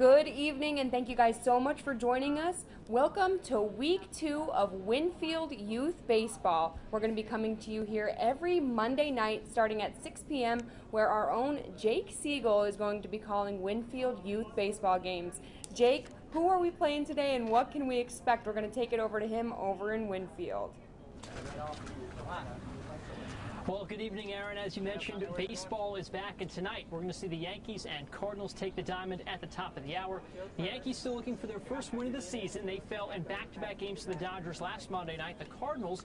Good evening, and thank you guys so much for joining us. Welcome to week 2 of Winfield Youth Baseball. We're going to be coming to you here every Monday night starting at 6 p.m. where our own Jake Siegel is going to be calling Winfield Youth Baseball games. Jake, who are we playing today and what can we expect? We're going to take it over to him over in Winfield. Well, good evening, Aaron. As you mentioned, baseball is back, and tonight we're going to see the Yankees and Cardinals take the diamond at the top of the hour. The Yankees still looking for their first win of the season. They fell in back-to-back games to the Dodgers last Monday night. The Cardinals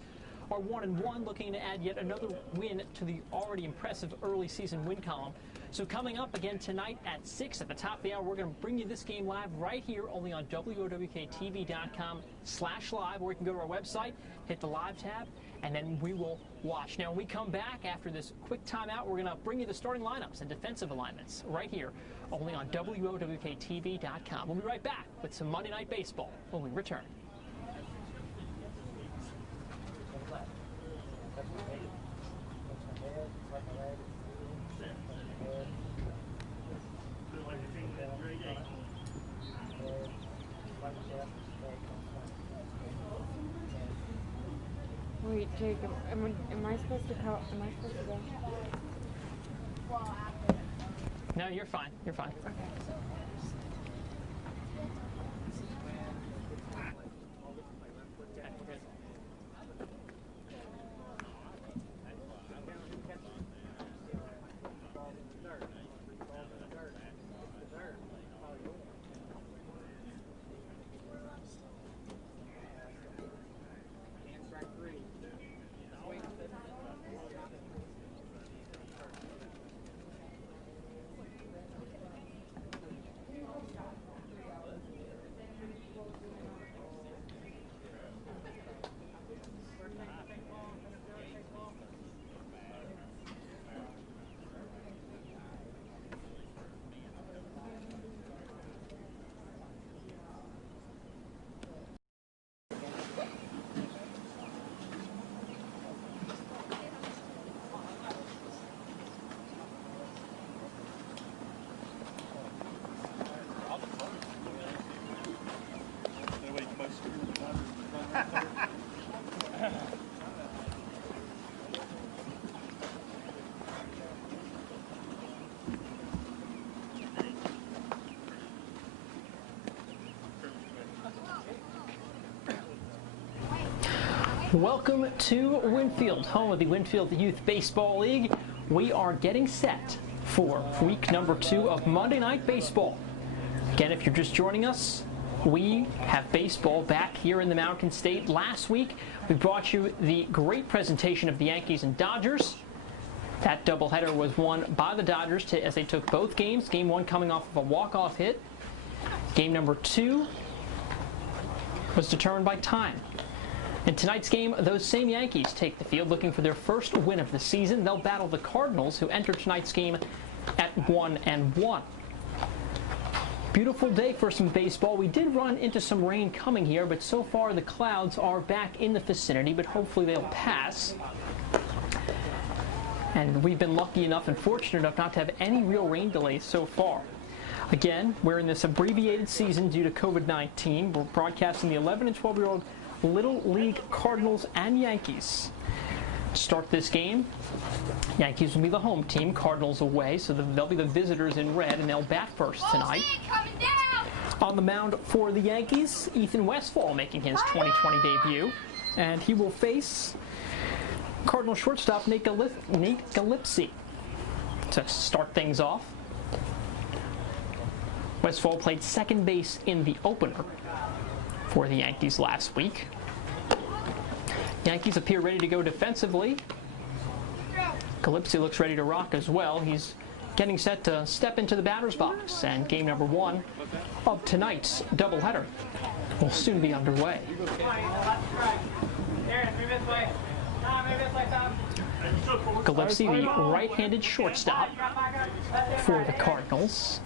are 1-1, looking to add yet another win to the already impressive early season win column. So coming up again tonight at 6 at the top of the hour, we're going to bring you this game live right here only on WOWKTV.com/live, or you can go to our website, hit the live tab, and then we will watch. Now, when we come back after this quick timeout, we're going to bring you the starting lineups and defensive alignments right here only on WOWKTV.com. We'll be right back with some Monday Night Baseball when we return. Wait, Jake, am I supposed to go? No, you're fine. You're fine. Okay. Welcome to Winfield, home of the Winfield Youth Baseball League. We are getting set for week number 2 of Monday Night Baseball. Again, if you're just joining us, we have baseball back here in the Mountain State. Last week, we brought you the great presentation of the Yankees and Dodgers. That doubleheader was won by the Dodgers as they took both games. Game 1 coming off of a walk-off hit. Game number 2 was determined by time. In tonight's game, those same Yankees take the field looking for their first win of the season. They'll battle the Cardinals, who enter tonight's game at 1-1. Beautiful day for some baseball. We did run into some rain coming here, but so far the clouds are back in the vicinity, but hopefully they'll pass. And we've been lucky enough and fortunate enough not to have any real rain delays so far. Again, we're in this abbreviated season due to COVID-19. We're broadcasting the 11 and 12-year-old Little League Cardinals and Yankees. To start this game, Yankees will be the home team, Cardinals away, so they'll be the visitors in red, and they'll bat first tonight. On the mound for the Yankees, Ethan Westfall making his 2020 debut, and he will face Cardinal shortstop Nate Gillespie to start things off. Westfall played second base in the opener for the Yankees last week. Yankees appear ready to go defensively. Gillespie looks ready to rock as well. He's getting set to step into the batter's box, and game number 1 of tonight's doubleheader will soon be underway. Gillespie, the right-handed shortstop for the Cardinals.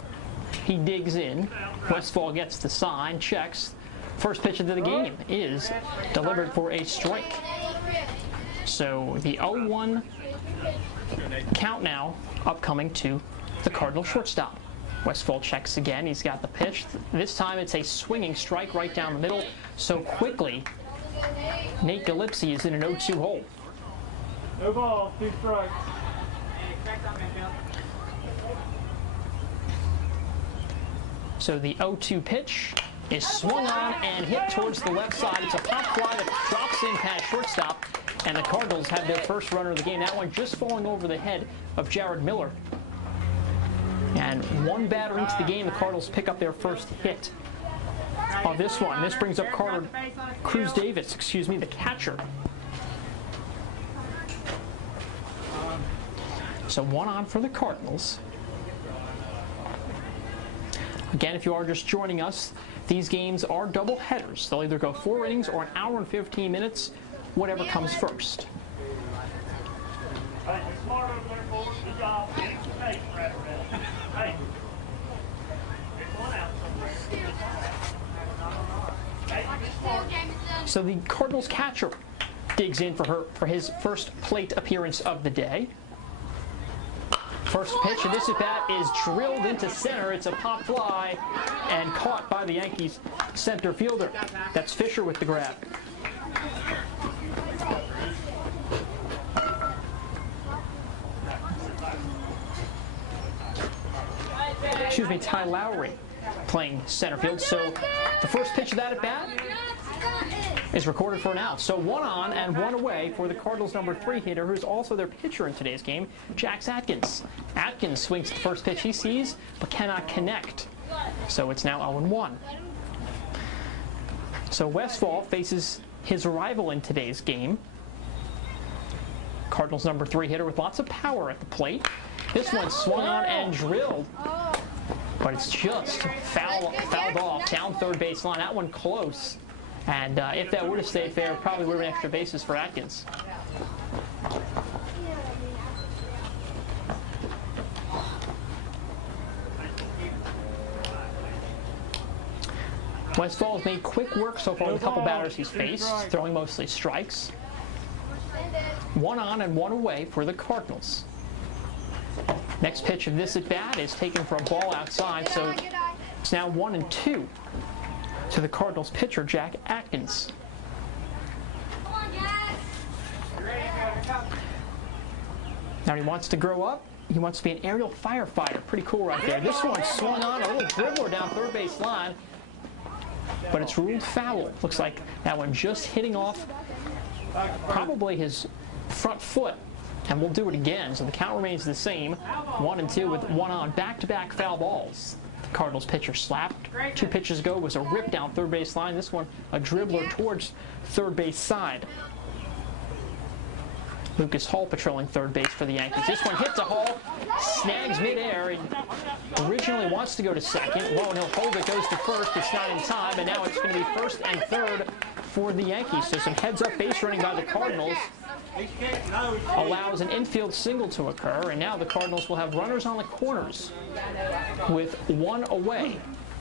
He digs in. Westfall gets the sign, checks. First pitch of the game is delivered for a strike. So the 0-1 count now upcoming to the Cardinal shortstop. Westfall checks again. He's got the pitch. This time it's a swinging strike right down the middle. So quickly, Nate Gillespie is in an 0-2 hole. No ball, 2 strikes. So the 0-2 pitch is swung on and hit towards the left side. It's a pop fly that drops in past shortstop, and the Cardinals have their first runner of the game. That one just falling over the head of Jared Miller. And one batter into the game, the Cardinals pick up their first hit on this one. This brings up Cruz Davis, the catcher. So 1 on for the Cardinals. Again, if you are just joining us, these games are double headers. They'll either go 4 innings or an hour and 15 minutes, whatever comes first. Hey, smart over there, forward. Good job. Hey, hey. So the Cardinals catcher digs in for his first plate appearance of the day. First pitch of this at-bat is drilled into center. It's a pop fly and caught by the Yankees center fielder. That's Fisher with the grab. Ty Lowry playing center field. So the first pitch of that at-bat is recorded for an out. So 1 on and 1 away for the Cardinals' number 3 hitter, who's also their pitcher in today's game, Atkins. Atkins swings the first pitch he sees, but cannot connect. So it's now 0-1. So Westfall faces his rival in today's game, Cardinals' number 3 hitter with lots of power at the plate. This one swung on and drilled, but it's just fouled off down third base line. That one close. And if that would have stayed fair, probably would have been extra bases for Atkins. Westfall has made quick work so far with a couple batters he's faced, throwing mostly strikes. 1 on and 1 away for the Cardinals. Next pitch of this at-bat is taken for a ball outside, so it's now 1-2 to the Cardinals pitcher, Atkins. Now he wants to grow up. He wants to be an aerial firefighter. Pretty cool right there. This one swung on, a little dribbler down third base line, but it's ruled foul. Looks like that one just hitting off probably his front foot, and we'll do it again. So the count remains the same, 1-2 with 1 on. Back-to-back foul balls. The Cardinals pitcher slapped. 2 pitches ago was a rip down third base line. This one a dribbler towards third base side. Lucas Hall patrolling third base for the Yankees. This one hits a Hall, snags midair, and originally wants to go to second. Well, he'll hold it, goes to first. It's not in time, and now it's going to be first and third for the Yankees. So some heads-up base running by the Cardinals allows an infield single to occur, and now the Cardinals will have runners on the corners with 1 away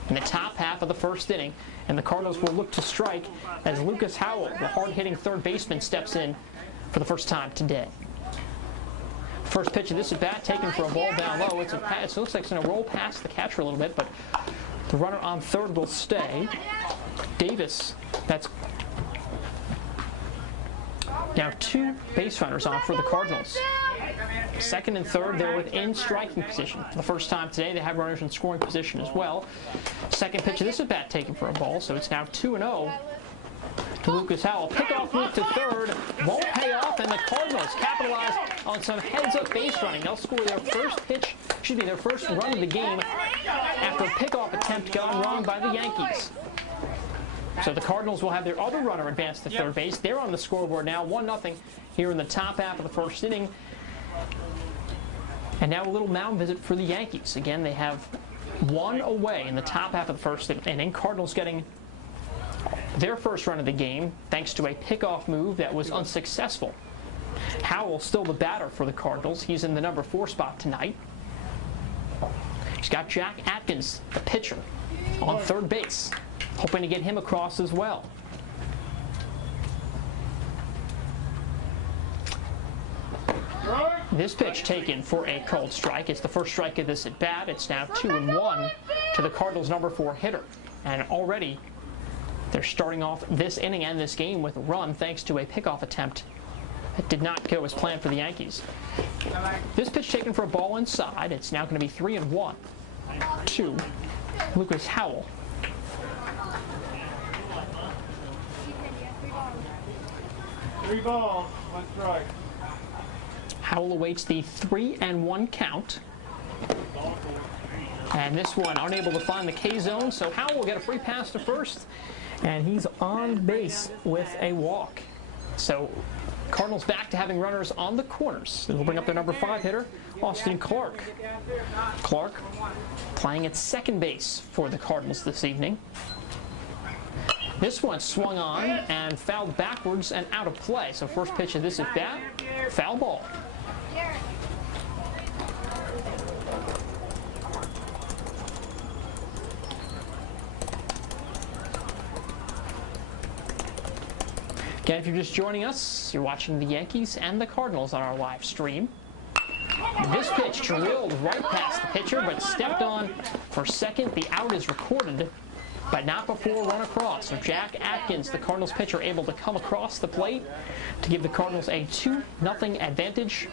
in the top half of the first inning, and the Cardinals will look to strike as Lucas Howell, the hard-hitting third baseman, steps in for the first time today. First pitch of this at-bat taken for a ball down low. It looks like it's going to roll past the catcher a little bit, but the runner on third will stay. Davis, that's now 2 base runners on for the Cardinals. Second and third, they're within striking position. For the first time today, they have runners in scoring position as well. Second pitch of this at-bat taken for a ball, so it's now 2-0 to Lucas Howell. Pickoff move to third, won't pay off, and the Cardinals capitalize on some heads-up base running. They'll score their first run of the game after a pickoff attempt gone wrong by the Yankees. So the Cardinals will have their other runner advance to third base. They're on the scoreboard now, 1-0 here in the top half of the first inning. And now a little mound visit for the Yankees. Again, they have 1 away in the top half of the first inning. Cardinals getting their first run of the game thanks to a pickoff move that was unsuccessful. Howell still the batter for the Cardinals. He's in the number 4 spot tonight. He's got Atkins, the pitcher, on third base, hoping to get him across as well. This pitch taken for a called strike. It's the first strike of this at bat. It's now 2-1 to the Cardinals' number 4 hitter. And already they're starting off this inning and this game with a run thanks to a pickoff attempt that did not go as planned for the Yankees. This pitch taken for a ball inside. It's now going to be 3-1 to Lucas Howell. Three balls, one strike. Howell awaits the 3-1 count. And this one unable to find the K zone, so Howell will get a free pass to first. And he's on base with a walk. So Cardinals back to having runners on the corners. They'll bring up their number 5 hitter, Austin Clark. Clark playing at second base for the Cardinals this evening. This one swung on and fouled backwards and out of play. So first pitch of this at bat, foul ball. Again, if you're just joining us, you're watching the Yankees and the Cardinals on our live stream. This pitch drilled right past the pitcher, but stepped on for second. The out is recorded, but not before run across. So Jack Atkins, the Cardinals pitcher, able to come across the plate to give the Cardinals a 2-0 advantage,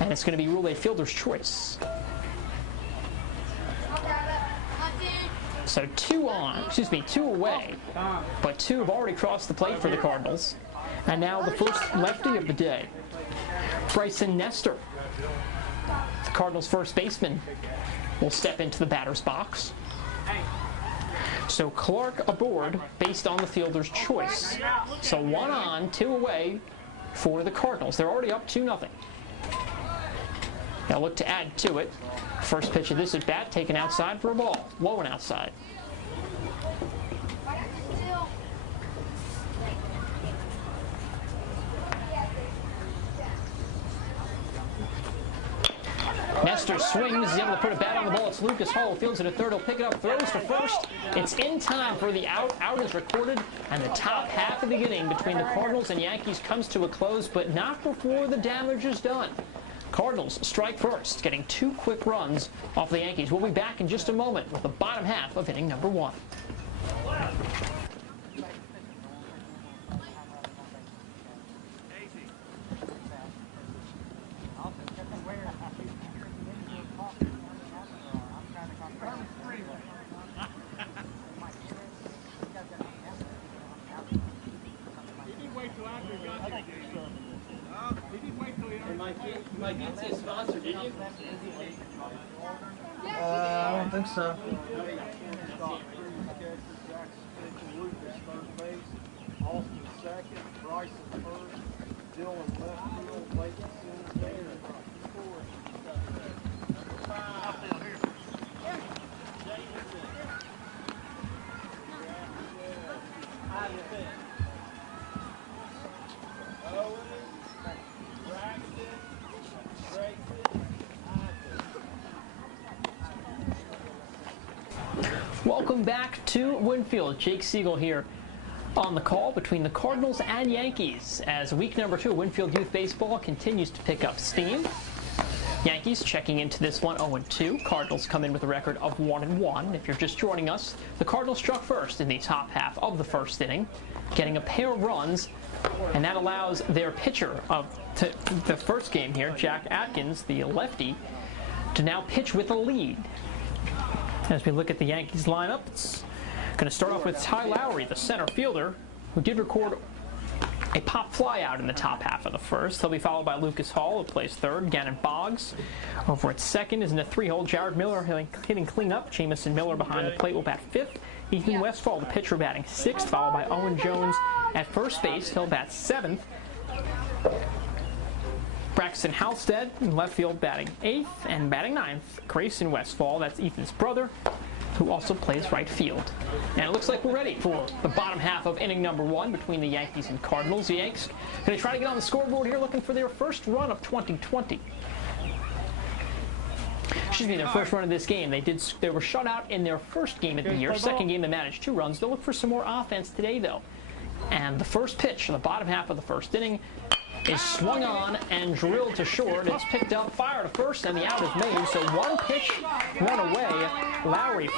and it's going to be ruled a fielder's choice. So 2 away, but 2 have already crossed the plate for the Cardinals. And now the first lefty of the day, Bryson Nestor, the Cardinals' first baseman, will step into the batter's box. So Clark aboard based on the fielder's choice. So 1 on, 2 away for the Cardinals. They're already up 2-0. Now look to add to it. First pitch of this at bat taken outside for a ball. Low and outside. Nestor swings, is able to put a bat on the ball. It's Lucas Hall, fields it at third, he'll pick it up, throws to first. It's in time for the out. Out is recorded, and the top half of the inning between the Cardinals and Yankees comes to a close, but not before the damage is done. Cardinals strike first, getting 2 quick runs off the Yankees. We'll be back in just a moment with the bottom half of inning number 1. I don't think so. Austin second, Bryson first, Dylan left field, Leighton center, there. Outfield here. Welcome back to Winfield. Jake Siegel here on the call between the Cardinals and Yankees as week number 2 of Winfield Youth Baseball continues to pick up steam. Yankees checking into this one 0-2. Cardinals come in with a record of 1-1. If you're just joining us, the Cardinals struck first in the top half of the first inning, getting a pair of runs, and that allows their pitcher of the first game here, Jack Atkins, the lefty, to now pitch with a lead. As we look at the Yankees lineup, it's going to start off with Ty Lowry, the center fielder, who did record a pop fly out in the top half of the first. He'll be followed by Lucas Hall, who plays third. Gannon Boggs over at second is in the 3-hole. Jared Miller hitting cleanup. Jamison Miller behind the plate will bat fifth. Ethan Westfall, the pitcher, batting sixth, followed by Owen Jones at first base. He'll bat seventh. Braxton Halstead in left field batting 8th, and batting 9th, Grayson Westfall, that's Ethan's brother, who also plays right field. And it looks like we're ready for the bottom half of inning number 1 between the Yankees and Cardinals. The Yanks going to try to get on the scoreboard here, looking for their first run of 2020. Excuse me, their first run of this game. They were shut out in their first game of the year. Second game they managed 2 runs. They'll look for some more offense today, though. And the first pitch in the bottom half of the first inning is swung on and drilled to short. It's picked up, fire to first, and the out is made. So one pitch, one away. Lowry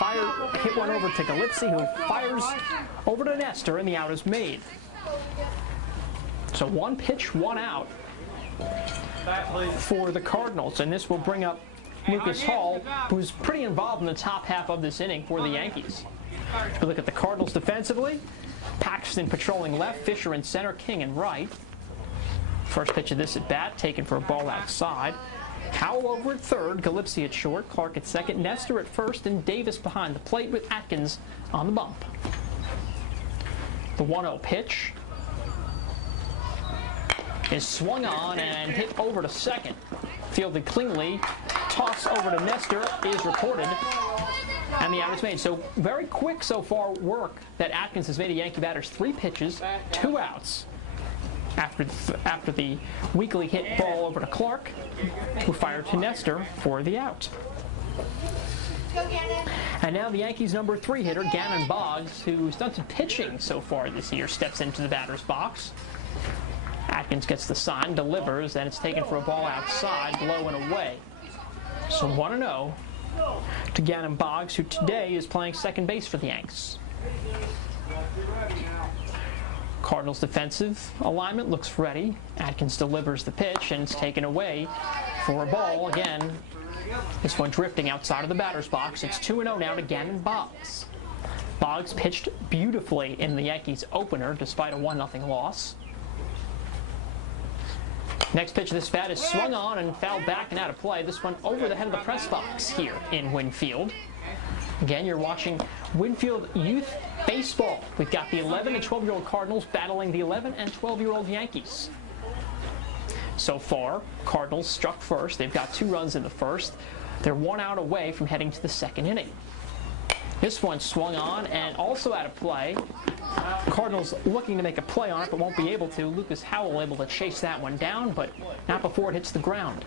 hit one over to Gillespie, who fires over to Nestor, and the out is made. So one pitch, one out for the Cardinals, and this will bring up Lucas Hall, who's pretty involved in the top half of this inning for the Yankees. If we look at the Cardinals defensively, Paxton patrolling left, Fisher in center, King in right. First pitch of this at bat, taken for a ball outside. Howell over at third, Gillespie at short, Clark at second, Nestor at first, and Davis behind the plate with Atkins on the bump. The 1-0 pitch is swung on and hit over to second. Fielded cleanly, toss over to Nestor is recorded, and the out is made. So very quick so far work that Atkins has made a Yankee batter's 3 pitches, 2 outs after the weakly hit ball over to Clark, who fired to Nestor for the out. And now the Yankees' number 3 hitter, Gannon Boggs, who's done some pitching so far this year, steps into the batter's box. Atkins gets the sign, delivers, and it's taken for a ball outside, low and away. So 1-0 to Gannon Boggs, who today is playing second base for the Yanks. Cardinals' defensive alignment looks ready. Atkins delivers the pitch, and it's taken away for a ball. Again, this one drifting outside of the batter's box. It's 2-0 now to Gannon Boggs. Boggs pitched beautifully in the Yankees' opener despite a 1-0 loss. Next pitch of this bat is swung on and fouled back and out of play. This one over the head of the press box here in Winfield. Again, you're watching Winfield Youth Baseball. We've got the 11 and 12-year-old Cardinals battling the 11 and 12-year-old Yankees. So far, Cardinals struck first. They've got 2 runs in the first. They're 1 out away from heading to the second inning. This one swung on and also out of play. Cardinals looking to make a play on it, but won't be able to. Lucas Howell able to chase that one down, but not before it hits the ground.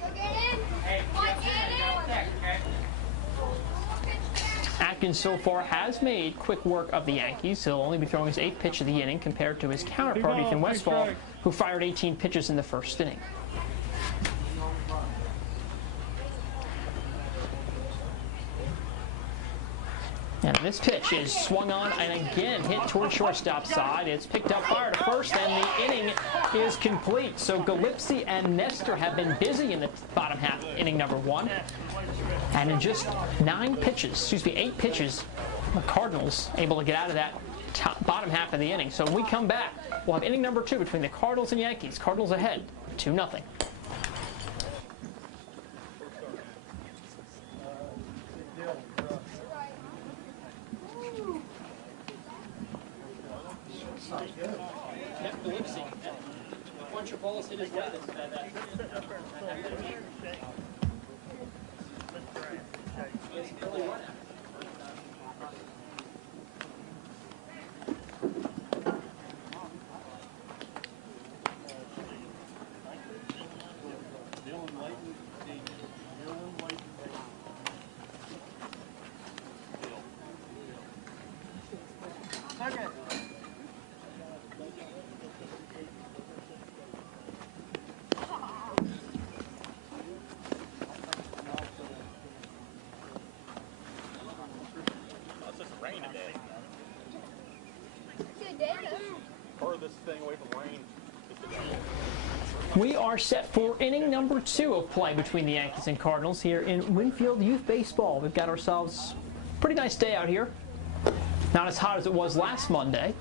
Atkins so far has made quick work of the Yankees. He'll only be throwing his 8th pitch of the inning compared to his counterpart, Ethan Westfall, who fired 18 pitches in the first inning. And this pitch is swung on and again hit toward shortstop side. It's picked up, fired to first, and the inning is complete. So Gillespie and Nestor have been busy in the bottom half, inning number 1. And in just 8 pitches, the Cardinals able to get out of that bottom half of the inning. So when we come back, we'll have inning number 2 between the Cardinals and Yankees. Cardinals ahead, 2-0. Once your ball's hit his way, We are set for inning number 2 of play between the Yankees and Cardinals here in Winfield Youth Baseball. We've got ourselves a pretty nice day out here. Not as hot as it was last Monday.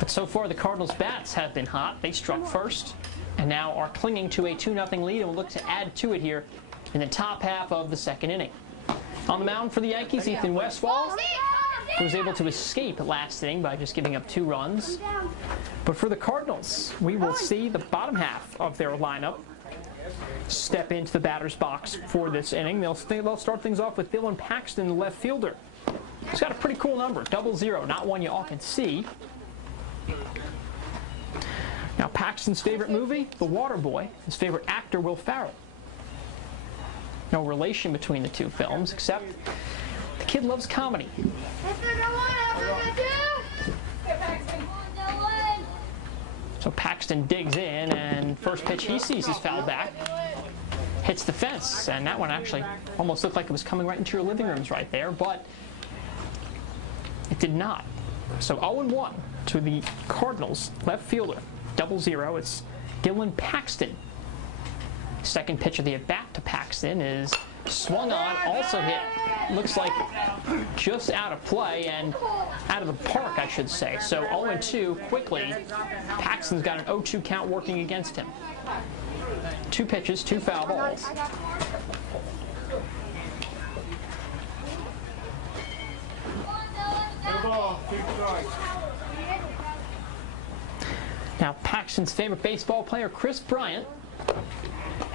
But so far the Cardinals' bats have been hot. They struck first and now are clinging to a 2-0 lead, and will look to add to it here in the top half of the second inning. On the mound for the Yankees, Ethan Westfall, who was able to escape last inning by just giving up 2 runs. But for the Cardinals, we will see the bottom half of their lineup step into the batter's box for this inning. They'll start things off with Dylan Paxton, the left fielder. He's got a pretty cool number, 00, not one you all can see. Now, Paxton's favorite movie, The Waterboy. His favorite actor, Will Ferrell. No relation between the 2 films, except the kid loves comedy. So Paxton digs in, and first pitch he sees is fouled back. Hits the fence, and that one actually almost looked like it was coming right into your living rooms right there, but it did not. So 0-1 to the Cardinals left fielder. 0-0. It's Dylan Paxton. Second pitch of the at-bat to Paxton is swung on, also hit, looks like just out of play and out of the park, I should say. So 0-2 quickly. Paxton's got an 0-2 count working against him. 2 pitches, 2 foul balls. Now Paxton's favorite baseball player, Chris Bryant.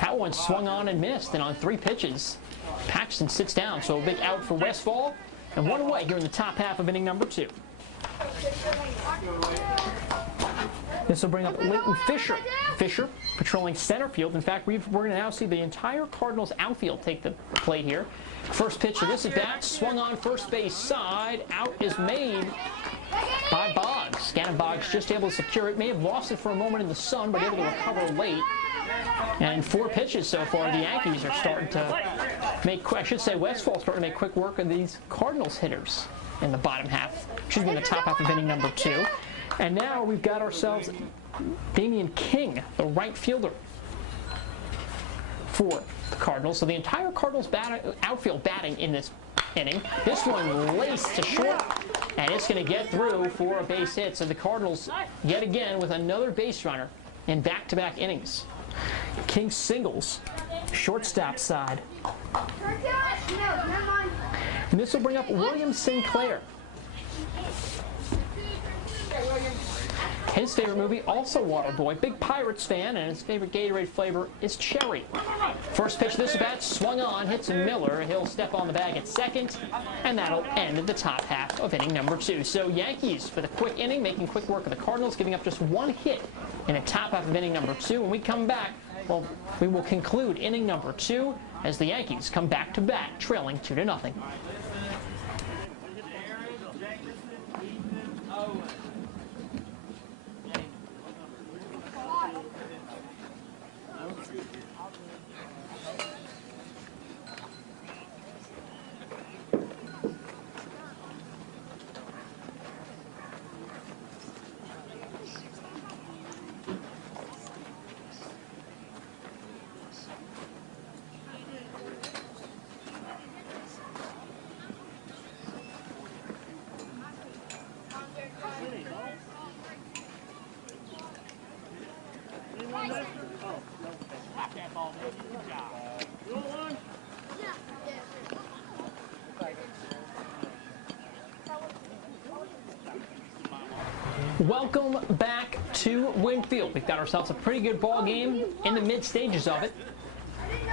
That one swung on and missed, and on 3 pitches, Paxton sits down. So a big out for Westfall, and 1 away here in the top half of inning number 2. This will bring up Linton Fisher. Fisher patrolling center field. In fact, we're going to now see the entire Cardinals outfield take the plate here. First pitch of this at bat, swung on first base side. Out is made by Boggs. Gannon Boggs just able to secure it. May have lost it for a moment in the sun, but able to recover late. And 4 pitches so far. The Yankees are starting to make, I should say Westfall starting to make quick work of these Cardinals hitters in the bottom half. Excuse me, in the top half of inning number 2. And now we've got ourselves Damian King, the right fielder for the Cardinals. So the entire Cardinals outfield batting in this inning. This one laced to short, and it's going to get through for a base hit. So the Cardinals, yet again, with another base runner in back-to-back innings. King singles, shortstop side. And this will bring up William Sinclair. His favorite movie, also Waterboy. Big Pirates fan, and his favorite Gatorade flavor is cherry. First pitch of this bat, swung on, hits Miller. He'll step on the bag at second, and that'll end the top half of inning number 2. So Yankees for the quick inning, making quick work of the Cardinals, giving up just 1 hit in the top half of inning number 2. When we come back, well, we will conclude inning number 2 as the Yankees come back to bat, trailing 2-0. Welcome back to Winfield. We've got ourselves a pretty good ball game in the mid stages of it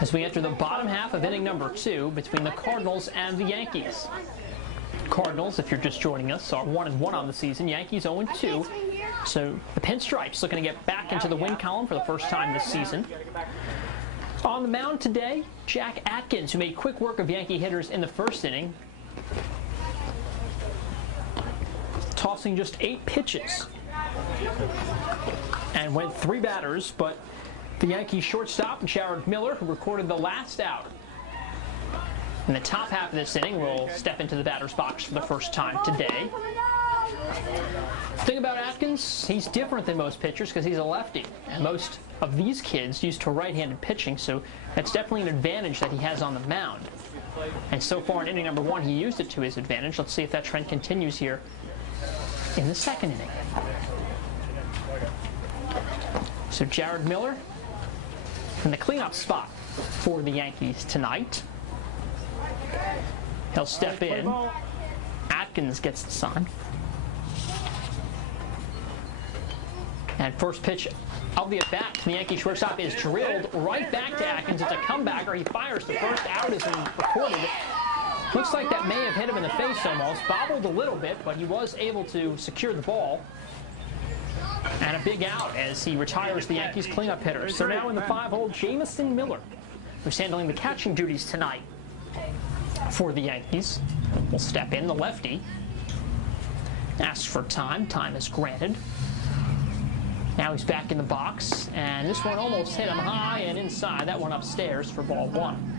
as we enter the bottom half of inning number 2 between the Cardinals and the Yankees. Cardinals, if you're just joining us, are 1-1 on the season. Yankees 0-2. So the Pinstripes looking to get back into the win column for the first time this season. On the mound today, Jack Atkins, who made quick work of Yankee hitters in the first inning, tossing just 8 pitches and went 3 batters, but the Yankees shortstop, Jared Miller, who recorded the last out in the top half of this inning, will step into the batter's box for the first time today. The thing about Atkins, he's different than most pitchers because he's a lefty, and most of these kids used to right-handed pitching, so that's definitely an advantage that he has on the mound. And so far in inning number 1, he used it to his advantage. Let's see if that trend continues here in the second inning. So Jared Miller from the cleanup spot for the Yankees tonight. He'll step in. Atkins gets the sign. And first pitch of the at-bat to the Yankee shortstop is drilled right back to Atkins. It's a comebacker. He fires. The first out is recorded. Looks like that may have hit him in the face almost. Bobbled a little bit, but he was able to secure the ball. And a big out as he retires the Yankees cleanup hitter. So now in the 5-hole, Jamison Miller, who's handling the catching duties tonight for the Yankees, will step in. The lefty asks for time. Time is granted. Now he's back in the box, and this one almost hit him high and inside. That one upstairs for ball one.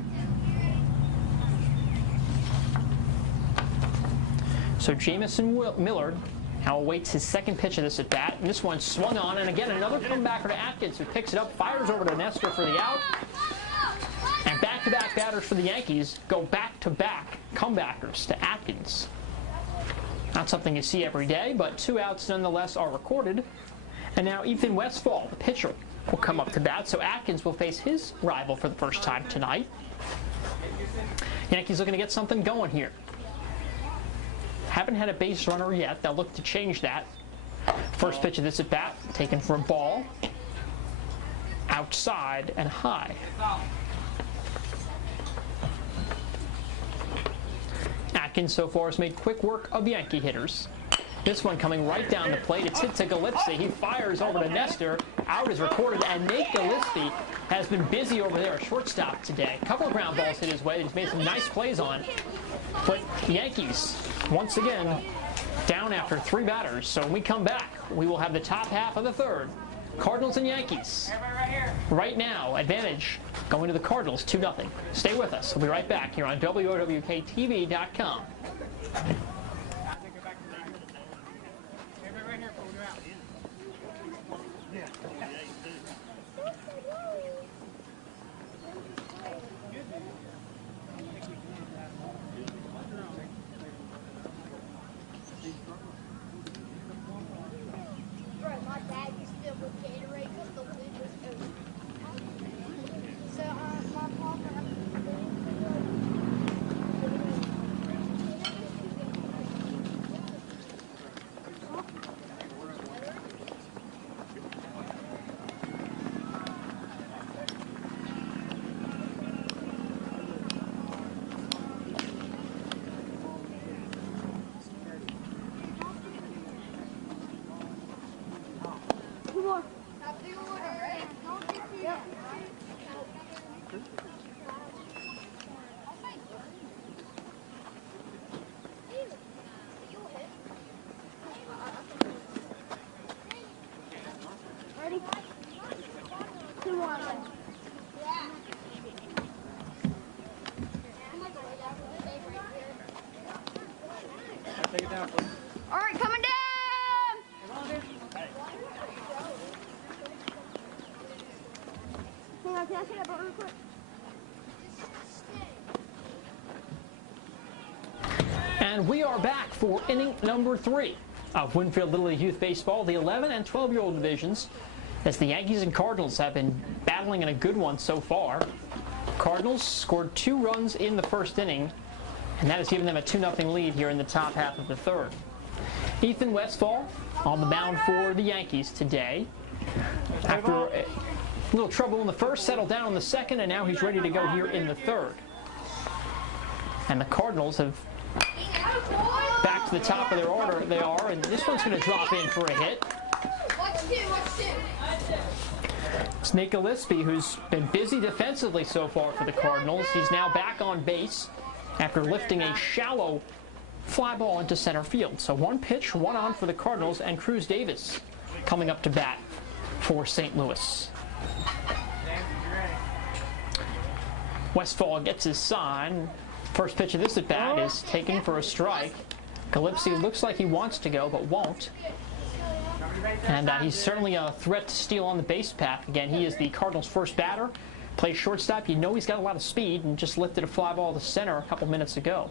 So Jamison Millard now awaits his second pitch of this at bat, and this one swung on, and again another comebacker to Atkins, who picks it up, fires over to Nestor for the out. And back-to-back batters for the Yankees go back-to-back comebackers to Atkins. Not something you see every day, but 2 outs nonetheless are recorded. And now Ethan Westfall, the pitcher, will come up to bat, so Atkins will face his rival for the first time tonight. Yankees looking to get something going here. Haven't had a base runner yet. They'll look to change that. First pitch of this at bat, taken for a ball. Outside and high. Atkins so far has made quick work of Yankee hitters. This one coming right down the plate. It's hit to Gillespie. He fires over to Nestor. Out is recorded, and Nate Gillespie has been busy over there at shortstop today. A couple of ground balls hit his way that he's made some nice plays on. But the Yankees, once again, down after 3 batters. So when we come back, we will have the top half of the third. Cardinals and Yankees. Right now, advantage going to the Cardinals, 2-0. Stay with us. We'll be right back here on WOWKTV.com. All right, coming down. Hang on, can I see that boat real quick? And we are back for inning number 3 of Winfield Little League Youth Baseball, the 11 and 12-year-old divisions, as the Yankees and Cardinals have been battling in a good one so far. Cardinals scored 2 runs in the first inning, and that has given them a 2-0 lead here in the top half of the third. Ethan Westfall on the mound for the Yankees today. After a little trouble in the first, settled down in the second, and now he's ready to go here in the third. And the Cardinals have back to the top of their order. They are, and this one's going to drop in for a hit. It's Nate Gillespie, who's been busy defensively so far for the Cardinals. He's now back on base after lifting a shallow fly ball into center field. So 1 pitch, 1 on for the Cardinals, and Cruz Davis coming up to bat for St. Louis. Westfall gets his sign. First pitch of this at bat is taken for a strike. Gillespie looks like he wants to go, but won't. And he's certainly a threat to steal on the base path. Again, he is the Cardinals' first batter. Plays shortstop. You know he's got a lot of speed, and just lifted a fly ball to center a couple minutes ago.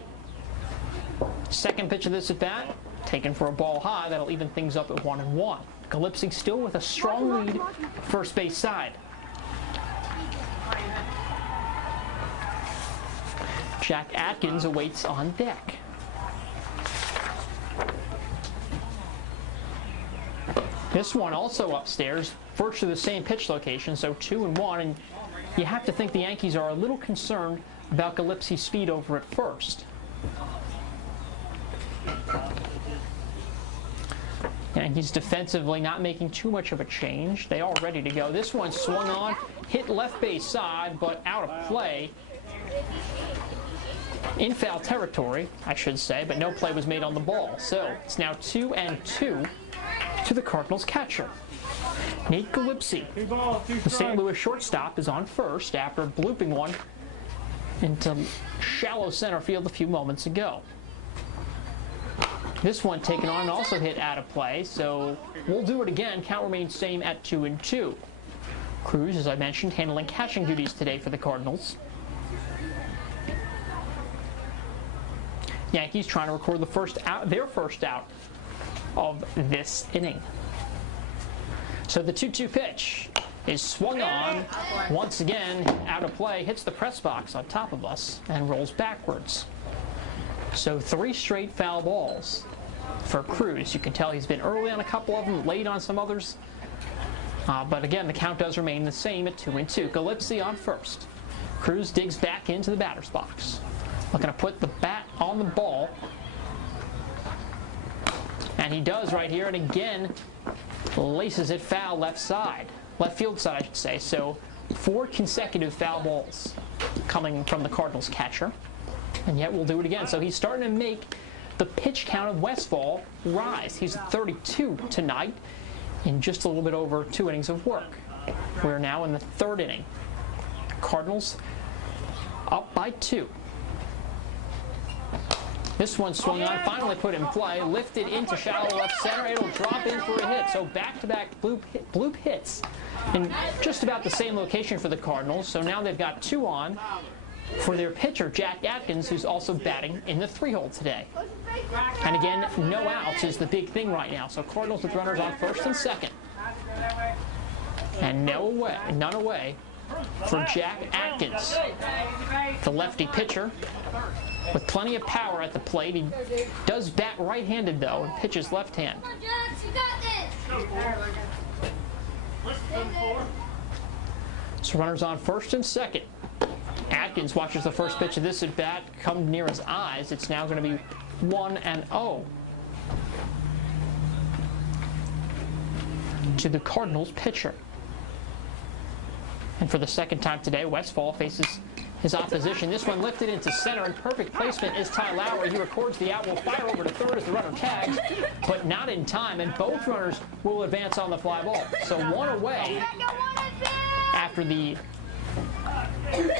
Second pitch of this at bat, taken for a ball high. That'll even things up at 1-1. Gillespie still with a strong lead first base side. Jack Atkins awaits on deck. This one also upstairs, virtually the same pitch location, so 2-1, and you have to think the Yankees are a little concerned about Gillespie's speed over at first. Yankees defensively not making too much of a change. They are ready to go. This one swung on, hit left base side, but out of play. In foul territory, I should say, but no play was made on the ball. So it's now 2-2 to the Cardinals catcher. Nate Galipsy, the St. Louis shortstop, is on first after blooping one into shallow center field a few moments ago. This one taken on and also hit out of play, so we'll do it again. Count remains same at 2-2. Cruz, as I mentioned, handling catching duties today for the Cardinals. Yankees trying to record their first out of this inning. So the 2-2 pitch is swung on, once again out of play, hits the press box on top of us, and rolls backwards. So 3 straight foul balls for Cruz. You can tell he's been early on a couple of them, late on some others. But again, the count does remain the same at 2-2. Galipsy on first. Cruz digs back into the batter's box. Looking to put the bat on the ball. And he does right here, and again, laces it foul left side. Left field side, I should say. So 4 consecutive foul balls coming from the Cardinals catcher. And yet we'll do it again. So he's starting to make the pitch count of Westfall rise. He's at 32 tonight in just a little bit over 2 innings of work. We're now in the 3rd inning. Cardinals up by 2. This one swung on, finally put in play, lifted into shallow left center. It'll drop in for a hit. So back-to-back bloop hits in just about the same location for the Cardinals. So now they've got 2 on for their pitcher, Jack Atkins, who's also batting in the 3-hole today. And again, no outs is the big thing right now. So Cardinals with runners on first and second. And none away for Jack Atkins, the lefty pitcher. With plenty of power at the plate. He does bat right-handed, though, and pitches left-hand. So runners on first and second. Atkins watches the first pitch of this at-bat come near his eyes. It's now going to be 1-0 to the Cardinals pitcher. And for the second time today, Westfall faces his opposition. This one lifted into center, and perfect placement is Ty Lowry. He records the out, will fire over to third as the runner tags, but not in time, and both runners will advance on the fly ball. So 1 away after the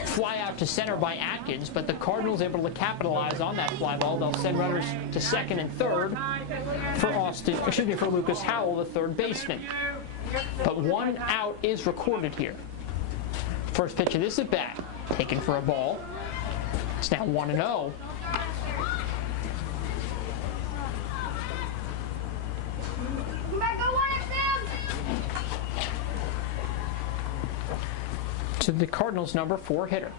fly out to center by Atkins, but the Cardinals able to capitalize on that fly ball. They'll send runners to second and third for Lucas Howell, the third baseman. But 1 out is recorded here. First pitch of this at bat, taken for a ball. It's now 1-0. To the Cardinals' number 4 hitter.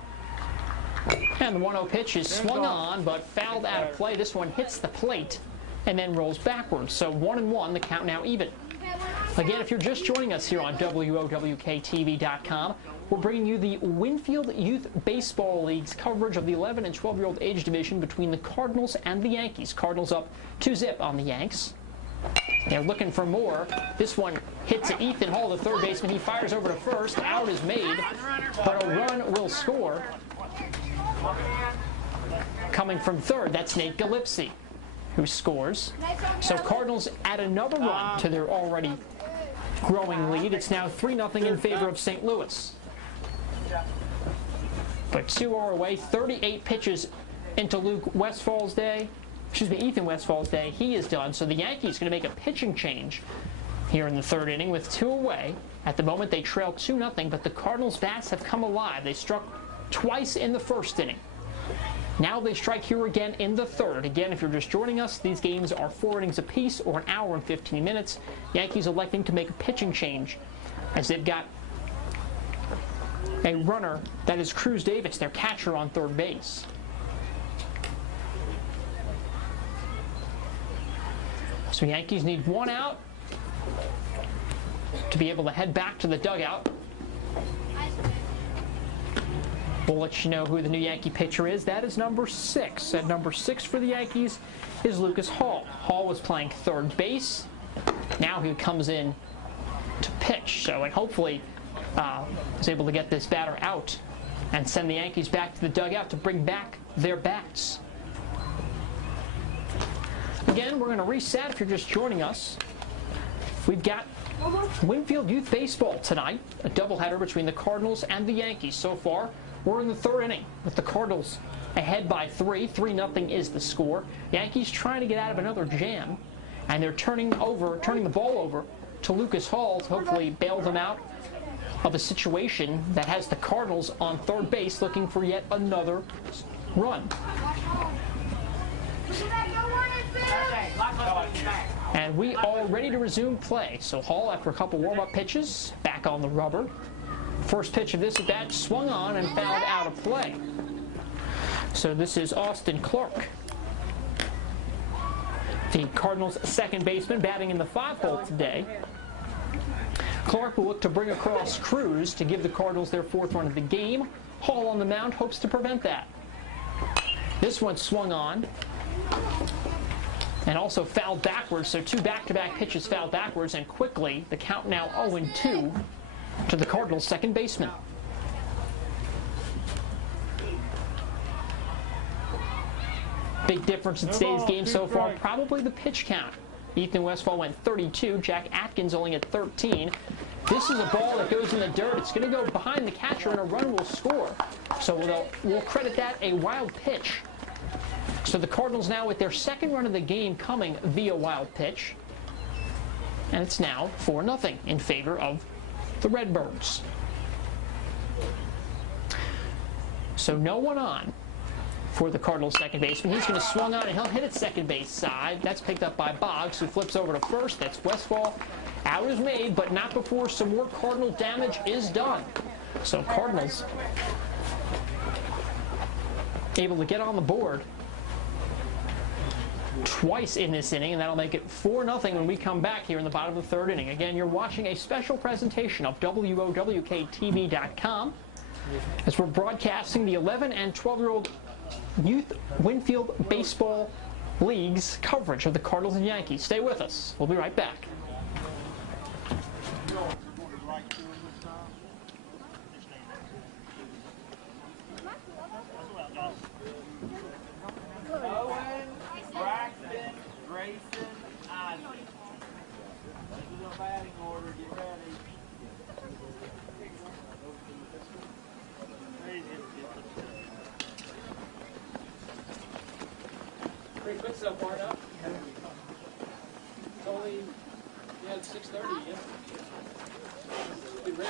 And the 1-0 pitch is swung on, but fouled out of play. This one hits the plate and then rolls backwards. So 1-1, the count now even. Again, if you're just joining us here on WOWKTV.com, we're bringing you the Winfield Youth Baseball League's coverage of the 11 and 12-year-old age division between the Cardinals and the Yankees. Cardinals up 2-0 on the Yanks. They're looking for more. This one hits Ethan Hall, the third baseman. He fires over to first. Out is made, but a run will score. Coming from third, that's Nate Galipsy, who scores. So Cardinals add another run to their already growing lead. It's now 3-0 in favor of St. Louis. But 2 are away. 38 pitches into Ethan Westfall's day. He is done. So the Yankees going to make a pitching change here in the 3rd inning with 2 away. At the moment, they trail 2-0, but the Cardinals' bats have come alive. They struck twice in the 1st inning. Now they strike here again in the 3rd. Again, if you're just joining us, these games are 4 innings apiece or an hour and 15 minutes. Yankees electing to make a pitching change as they've got a runner that is Cruz Davis, their catcher, on third base. So Yankees need 1 out to be able to head back to the dugout. We'll let you know who the new Yankee pitcher is. That is number 6. At number 6 for the Yankees is Lucas Hall. Hall was playing third base. Now he comes in to pitch. So, and hopefully is able to get this batter out and send the Yankees back to the dugout to bring back their bats. Again, we're going to reset if you're just joining us. we've got Winfield Youth Baseball tonight, a doubleheader between the Cardinals and the Yankees. So far, we're in the third inning with the Cardinals ahead by 3. 3-0 is the score. Yankees trying to get out of another jam, and they're turning the ball over to Lucas Hall to hopefully bail them out of a situation that has the Cardinals on third base looking for yet another run. And we are ready to resume play. So Hall, after a couple warm-up pitches, back on the rubber. First pitch of this at-bat swung on and fouled out of play. So this is Austin Clark, the Cardinals' second baseman, batting in the 5-hole today. Clark will look to bring across Cruz to give the Cardinals their 4th run of the game. Hall on the mound hopes to prevent that. This one swung on and also fouled backwards, so 2 back-to-back pitches fouled backwards, and quickly the count now 0-2 to the Cardinals' second baseman. Big difference in today's game so far, probably the pitch count. Ethan Westfall went 32, Jack Atkins only at 13. This is a ball that goes in the dirt. It's going to go behind the catcher and a run will score. So we'll credit that a wild pitch. So the Cardinals now with their second run of the game coming via wild pitch. And it's now 4-0 in favor of the Redbirds. So no one on for the Cardinals second baseman. He's going to swing on and he'll hit it second base side. That's picked up by Boggs, who flips over to first. That's Westfall. Out is made, but not before some more Cardinal damage is done. So Cardinals able to get on the board twice in this inning, and that'll make it 4-0 when we come back here in the bottom of the third inning. Again, you're watching a special presentation of WOWKTV.com as we're broadcasting the 11 and 12-year-old Youth Winfield Baseball League's coverage of the Cardinals and Yankees. Stay with us. We'll be right back. Pretty quick so far now. It's only, it's 6:30, yeah. Good rate.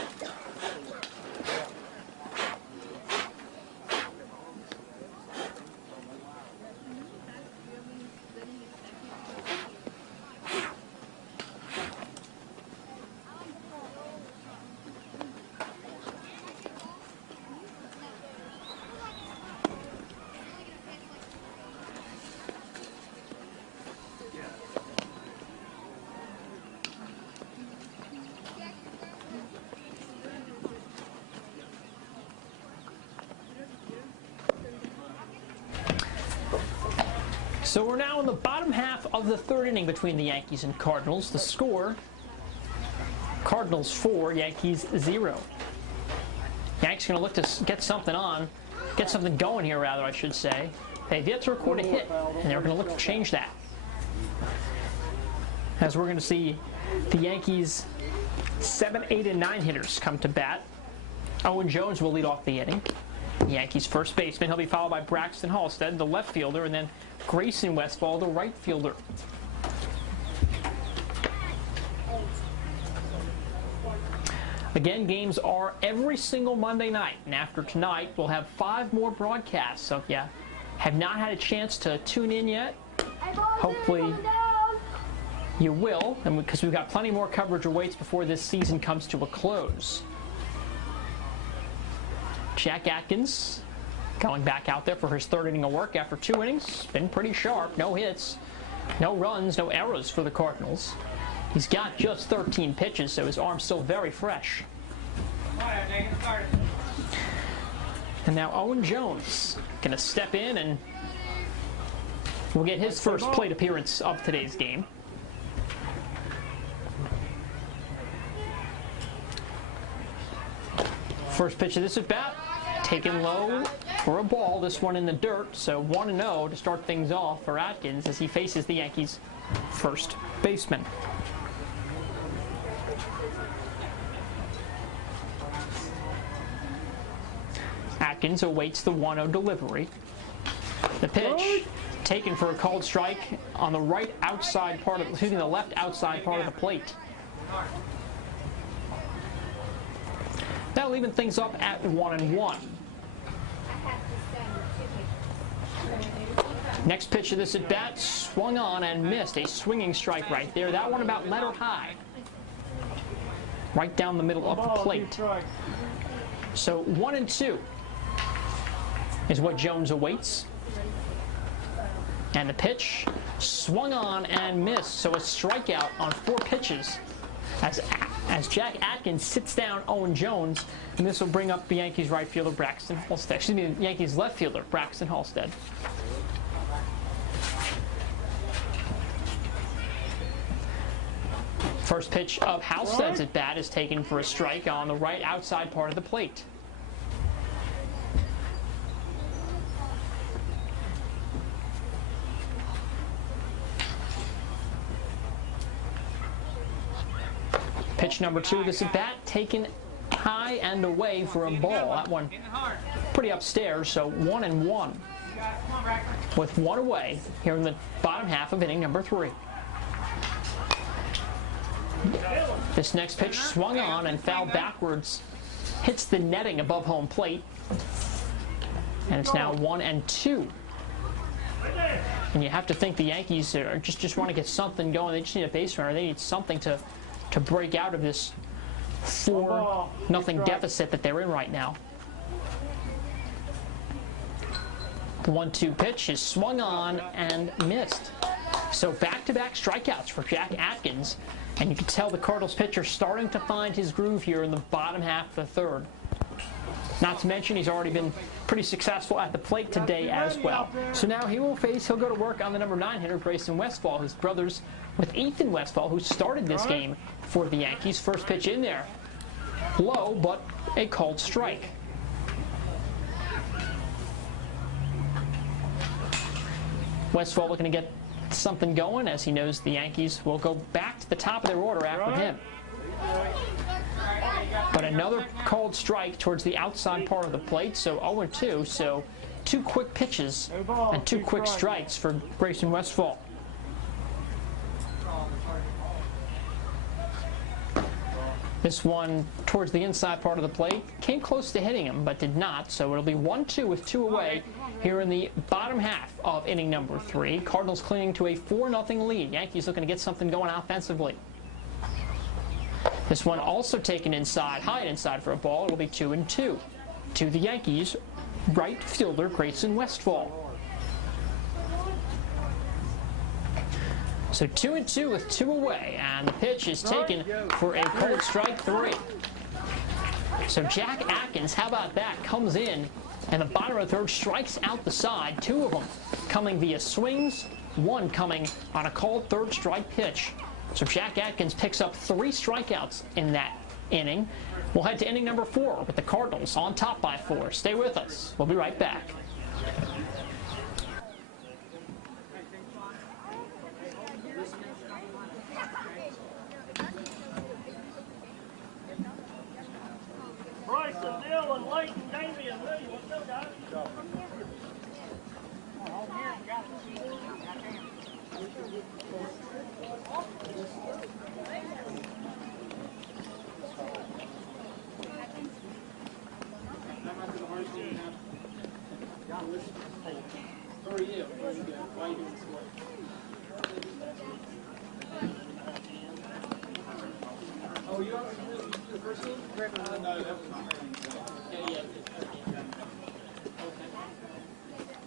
So we're now in the bottom half of the third inning between the Yankees and Cardinals. The score, Cardinals 4, Yankees 0. Yankees going to look to get something going here, rather, I should say. They've yet to record a hit, and they're going to look to change that. As we're going to see the Yankees' 7, 8, and 9 hitters come to bat. Owen Jones will lead off the inning. The Yankees' first baseman. He'll be followed by Braxton Halstead, the left fielder, and then Grayson Westfall, the right fielder. Again, games are every single Monday night, and after tonight, we'll have 5 more broadcasts. So if you have not had a chance to tune in yet, hopefully you will, and because we've got plenty more coverage awaits before this season comes to a close. Jack Atkins going back out there for his third inning of work after 2 innings. Been pretty sharp. No hits, no runs, no errors for the Cardinals. He's got just 13 pitches, so his arm's still very fresh. And now Owen Jones going to step in and will get his first plate appearance of today's game. First pitch of this at bat, taken low for a ball, this one in the dirt, so 1-0 to start things off for Atkins as he faces the Yankees' first baseman. Atkins awaits the 1-0 delivery. The pitch taken for a called strike on the right outside part of, the left outside part of the plate. That'll even things up at 1-1. Next pitch of this at bat, swung on and missed. A swinging strike right there. That one about letter high. Right down the middle of the plate. So 1-2 is what Jones awaits. And the pitch swung on and missed. So a strikeout on 4 pitches as Jack Atkins sits down Owen Jones. And this will bring up the Yankees right fielder Braxton Halstead. Excuse me, the Yankees left fielder Braxton Halstead. First pitch of Halstead's at bat is taken for a strike on the right outside part of the plate. Pitch number 2 of this at bat, taken high and away for a ball. That one pretty upstairs, so 1-1 with 1 away here in the bottom half of inning number 3. This next pitch swung on and fouled backwards, hits the netting above home plate, and it's now 1-2. And you have to think the Yankees are just want to get something going. They just need a base runner. They need something to break out of this 4-0 deficit that they're in right now. The 1-2 pitch is swung on and missed. So back-to-back strikeouts for Jack Atkins. And you can tell the Cardinals pitcher starting to find his groove here in the bottom half of the third. Not to mention he's already been pretty successful at the plate today as well. So now he'll go to work on the number 9 hitter, Grayson Westfall, who's brothers with Ethan Westfall, who started this game for the Yankees. First pitch in there. Low, but a called strike. Westfall looking to get something going as he knows the Yankees will go back to the top of their order after him. But another called strike towards the outside part of the plate, so 0-2. So 2 quick pitches and 2 quick strikes for Grayson Westfall. This one towards the inside part of the plate came close to hitting him, but did not. So it'll be 1-2 with 2 away here in the bottom half of inning number 3. Cardinals clinging to a 4-0 lead. Yankees looking to get something going offensively. This one also taken inside, high and inside for a ball. It'll be 2-2 to the Yankees right fielder Grayson Westfall. So 2-2 with 2 away, and the pitch is taken for a cold strike 3. So Jack Atkins, how about that, comes in, and the bottom of the third strikes out the side. 2 of them coming via swings, 1 coming on a called third strike pitch. So Jack Atkins picks up 3 strikeouts in that inning. We'll head to inning number 4 with the Cardinals on top by 4. Stay with us. We'll be right back.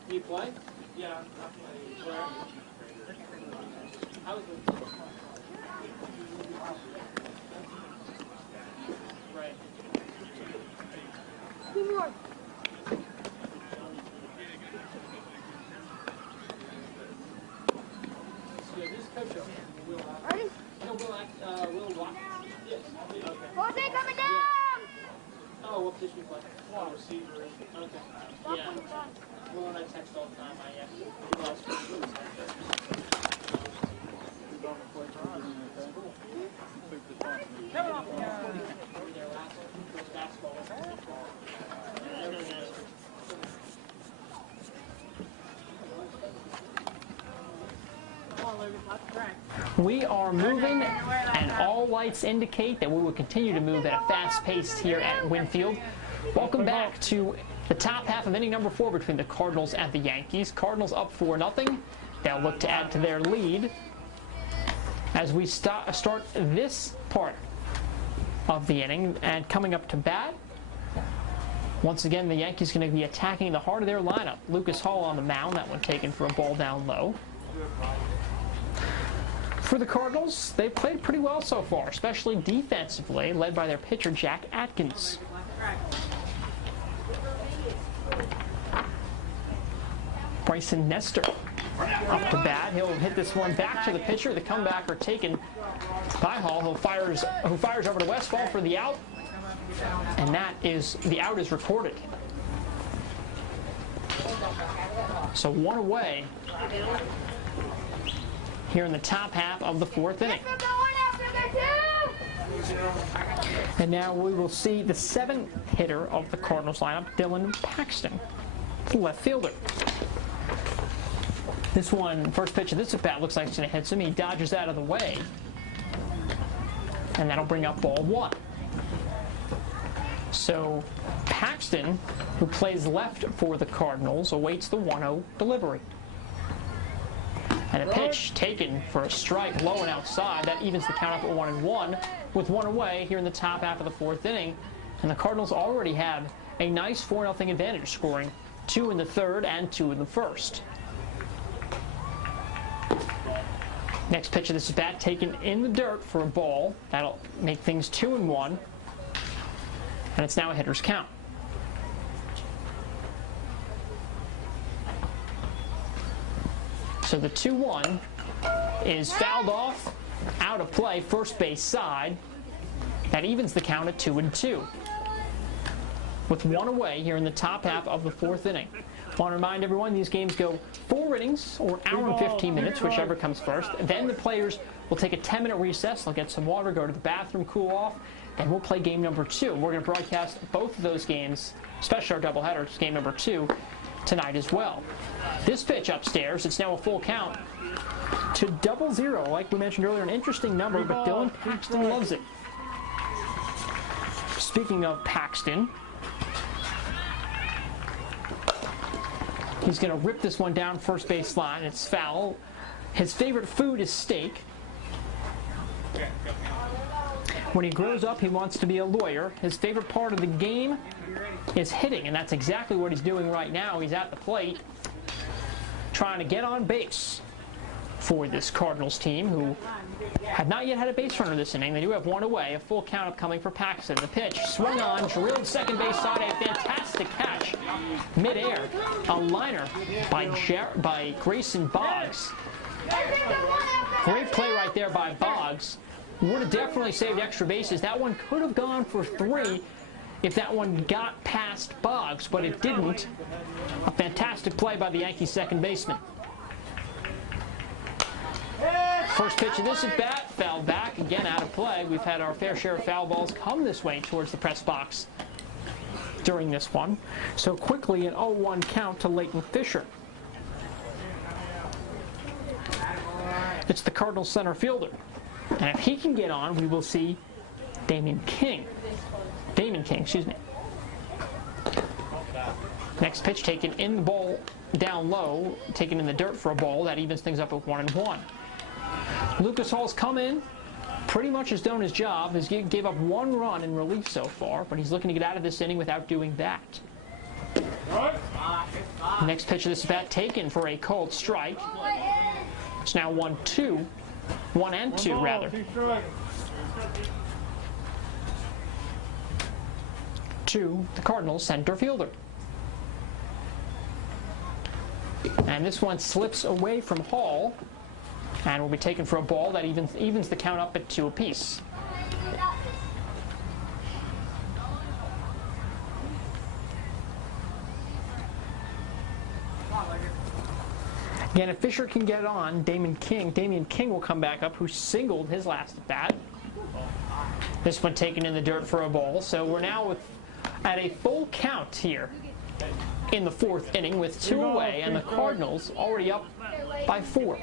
You play? Yeah, I play. How was it? Right. 2 more. So this coach is Will. Ready? No, Will Watkins. Yes. Okay. Jose coming down! Oh, what position you play? Receiver. Okay. Yeah. Well, when I text all the time, I Never We are moving, and all lights indicate that we will continue to move at a fast pace here at Winfield. Welcome back to the top half of inning number 4 between the Cardinals and the Yankees. Cardinals up 4-0. They'll look to add to their lead as we start this part of the inning. And coming up to bat, once again, the Yankees going to be attacking the heart of their lineup. Lucas Hall on the mound, that one taken for a ball down low. For the Cardinals, they've played pretty well so far, especially defensively, led by their pitcher, Jack Atkins. Bryson Nestor up to bat. He'll hit this one back to the pitcher. The comebacker taken by Hall, who fires over to Westfall for the out. And the out is recorded. So one away here in the top half of the 4th inning. And now we will see the 7th hitter of the Cardinals lineup, Dylan Paxton, the left fielder. This one, first pitch of this at bat, looks like it's going to hit him. He dodges out of the way. And that'll bring up ball 1. So Paxton, who plays left for the Cardinals, awaits the 1-0 delivery. And a pitch taken for a strike low and outside. That evens the count up at 1-1 with 1 away here in the top half of the 4th inning. And the Cardinals already have a nice 4-0 advantage, scoring 2 in the 3rd and 2 in the 1st. Next pitch of this bat taken in the dirt for a ball. That'll make things 2-1. And it's now a hitter's count. So the 2-1 is fouled off, out of play, first base side. That evens the count at 2-2. With 1 away here in the top half of the 4th inning. I want to remind everyone these games go 4 innings or an hour and 15 minutes, whichever comes first. Then the players will take a 10-minute recess. They'll get some water, go to the bathroom, cool off, and we'll play game number 2. We're going to broadcast both of those games, especially our doubleheader, game number 2, tonight as well. This pitch upstairs, it's now a full count to 0-0. Like we mentioned earlier, an interesting number, but Dylan Paxton loves it. Speaking of Paxton, he's going to rip this one down first base line. It's foul. His favorite food is steak. When he grows up, he wants to be a lawyer. His favorite part of the game is hitting, and that's exactly what he's doing right now. He's at the plate trying to get on base for this Cardinals team, who have not yet had a base runner this inning. They do have 1 away, a full count upcoming for Paxton. The pitch swung on, drilled second base side, a fantastic catch midair. A liner by Grayson Boggs. Great play right there by Boggs. Would have definitely saved extra bases. That one could have gone for 3 if that one got past Boggs, but it didn't. A fantastic play by the Yankees second baseman. First pitch of this at bat, fouled back, again out of play. We've had our fair share of foul balls come this way towards the press box during this one. So quickly an 0-1 count to Leighton Fisher. It's the Cardinals center fielder. And if he can get on, we will see Damon King, excuse me. Next pitch taken in the ball down low, taken in the dirt for a ball. That evens things up at 1-1. Lucas Hall's come in, pretty much has done his job. He gave up 1 run in relief so far, but he's looking to get out of this inning without doing that. Next pitch of this bat taken for a called strike. It's now 1-2. 1 and 2 rather. To the Cardinals center fielder. And this one slips away from Hall and will be taken for a ball. That evens the count up at 2 apiece. Again, if Fisher can get on, Damon King will come back up, who singled his last at bat. This one taken in the dirt for a ball. So we're now at a full count here in the 4th inning with 2 away, and the Cardinals already up by 4.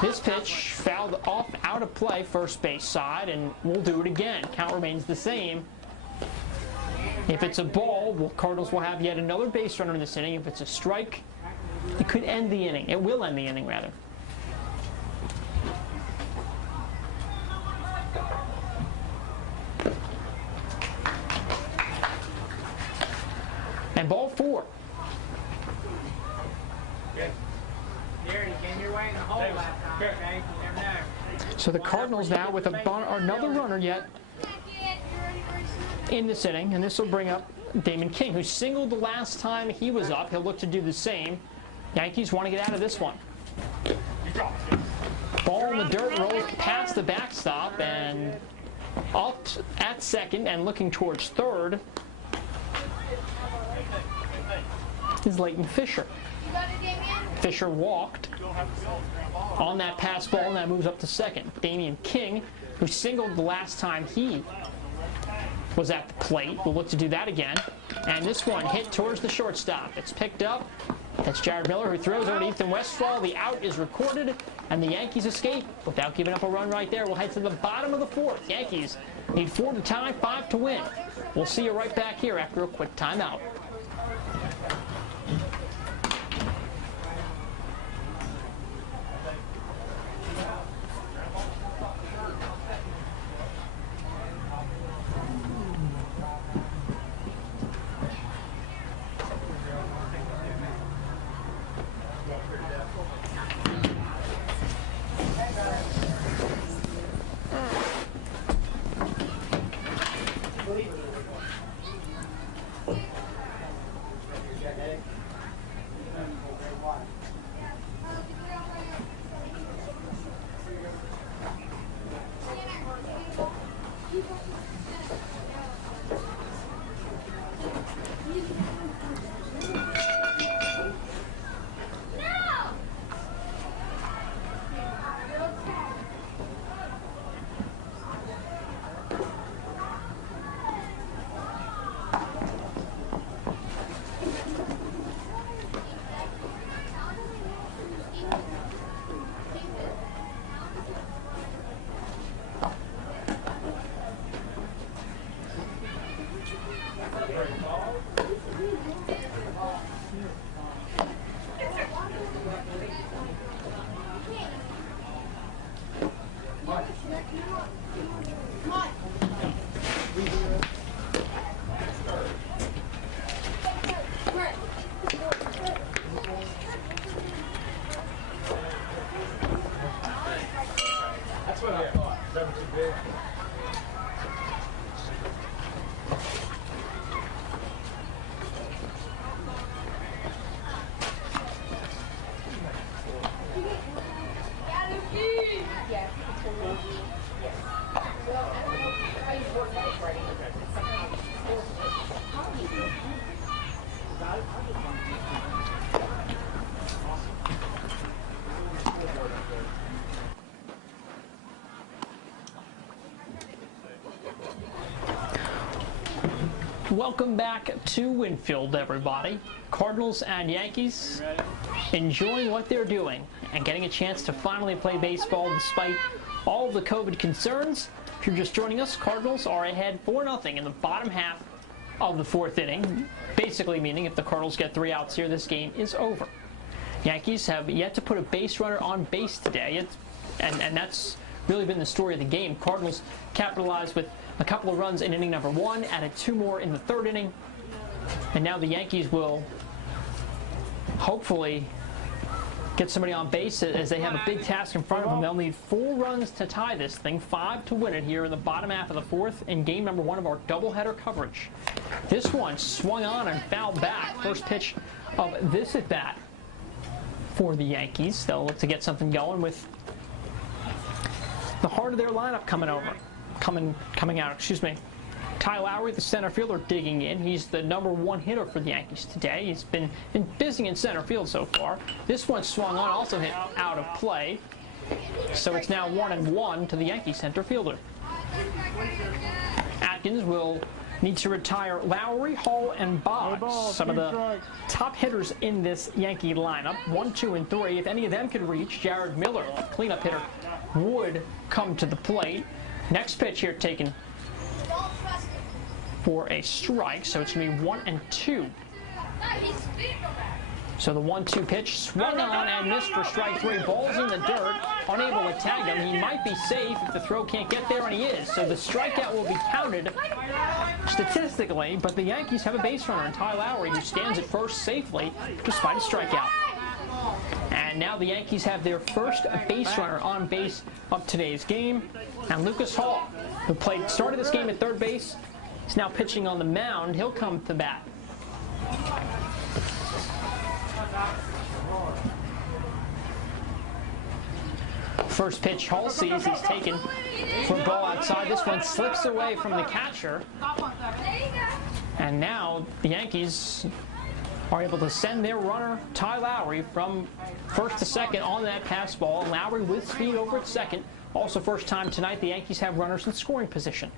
This pitch fouled off out of play, first base side, and we'll do it again. Count remains the same. If it's a ball, Cardinals will have yet another base runner in this inning. If it's a strike, it could end the inning. It will end the inning, rather. And ball 4. So the Cardinals now with another runner yet in this inning, and this will bring up Damon King, who singled the last time he was up. He'll look to do the same. Yankees want to get out of this one. Ball in the dirt, rolls past the backstop, and up at second and looking towards third is Leighton Fisher. Fisher walked on that pass ball, and that moves up to second. Damon King, who singled the last time he was at the plate, will look to do that again. And this one hit towards the shortstop. It's picked up. That's Jared Miller, who throws over to Ethan Westfall. The out is recorded, and the Yankees escape without giving up a run right there. We'll head to the bottom of the 4th. Yankees need 4 to tie, 5 to win. We'll see you right back here after a quick timeout. Welcome back to Winfield, everybody. Cardinals and Yankees enjoying what they're doing and getting a chance to finally play baseball despite all of the COVID concerns. If you're just joining us, Cardinals are ahead 4-0 in the bottom half of the 4th inning, basically meaning if the Cardinals get 3 outs here, this game is over. Yankees have yet to put a base runner on base today, and that's really been the story of the game. Cardinals capitalized with a couple of runs in inning number 1, added 2 more in the 3rd inning, and now the Yankees will hopefully get somebody on base as they have a big task in front of them. They'll need 4 runs to tie this thing, 5 to win it here in the bottom half of the 4th in game number 1 of our doubleheader coverage. This one swung on and fouled back. First pitch of this at bat for the Yankees. They'll look to get something going with the heart of their lineup coming out. Ty Lowry, the center fielder, digging in. He's the #1 hitter for the Yankees today. He's been busy in center field so far. This one swung on, also hit out of play. So it's now 1-1 to the Yankee center fielder. Atkins will need to retire Lowry, Hall, and Boggs. Some of the top hitters in this Yankee lineup, 1, 2, and 3. If any of them could reach, Jared Miller, cleanup hitter, would come to the plate. Next pitch here taken for a strike, so it's going to be 1 and 2. So the 1-2 pitch swung on and missed for strike 3. Ball's in the dirt, unable to tag him. He might be safe if the throw can't get there, and he is. So the strikeout will be counted statistically, but the Yankees have a base runner in Ty Lowry, who stands at first safely despite a strikeout. And now the Yankees have their first base runner on base of today's game. And Lucas Hall, who started this game at third base, is now pitching on the mound. He'll come to bat. First pitch Hall sees is taken for a ball outside. This one slips away from the catcher. And now the Yankees are able to send their runner, Ty Lowry, from first to second on that pass ball. Lowry with speed over at second. Also first time tonight the Yankees have runners in scoring position.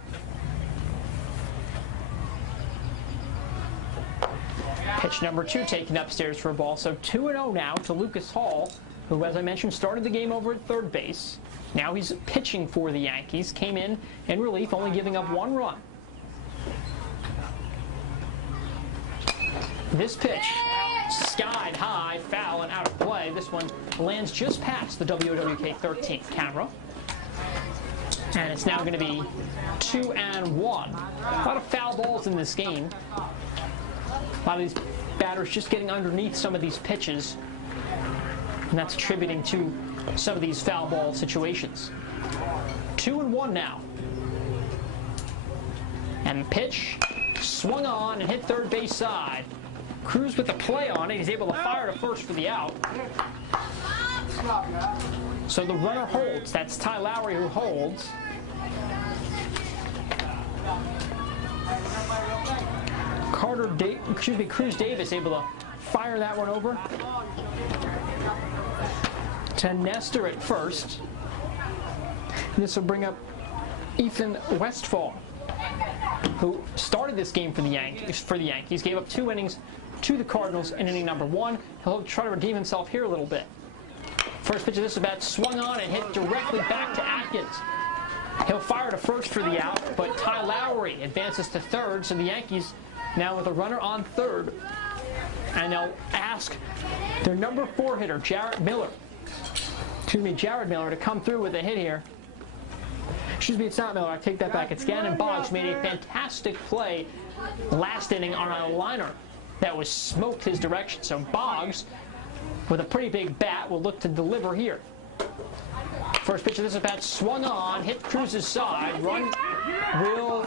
Pitch number 2 taken upstairs for a ball. So 2-0 now to Lucas Hall, who, as I mentioned, started the game over at third base. Now he's pitching for the Yankees. Came in relief, only giving up 1 run. This pitch, skied high, foul, and out of play. This one lands just past the WOWK 13th camera. And it's now going to be 2-1. A lot of foul balls in this game. A lot of these batters just getting underneath some of these pitches. And that's attributing to some of these foul ball situations. 2-1 now. And the pitch swung on and hit third base side. Cruz with the play on it. He's able to fire to first for the out. So the runner holds. That's Ty Lowry who holds. Cruz Davis able to fire that one over to Nestor at first. This will bring up Ethan Westfall, who started this game for the Yankees, gave up 2 innings to the Cardinals in inning number 1. He'll try to redeem himself here a little bit. First pitch of this bat swung on and hit directly back to Atkins. He'll fire to first for the out, but Ty Lowry advances to third, so the Yankees now with a runner on third. And they'll ask their number 4 hitter, Jared Miller, to come through with a hit here. Excuse me, it's not Miller. I take that back. It's Gannon Boggs made a fantastic play last inning on a liner that was smoked his direction. So Boggs, with a pretty big bat, will look to deliver here. First pitch of this bat swung on, hit Cruz's side. Run will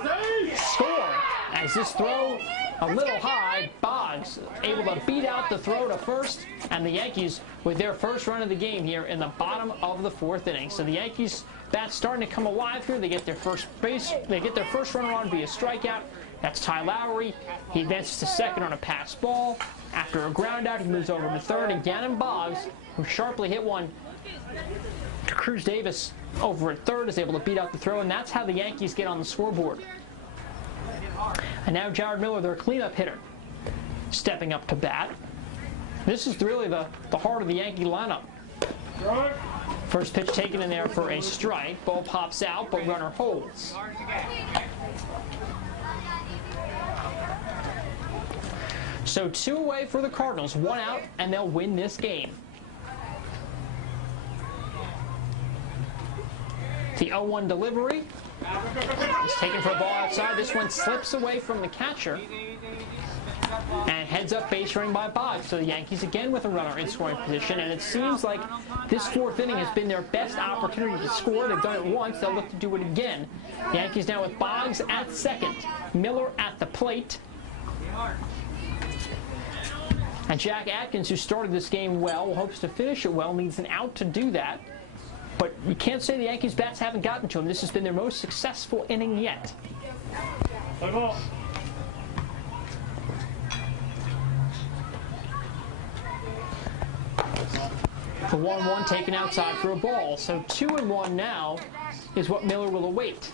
score as this throw a little high. Boggs able to beat out the throw to first, and the Yankees with their first run of the game here in the bottom of the 4th inning. So the Yankees bats starting to come alive here. They get their first runner on via strikeout. That's Ty Lowry. He advances to second on a pass ball. After a ground out, he moves over to third, and Gannon Boggs, who sharply hit one to Cruz Davis over at third, is able to beat out the throw, and that's how the Yankees get on the scoreboard. And now Jared Miller, their cleanup hitter, stepping up to bat. This is really the heart of the Yankee lineup. First pitch taken in there for a strike. Ball pops out, but runner holds. So 2 away for the Cardinals, 1 out, and they'll win this game. The 0-1 delivery is taken for a ball outside. This one slips away from the catcher and heads up base running by Boggs. So the Yankees again with a runner in scoring position, and it seems like this 4th inning has been their best opportunity to score. They've done it once, they'll look to do it again. The Yankees now with Boggs at second, Miller at the plate. And Jack Atkins, who started this game well, hopes to finish it well, needs an out to do that. But you can't say the Yankees bats haven't gotten to him. This has been their most successful inning yet. The 1-1 taken outside for a ball. So 2-1 now is what Miller will await.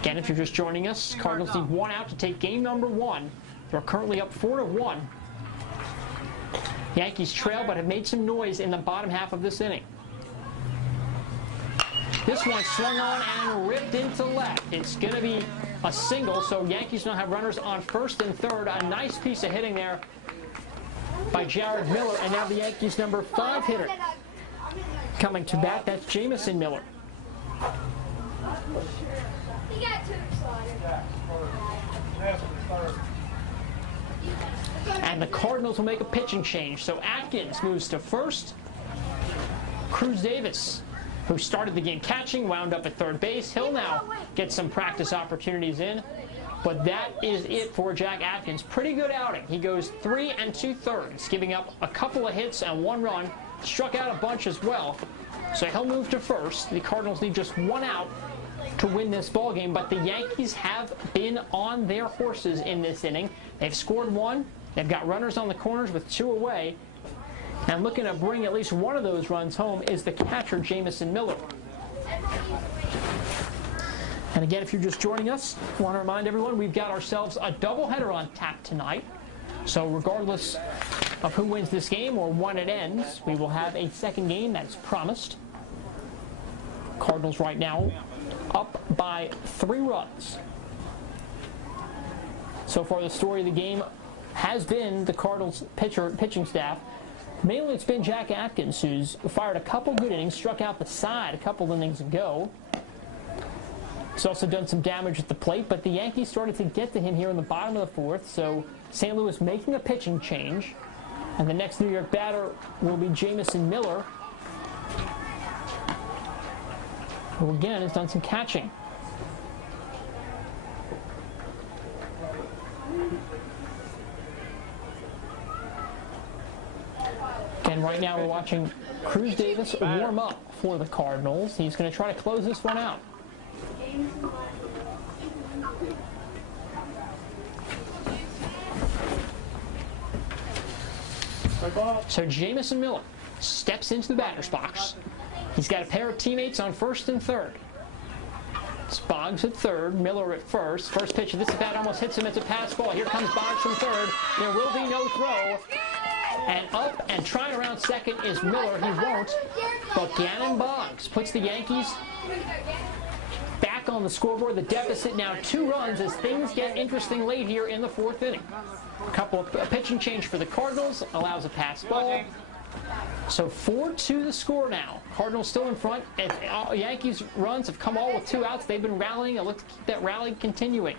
Again, if you're just joining us, Cardinals need 1 out to take game number 1. They're currently up 4-1. Yankees trail, but have made some noise in the bottom half of this inning. This one swung on and ripped into left. It's going to be a single, so Yankees now have runners on first and third. A nice piece of hitting there by Jared Miller, and now the Yankees' number 5 hitter coming to bat. That's Jamison Miller. He got too excited. And the Cardinals will make a pitching change. So Atkins moves to first. Cruz Davis, who started the game catching, wound up at third base. He'll now get some practice opportunities in. But that is it for Jack Atkins. Pretty good outing. He goes 3 2/3, giving up a couple of hits and 1 run. Struck out a bunch as well. So he'll move to first. The Cardinals need just 1 out to win this ball game, but the Yankees have been on their horses in this inning. They've scored 1. They've got runners on the corners with 2 away. And looking to bring at least 1 of those runs home is the catcher, Jamison Miller. And again, if you're just joining us, I want to remind everyone we've got ourselves a doubleheader on tap tonight. So regardless of who wins this game or when it ends, we will have a second game that's promised. Cardinals right now up by 3 runs. So far, the story of the game has been the Cardinals pitching staff. Mainly it's been Jack Atkins, who's fired a couple good innings, struck out the side a couple innings ago. He's also done some damage at the plate, but the Yankees started to get to him here in the bottom of the 4th, so St. Louis making a pitching change. And the next New York batter will be Jamison Miller, who again has done some catching. And right now we're watching Cruz Davis warm up for the Cardinals. He's going to try to close this one out. So Jamison Miller steps into the batter's box. He's got a pair of teammates on first and third. Boggs at third, Miller at first. First pitch of this at bat almost hits him. It's a pass ball. Here comes Boggs from third. There will be no throw. And up and trying around second is Miller. He won't. But Gannon Boggs puts the Yankees back on the scoreboard. The deficit now 2 runs as things get interesting late here in the 4th inning. A couple of pitching change for the Cardinals. Allows a pass ball. So 4-2 the score now. Cardinals still in front. And Yankees runs have come all with 2 outs. They've been rallying. It looks like that rally continuing.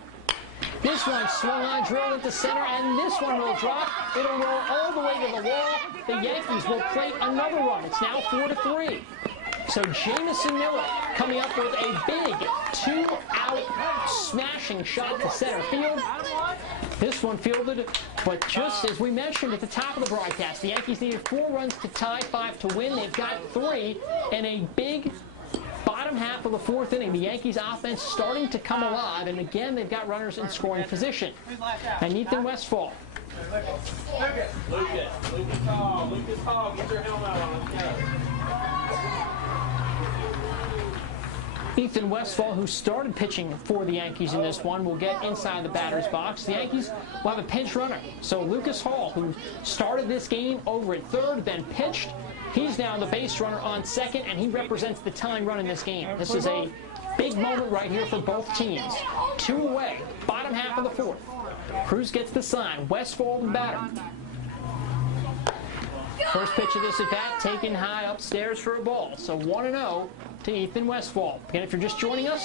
This one swung on, drilled into center, and this one will drop. It'll roll all the way to the wall. The Yankees will plate another run. It's now 4-3. So Jamison Miller coming up with a big 2-out smashing shot to center field. This one fielded, but just as we mentioned at the top of the broadcast, the Yankees needed 4 runs to tie, 5 to win. They've got 3 in a big bottom half of the 4th inning. The Yankees offense starting to come alive, and again they've got runners in scoring position. And Ethan Westfall. Lucas Hall, get your helmet on. Let's go. Ethan Westfall, who started pitching for the Yankees in this one, will get inside the batter's box. The Yankees will have a pinch runner. So Lucas Hall, who started this game over at third, then pitched. He's now the base runner on second, and he represents the tying run in this game. This is a big moment right here for both teams. 2 away, bottom half of the 4th. Cruz gets the sign. Westfall the batter. First pitch of this at bat, taken high upstairs for a ball. So 1-0 to Ethan Westfall. Again, if you're just joining us,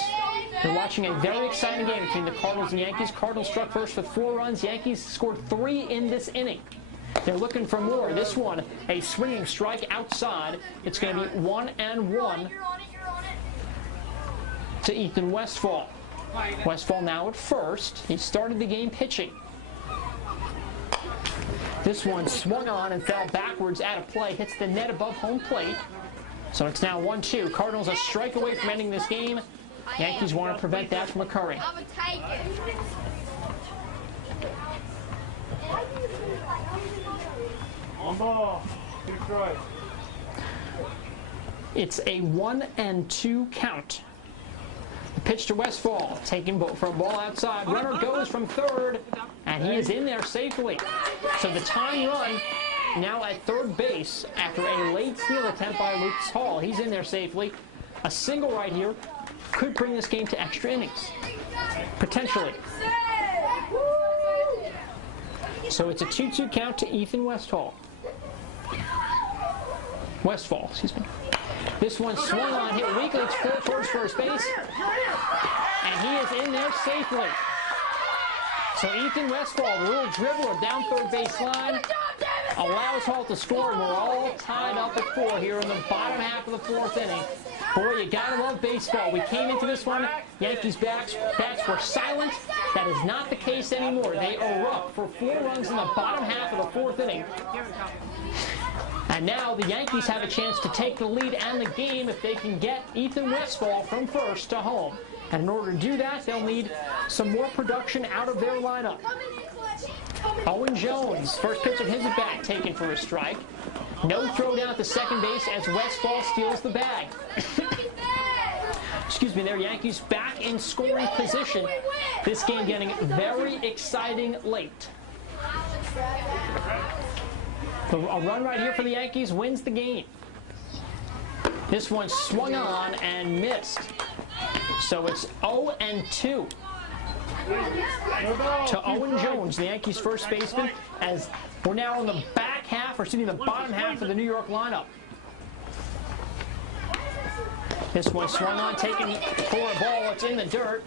you're watching a very exciting game between the Cardinals and Yankees. Cardinals struck first with 4 runs. Yankees scored 3 in this inning. They're looking for more. This one, a swinging strike outside. It's going to be 1-1 to Ethan Westfall. Westfall now at first. He started the game pitching. This one swung on and fell backwards out of play. Hits the net above home plate. So it's now 1-2. Cardinals a strike away from ending this game. Yankees want to prevent that from occurring. I'm going to take it. On ball. 2 strikes. It's a 1-2 count. The Pitch to Westfall, taken for a ball outside. Runner goes from third, and he is in there safely. So the tying run now at third base after a late steal attempt by Lucas Hall. He's in there safely. A single right here could bring this game to extra innings, potentially. So it's a 2-2 count to Ethan Westfall. Westfall, excuse me. This one swung on, hit weakly. It's full towards first base, and he is in there safely. So Ethan Westfall, the little dribbler down third base line, allows Hall to score, and we're all tied up at 4 here in the bottom half of the 4th inning. Boy, you gotta love baseball. We came into this one, Yankees bats were silent. That is not the case anymore. They erupt for 4 runs in the bottom half of the 4th inning. And now the Yankees have a chance to take the lead and the game if they can get Ethan Westfall from first to home. And in order to do that, they'll need some more production out of their lineup. Owen Jones, first pitch of his at bat, taken for a strike. No throw down at the second base as Westfall steals the bag. Excuse me, their Yankees back in scoring position. This game getting very exciting late. A run right here for the Yankees wins the game. This one swung on and missed. So it's 0-2 to Owen Jones, the Yankees' first baseman, as we're now in the back half, or excuse me, the bottom half of the New York lineup. This one swung on, taken for a ball. It's in the dirt.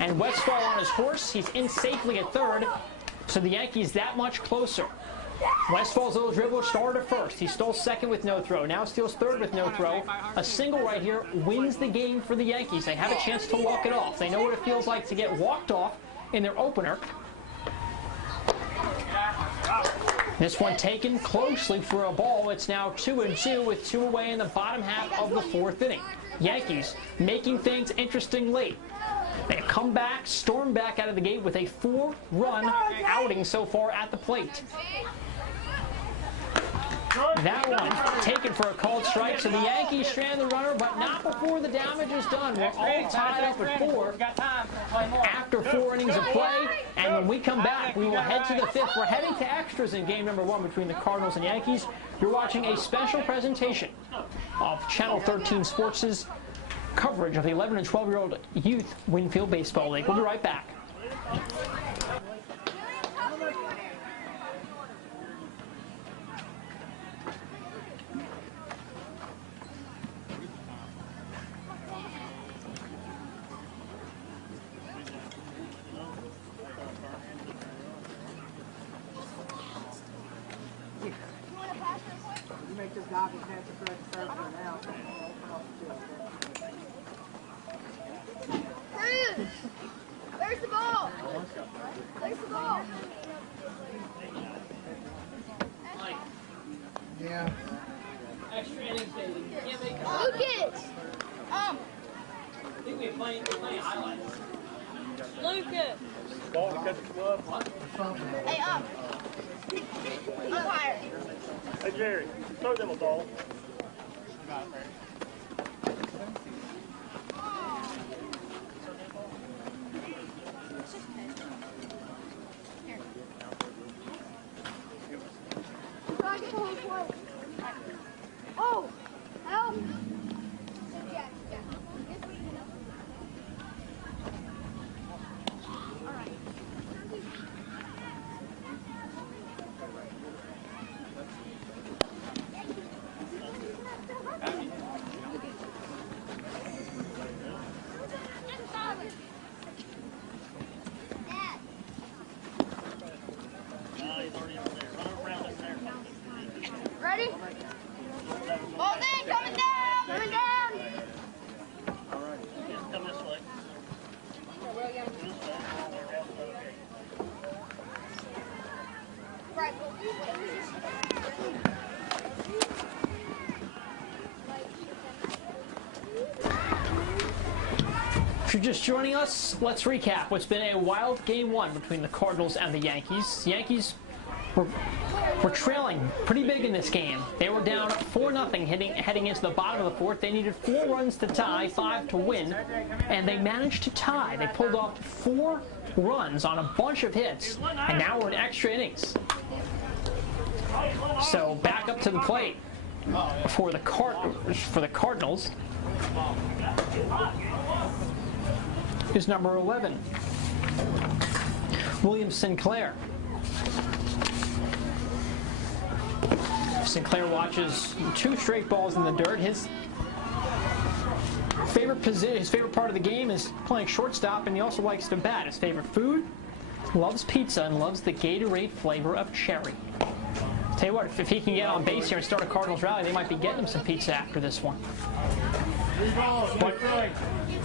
And Westfall on his horse. He's in safely at third. So the Yankees that much closer. Westfall's little dribble started first. He stole second with no throw. Now steals third with no throw. A single right here wins the game for the Yankees. They have a chance to walk it off. They know what it feels like to get walked off in their opener. This one taken closely for a ball. It's now 2-2 with 2 away in the bottom half of the 4th inning. Yankees making things interesting late. They come back, storm back out of the gate with a 4-run outing so far at the plate. That one taken for a called strike, so the Yankees strand the runner, but not before the damage is done. We're all tied up at 4 after 4 innings of play, and when we come back, we will head to the 5th. We're heading to extras in game number 1 between the Cardinals and Yankees. You're watching a special presentation of Channel 13 Sports' coverage of the 11 and 12-year-old youth Winfield Baseball League. We'll be right back. Where's the ball? Where's the ball? Yeah. Extra innings, David. You can't make it. Lucas! I think we're playing highlights. Lucas! Ball to catch the glove. Hey, up! Umpire! Hey, Jerry, throw them a ball. Oh! Help! Ready? Ball in, coming down, coming down. All right. Come this way. Right. If you're just joining us, let's recap what's been a wild game 1 between the Cardinals and the Yankees. The Yankees were were trailing pretty big in this game. They were down 4-0 heading into the bottom of the fourth. They needed 4 runs to tie, 5 to win, and they managed to tie. They pulled off 4 runs on a bunch of hits, and now we're in extra innings. So back up to the plate for the Cardinals is number 11, William Sinclair. Sinclair watches 2 straight balls in the dirt. His favorite part of the game is playing shortstop, and he also likes to bat. His favorite food, loves pizza and loves the Gatorade flavor of cherry. Tell you what, if he can get on base here and start a Cardinals rally, they might be getting him some pizza after this one. But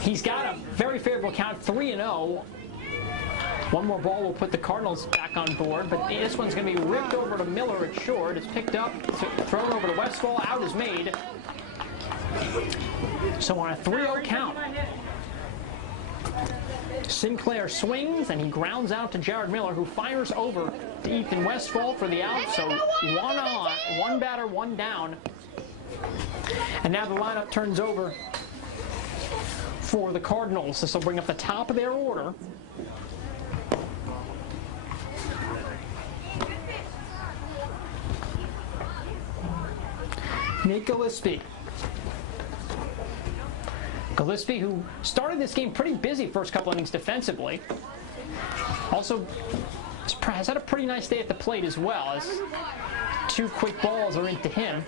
he's got a very favorable count, 3-0. One more ball will put the Cardinals back on board, but this one's going to be ripped over to Miller at short. It's picked up, thrown over to Westfall. Out is made. So on a 3-0 count, Sinclair swings and he grounds out to Jared Miller, who fires over to Ethan Westfall for the out. So 1 on, 1 batter, 1 down. And now the lineup turns over for the Cardinals. This will bring up the top of their order. Nate Gillespie. Gillespie, who started this game pretty busy first couple innings defensively, also has had a pretty nice day at the plate as well, as 2 quick balls are into him.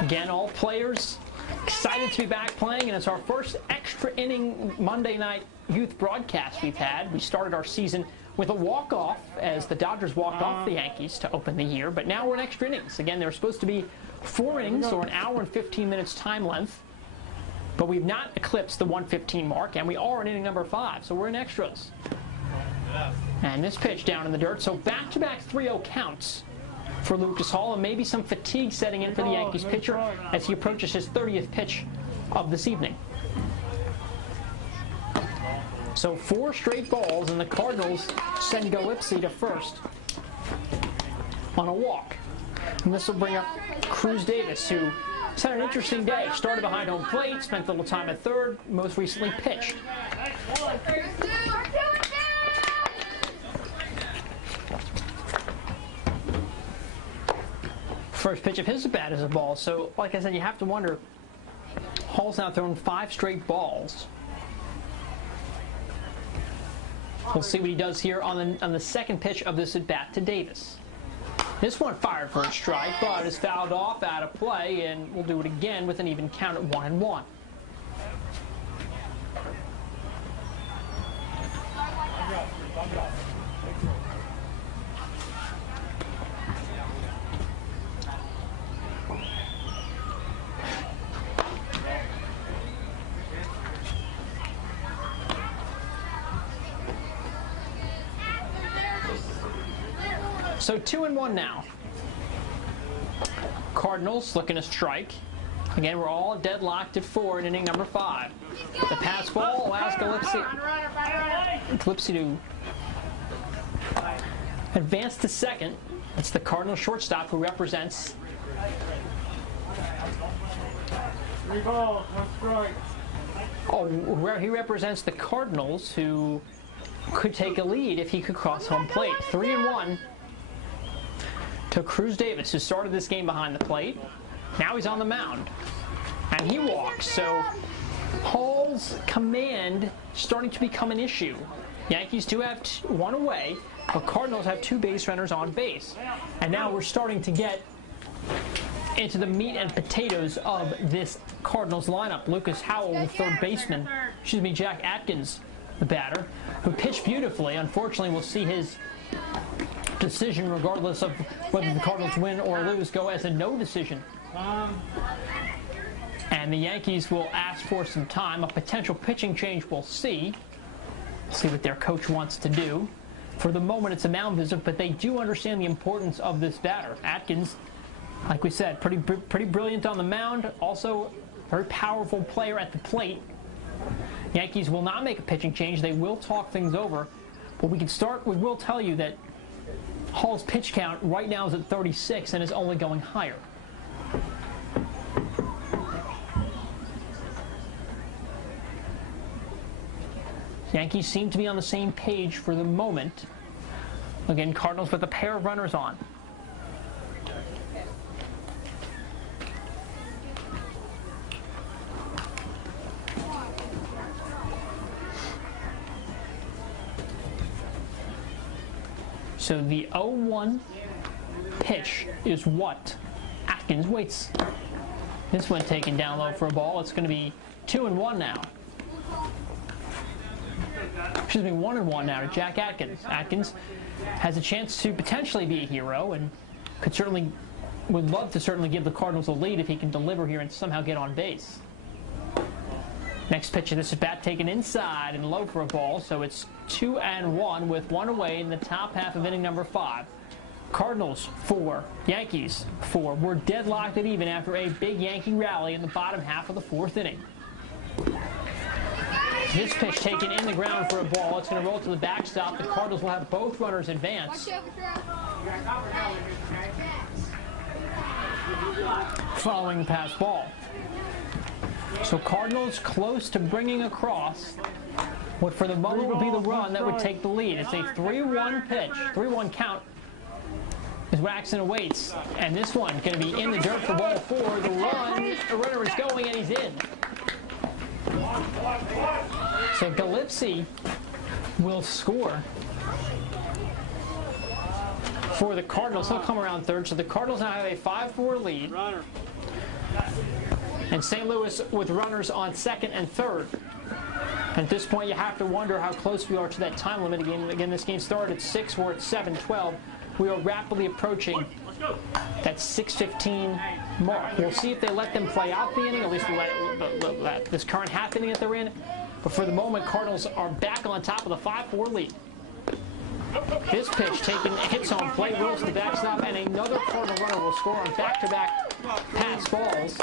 Again, all players excited to be back playing, and it's our first extra inning Monday night youth broadcast we've had. We started our season with a walk-off as the Dodgers walked off the Yankees to open the year, but now we're in extra innings. Again, there were supposed to be 4 innings or an hour and 15 minutes time length, but we've not eclipsed the 1:15 mark, and we are in inning number 5, so we're in extras. And this pitch down in the dirt, so back-to-back 3-0 counts for Lucas Hall, and maybe some fatigue setting in for the Yankees pitcher as he approaches his 30th pitch of this evening. So 4 straight balls, and the Cardinals send Gillespie to first on a walk. And this will bring up Cruz Davis, who has had an interesting day. Started behind home plate, spent a little time at third, most recently pitched. First pitch of his bat is a ball. So, like I said, you have to wonder, Hall's now thrown 5 straight balls. We'll see what he does here on the second pitch of this at bat to Davis. This one fired for a strike, but is fouled off out of play, and we'll do it again with an even count at 1-1. So 2-1 now. Cardinals looking to strike. Again, we're all deadlocked at 4 in inning number 5. The pass ball allows Gillespie to advance to second. It's the Cardinal shortstop who represents. 3 balls, 1 strike. Oh, where he represents the Cardinals, who could take a lead if he could cross home plate. 3-1. To Cruz Davis, who started this game behind the plate. Now he's on the mound, and he walks. So Hall's command starting to become an issue. Yankees do have 1 away, but Cardinals have 2 base runners on base. And now we're starting to get into the meat and potatoes of this Cardinals lineup. Lucas Howell, the third baseman, Jack Atkins, the batter, who pitched beautifully. Unfortunately, we'll see his decision, regardless of whether the Cardinals win or lose, go as a no decision. And the Yankees will ask for some time. A potential pitching change we'll see. See what their coach wants to do. For the moment, it's a mound visit, but they do understand the importance of this batter. Atkins, like we said, pretty brilliant on the mound. Also, very powerful player at the plate. Yankees will not make a pitching change. They will talk things over But we will tell you that Hall's pitch count right now is at 36 and is only going higher. Yankees seem to be on the same page for the moment. Again, Cardinals with a pair of runners on. So the 0-1 pitch is what Atkins waits. This one taken down low for a ball. It's going to be 2-1 now. Excuse me, 1-1 now to Jack Atkins. Atkins has a chance to potentially be a hero and would love to certainly give the Cardinals a lead if he can deliver here and somehow get on base. Next pitch of this is bat taken inside and low for a ball, so it's 2-1 with one away in the top half of inning number 5. Cardinals 4, Yankees 4. We're deadlocked at even after a big Yankee rally in the bottom half of the 4th inning. This pitch taken in the ground for a ball. It's going to roll to the backstop. The Cardinals will have both runners advance. Following the pass ball. So Cardinals close to bringing across what for the moment would be the run that would take the lead. It's a 3-1 pitch, 3-1 count as Waxon awaits. And this one going to be in the dirt for ball 4. The runner is going and he's in. So Gillespie will score for the Cardinals. He'll come around third. So the Cardinals now have a 5-4 lead. And St. Louis with runners on second and third. At this point, you have to wonder how close we are to that time limit. Again, this game started at 6. We're at 7:12. We are rapidly approaching that 6:15 mark. We'll see if they let them play out the inning, at least let this current half inning that they're in. But for the moment, Cardinals are back on top of the 5-4 lead. This pitch taken hits on plate, rolls to the backstop, and another Cardinal runner will score on back-to-back pass balls.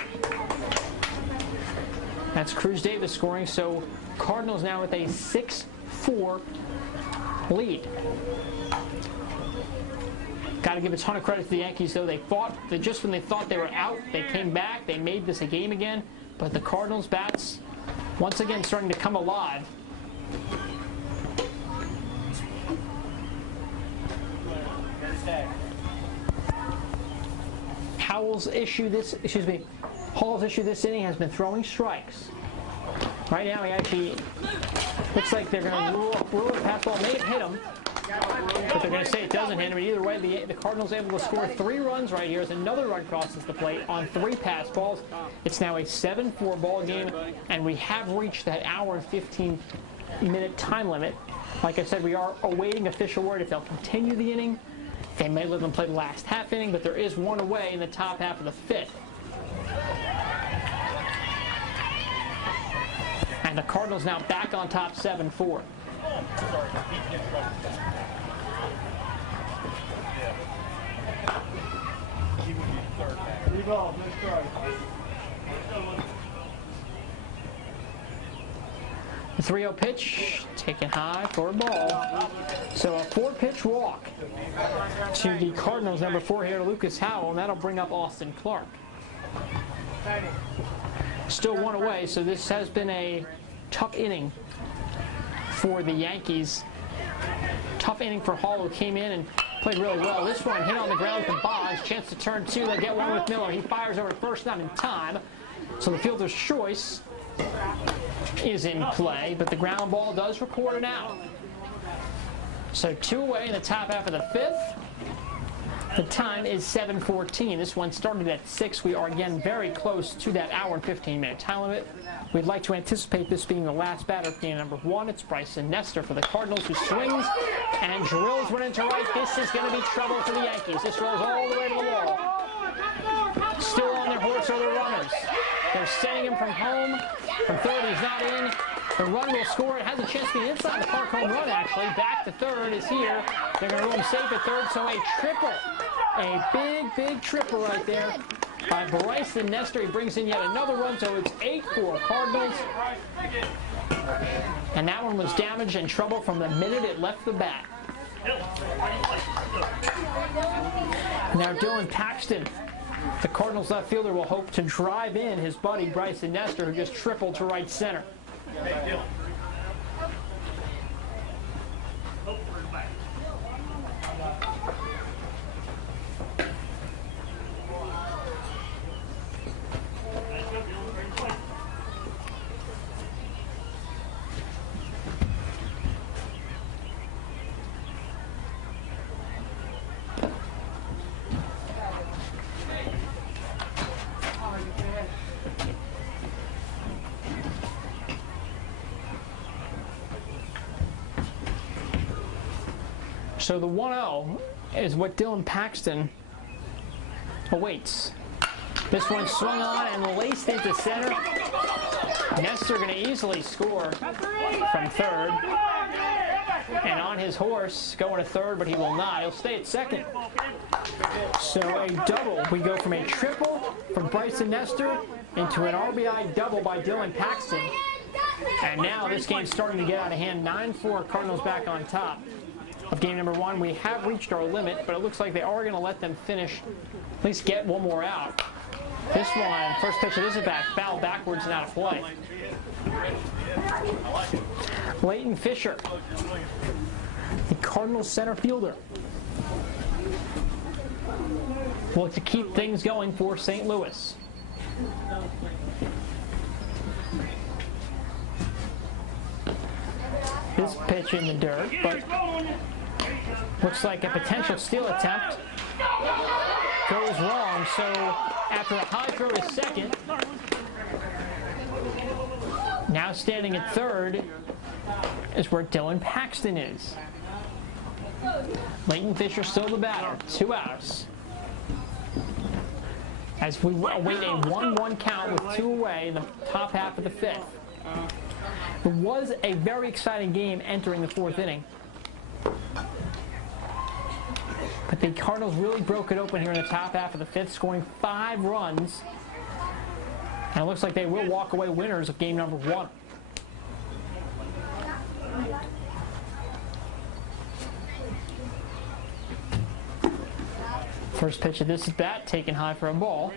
That's Cruz Davis scoring, so Cardinals now with a 6-4 lead. Got to give a ton of credit to the Yankees, though. They thought that just when they thought they were out, they came back, they made this a game again. But the Cardinals bats, once again, starting to come alive. Hall's issue this inning has been throwing strikes. Right now, he actually looks like they're going to rule the pass ball. May have hit him, but they're going to say it doesn't hit him. But either way, the Cardinals able to score 3 runs right here as another run crosses the plate on 3 pass balls. It's now a 7-4 ball game, and we have reached that hour and 15-minute time limit. Like I said, we are awaiting official word if they'll continue the inning. They may let them play the last half inning, but there is one away in the top half of the 5th. And the Cardinals now back on top 7-4. The 3-0 pitch, taken high for a ball. So a 4-pitch walk to the Cardinals, number 4 here to Lucas Howell, and that'll bring up Austin Clark. Still one away, so this has been a tough inning for the Yankees. Tough inning for Hall, who came in and played really well. This one hit on the ground from Bonds. Chance to turn 2. They'll get one with Miller. He fires over first, not in time. So the fielder's choice is in play, but the ground ball does record an out. So 2 away in the top half of the 5th. The time is 7:14. This one started at 6. We are again very close to that hour and 15-minute time limit. We'd like to anticipate this being the last batter of game number 1. It's Bryson Nestor for the Cardinals, who swings and drills one into right. This is going to be trouble for the Yankees. This rolls all the way to the wall. Still on their horse are the runners. They're sending him from home. From third, he's not in. The run will score. It has a chance to be inside the park home run, actually. Back to third is here. They're going to roll him safe at third, so a triple. A big, big triple right there by Bryson Nestor. He brings in yet another run, so it's 8-4 Cardinals. And that one was damaged and trouble from the minute it left the bat. Now Dylan Paxton, the Cardinals left fielder, will hope to drive in his buddy Bryson Nestor, who just tripled to right center. So the 1-0 is what Dylan Paxton awaits. This one swung on and laced into center. Nestor going to easily score from third. And on his horse, going to third, but he will not. He'll stay at second. So a double. We go from a triple from Bryson Nestor into an RBI double by Dylan Paxton. And now this game's starting to get out of hand. 9-4 Cardinals back on top of game number one. We have reached our limit, but it looks like they are going to let them finish, at least get one more out. This one, first pitch of this at bat, foul backwards and out of play. Leighton Fisher, the Cardinals center fielder, will look to keep things going for St. Louis. This pitch in the dirt, but looks like a potential steal attempt goes wrong. So after a high throw to second, now standing at third is where Dylan Paxton is. Leighton Fisher still the batter, 2 outs. As we await a 1-1 count with 2 away in the top half of the 5th. It was a very exciting game entering the 4th inning. But the Cardinals really broke it open here in the top half of the 5th, scoring 5 runs. And it looks like they will walk away winners of game number 1. First pitch of this at bat, taken high for a ball.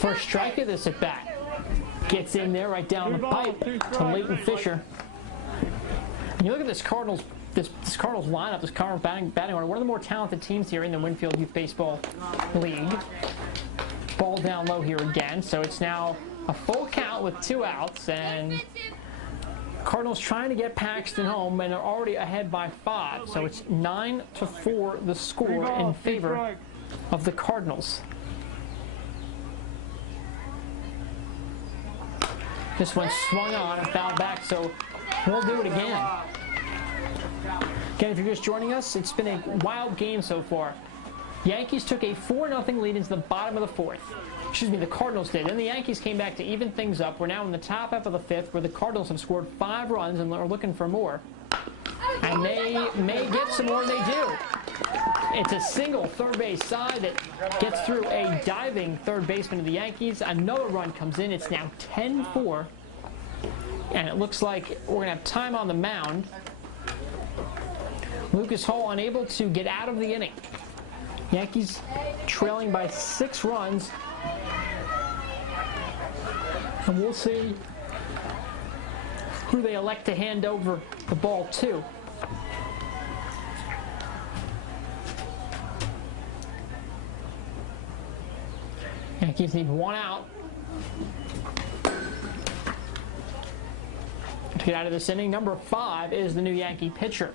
First strike of this at bat. Gets in there right down the pipe to Leighton Fisher. And you look at this Cardinals lineup, this Cardinals batting order, one of the more talented teams here in the Winfield Youth Baseball League. Ball down low here again, so it's now a full count with 2 outs, and Cardinals trying to get Paxton home, and they're already ahead by 5, so it's 9-4 the score in favor of the Cardinals. This one swung on and fouled back, so we'll do it again. Again, if you're just joining us, it's been a wild game so far. Yankees took a 4-0 lead into the bottom of the 4th. Excuse me, the Cardinals did. Then the Yankees came back to even things up. We're now in the top half of the 5th, where the Cardinals have scored 5 runs and are looking for more. And they may get some more, and they do. It's a single third base side that gets through a diving third baseman of the Yankees. Another run comes in. It's now 10-4. And it looks like we're going to have time on the mound. Lucas Hall unable to get out of the inning. Yankees trailing by 6 runs. And we'll see who they elect to hand over the ball to. Yankees need 1 out to get out of this inning. Number 5 is the new Yankee pitcher.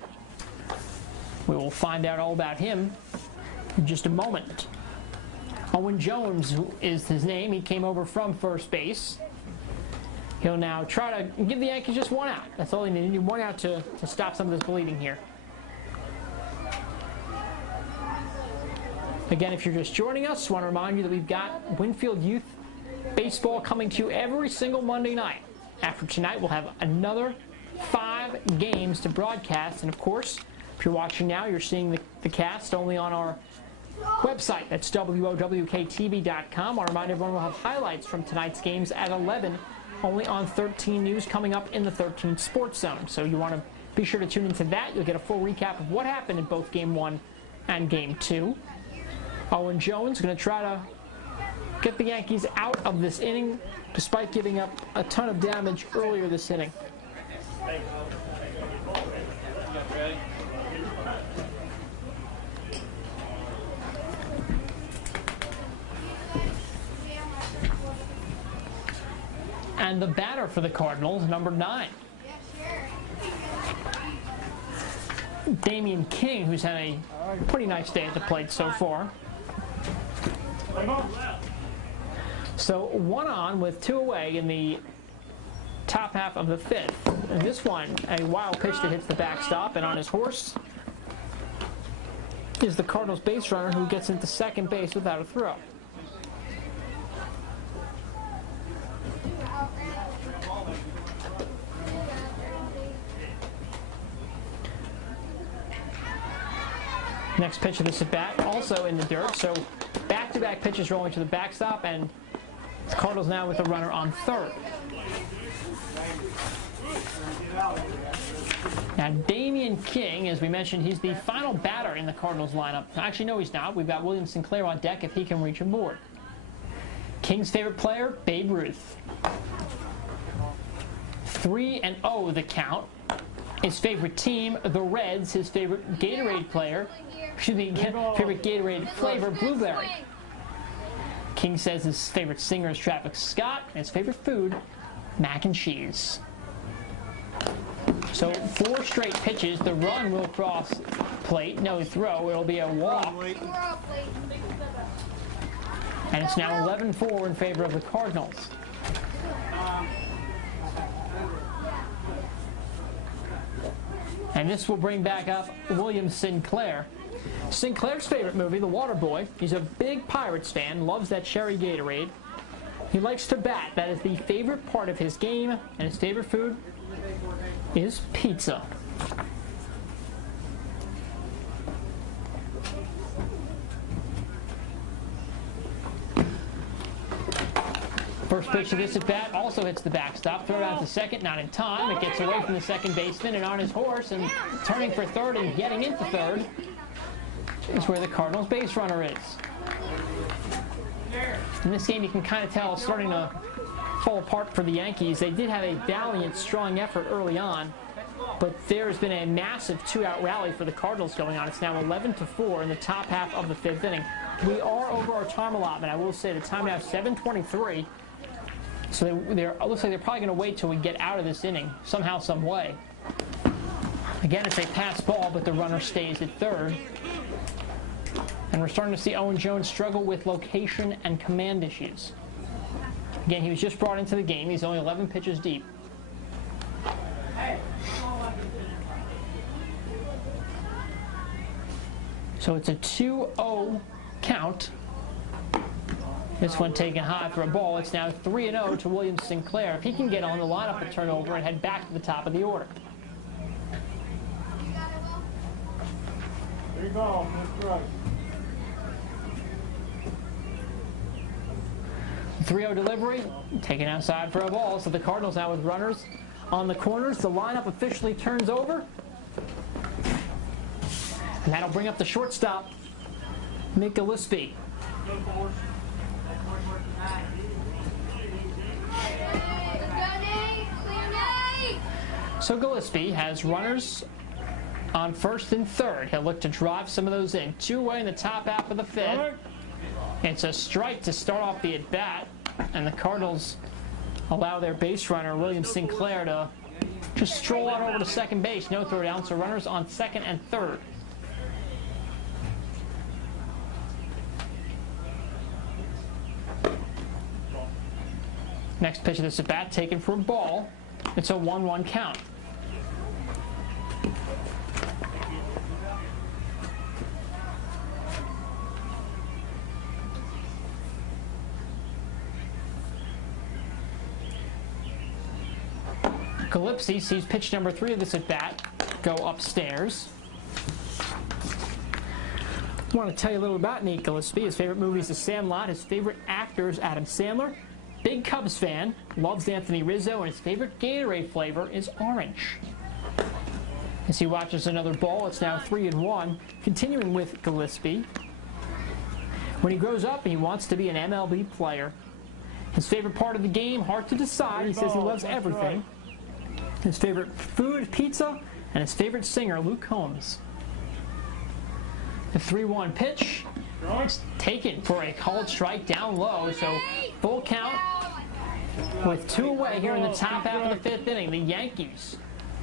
We will find out all about him in just a moment. Owen Jones is his name. He came over from first base. He'll now try to give the Yankees just 1 out. That's all they need. They need 1 out to stop some of this bleeding here. Again, if you're just joining us, I want to remind you that we've got Winfield Youth Baseball coming to you every single Monday night. After tonight, we'll have another 5 games to broadcast. And of course, if you're watching now, you're seeing the cast only on our website. That's WOWKTV.com. I'll remind everyone we'll have highlights from tonight's games at 11, only on 13 News coming up in the 13 Sports Zone. So you want to be sure to tune into that. You'll get a full recap of what happened in both Game 1 and Game 2. Owen Jones going to try to get the Yankees out of this inning, despite giving up a ton of damage earlier this inning. And the batter for the Cardinals, number 9. Damian King, who's had a pretty nice day at the plate so far. So 1 on with 2 away in the top half of the 5th. And this one, a wild pitch that hits the backstop, and on his horse is the Cardinals base runner, who gets into second base without a throw. Next pitch of this at bat, also in the dirt. So back-to-back pitches rolling to the backstop, and the Cardinals now with a runner on third. Now Damian King, as we mentioned, he's the final batter in the Cardinals lineup. Actually, no, he's not. We've got William Sinclair on deck if he can reach aboard. King's favorite player, Babe Ruth. 3-0 the count. His favorite team, the Reds. His favorite Gatorade player, favorite Gatorade flavor, blueberry. King says his favorite singer is Travis Scott, and his favorite food, mac and cheese. So 4 straight pitches. The run will cross plate. No throw. It'll be a walk. And it's now 11-4 in favor of the Cardinals. And this will bring back up William Sinclair. Sinclair's favorite movie, The Waterboy. He's a big Pirates fan, loves that cherry Gatorade. He likes to bat. That is the favorite part of his game, and his favorite food is pizza. First pitch of this at bat also hits the backstop. Throw it out to second, not in time. It gets away from the second baseman and on his horse, and turning for third and getting into third is where the Cardinals base runner is. In this game, you can kind of tell it's starting to fall apart for the Yankees. They did have a valiant, strong effort early on, but there's been a massive 2-out rally for the Cardinals going on. It's now 11-4 in the top half of the 5th inning. We are over our time allotment. I will say the time now is 7:23. So it looks like they're probably going to wait till we get out of this inning, somehow, some way. Again, it's a pass ball, but the runner stays at third. And we're starting to see Owen Jones struggle with location and command issues. Again, he was just brought into the game. He's only 11 pitches deep. So it's a 2-0 count. This one taken high for a ball. It's now 3-0 to William Sinclair. If he can get on, the lineup will turn over and head back to the top of the order. There you go, that's right. 3-0 delivery, taken outside for a ball. So the Cardinals now with runners on the corners. The lineup officially turns over. And that'll bring up the shortstop, Mick Gillespie. So Gillespie has runners on first and third. He'll look to drive some of those in. 2 away in the top half of the 5th. It's a strike to start off the at-bat, and the Cardinals allow their base runner, William Sinclair, to just stroll on over to second base. No throw down, so runners on second and third. Next pitch of this at-bat taken for a ball. It's a 1-1 count. Gillespie sees pitch number 3 of this at bat go upstairs. I want to tell you a little about Nate Gillespie. His favorite movie is The Sandlot. His favorite actor is Adam Sandler. Big Cubs fan, loves Anthony Rizzo, and his favorite Gatorade flavor is orange. As he watches another ball, it's now 3-1. Continuing with Gillespie. When he grows up, he wants to be an MLB player. His favorite part of the game, hard to decide. He says he loves everything. His favorite food, pizza, and his favorite singer, Luke Combs. The 3-1 pitch. It's taken for a called strike down low, so full count with 2 away here in the top half of the 5th inning. The Yankees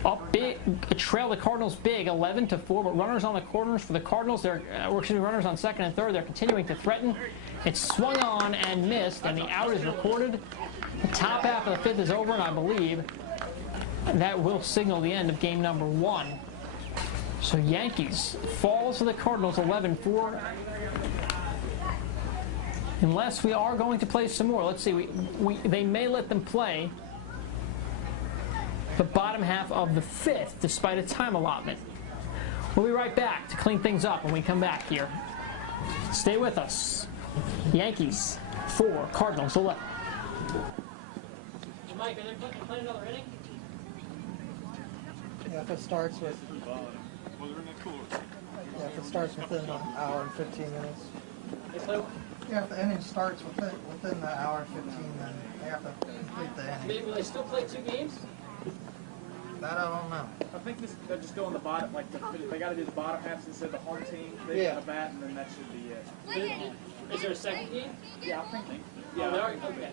up big, trail the Cardinals big, 11-4, but runners on the corners for the Cardinals. Runners on second and third. They're continuing to threaten. It's swung on and missed, and the out is recorded. The top half of the 5th is over, and I believe that will signal the end of game number 1. So Yankees falls to the Cardinals 11-4. Unless we are going to play some more. Let's see. They may let them play the bottom half of the 5th despite a time allotment. We'll be right back to clean things up when we come back here. Stay with us. Yankees 4, Cardinals 11. Mike, are they playing another inning? Yeah, if it starts with. Yeah, if it starts within an hour and 15 minutes. Yeah, if the inning starts within the hour and 15, then they have to complete the inning. Maybe will they still play 2 games? That I don't know. I think they're just doing the bottom, like they got to do the bottom half since they're the home team. They get a bat, and then that should be it. Is there a second game? Yeah, I think. Yeah, they are. Okay. Yeah.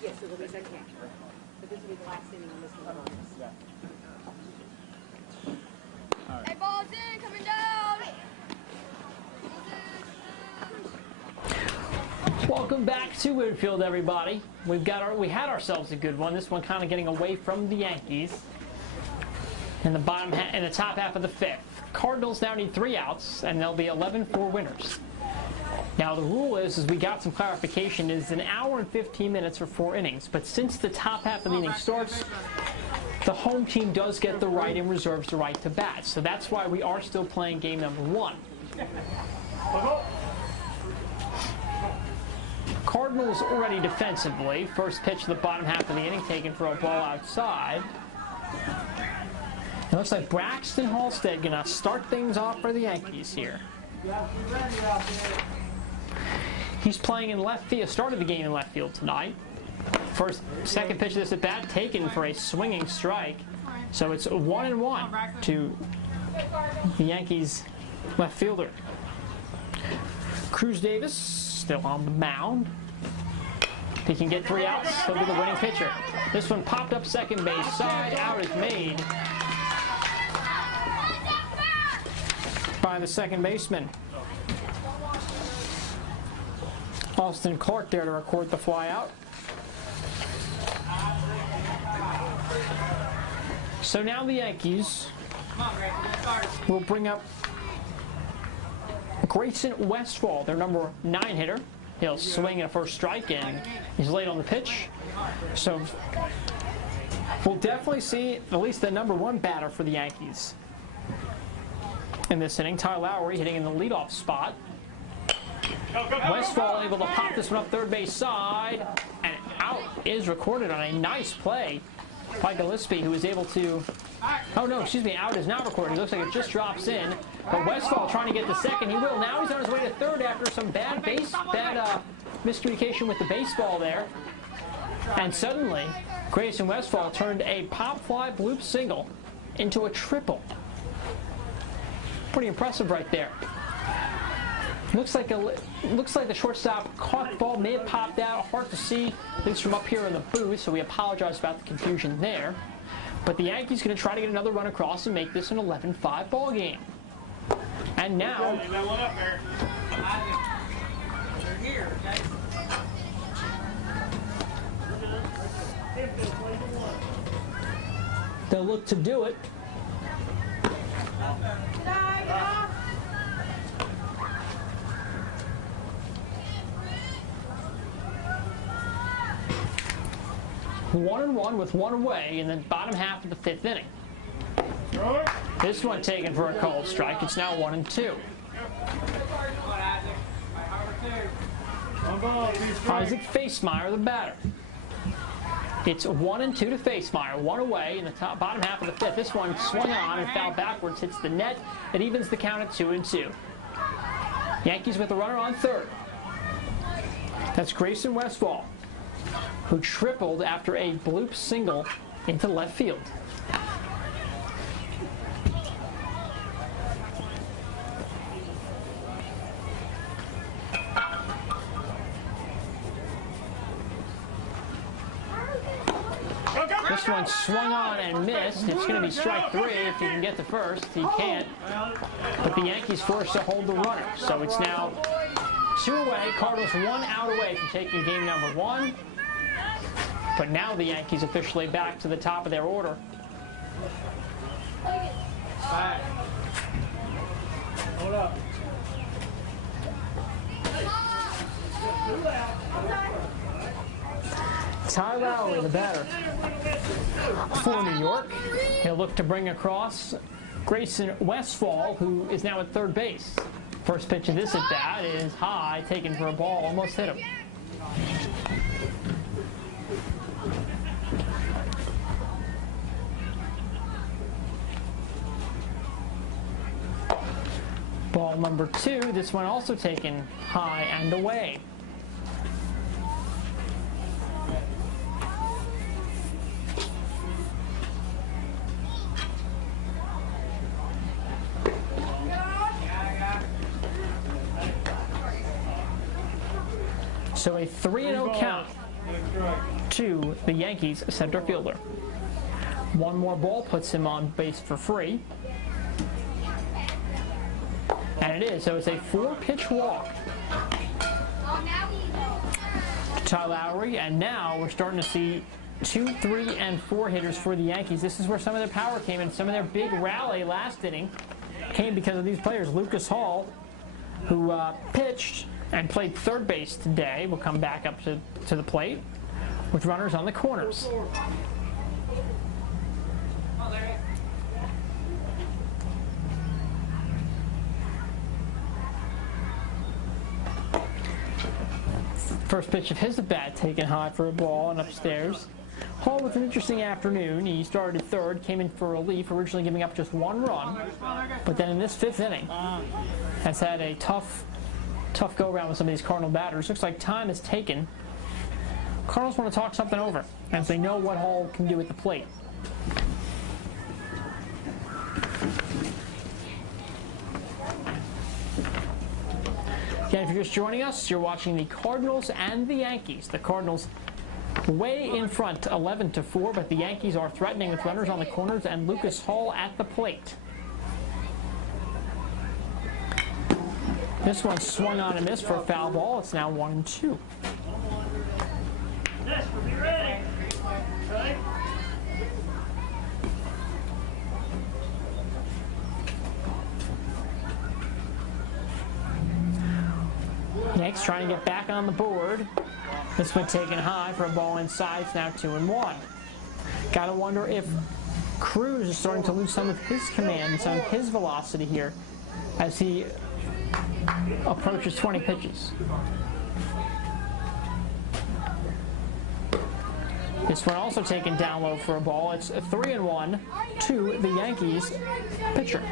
Yes, it'll be second half. But this will be the last inning on this one. Hey, ball's in, coming down. Welcome back to Winfield, everybody. We had ourselves a good one. This one kind of getting away from the Yankees. In the top half of the 5th. Cardinals now need 3 outs, and they'll be 11-4 winners. Now the rule is we got some clarification, is an hour and 15 minutes for 4 innings. But since the top half of the inning starts, the home team does get the right and reserves the right to bat. So that's why we are still playing game number 1. Cardinals ready defensively. First pitch to the bottom half of the inning, taken for a ball outside. It looks like Braxton Halstead going to start things off for the Yankees here. He's playing in left field, started the game in left field tonight. Second pitch of this at bat, taken for a swinging strike. So it's 1-1 to the Yankees left fielder. Cruz Davis still on the mound. If he can get 3 outs, he'll be the winning pitcher. This one popped up second base side, out is made by the second baseman. Austin Clark there to record the fly out. So now the Yankees will bring up Grayson Westfall, their number 9 hitter. He'll swing at a first strike, and he's late on the pitch. So we'll definitely see at least the number 1 batter for the Yankees in this inning. Ty Lowry hitting in the leadoff spot. Westfall able to pop this one up third base side, and out is recorded on a nice play by Gillespie, who is able to... Oh, no, excuse me, out is not recorded. It looks like it just drops in. But Westfall trying to get to second. He will. Now he's on his way to third after some bad miscommunication with the baseball there. And suddenly, Grayson Westfall turned a pop fly bloop single into a triple. Pretty impressive right there. Looks like the shortstop caught the ball, may have popped out. Hard to see, at least from up here in the booth, so we apologize about the confusion there. But the Yankees going to try to get another run across and make this an 11-5 ball game. And now, they'll look to do it. One and one with one away in the bottom half of the fifth inning. This one taken for a called strike. It's now 1-2. Isaac Facemeyer, the batter. It's 1-2 to Facemeyer. One away in the bottom half of the fifth. This one swung on and fouled backwards, hits the net. It evens the count at 2-2. Yankees with a runner on third. That's Grayson Westfall, who tripled after a bloop single into left field. This one swung on and missed. It's going to be strike three if he can get to first. He can't. But the Yankees forced to hold the runner. So it's now 2 away. Cardinals 1 out away from taking game number 1. But now the Yankees officially back to the top of their order. Hold up. Ty Lowry, the batter for New York. He'll look to bring across Grayson Westfall, who is now at third base. First pitch of this at bat is high, taken for a ball, almost hit him. Ball number 2, this one also taken high and away. So a 3-0 count to the Yankees center fielder. One more ball puts him on base for free. And it is, so it's a 4-pitch walk to Ty Lowry, and now we're starting to see 2, 3, and 4 hitters for the Yankees. This is where some of their power came in. Some of their big rally last inning came because of these players. Lucas Hall, who pitched and played third base today, will come back up to the plate with runners on the corners. First pitch of his at bat taken high for a ball and upstairs. Hall with an interesting afternoon. He started third, came in for relief, originally giving up just 1 run. But then in this 5th inning, has had a tough go-around with some of these Cardinal batters. Looks like time is taken. Cardinals want to talk something over, as they know what Hall can do at the plate. Again, if you're just joining us, you're watching the Cardinals and the Yankees. The Cardinals way in front, 11-4, but the Yankees are threatening with runners on the corners and Lucas Hall at the plate. This one swung on and missed for a foul ball. It's now 1-2. Yanks trying to get back on the board. This one taken high for a ball inside. It's now 2-1. Gotta wonder if Cruz is starting to lose some of his command, some of his velocity here as he approaches 20 pitches. This one also taken down low for a ball. It's a 3-1 to the Yankees pitcher.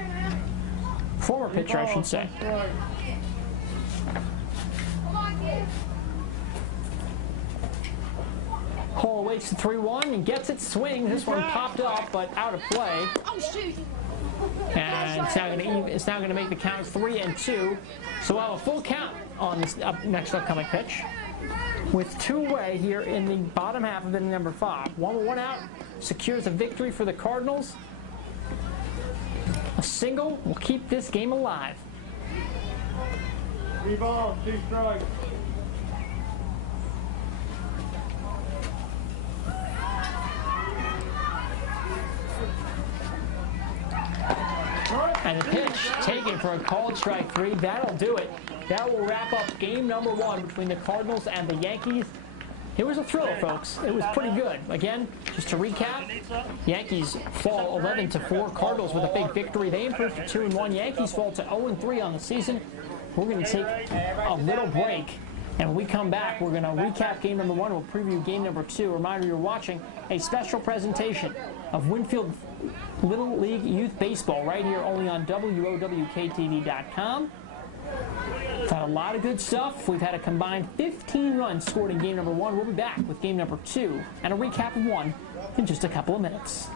Former pitcher, I should say. Hall waits the 3-1 and gets it, swings. This one popped up, but out of play. Oh, shoot. And it's now going to make the count 3-2. So we'll have a full count on this next upcoming pitch, with two away here in the bottom half of inning number 5. 1 out secures a victory for the Cardinals. A single will keep this game alive. 3 balls, 2 strikes. And the pitch taken for a called strike 3. That'll do it. That will wrap up game number 1 between the Cardinals and the Yankees. It was a thriller, folks. It was pretty good. Again, just to recap, Yankees fall 11-4. Cardinals with a big victory. They improved to 2-1. Yankees fall to 0-3 on the season. We're going to take a little break. And when we come back, we're going to recap game number 1. We'll preview game number 2. Reminder, you're watching a special presentation of Winfield Little League Youth Baseball right here only on WOWKTV.com. We've had a lot of good stuff. We've had a combined 15 runs scored in game number 1. We'll be back with game number 2 and a recap of 1 in just a couple of minutes.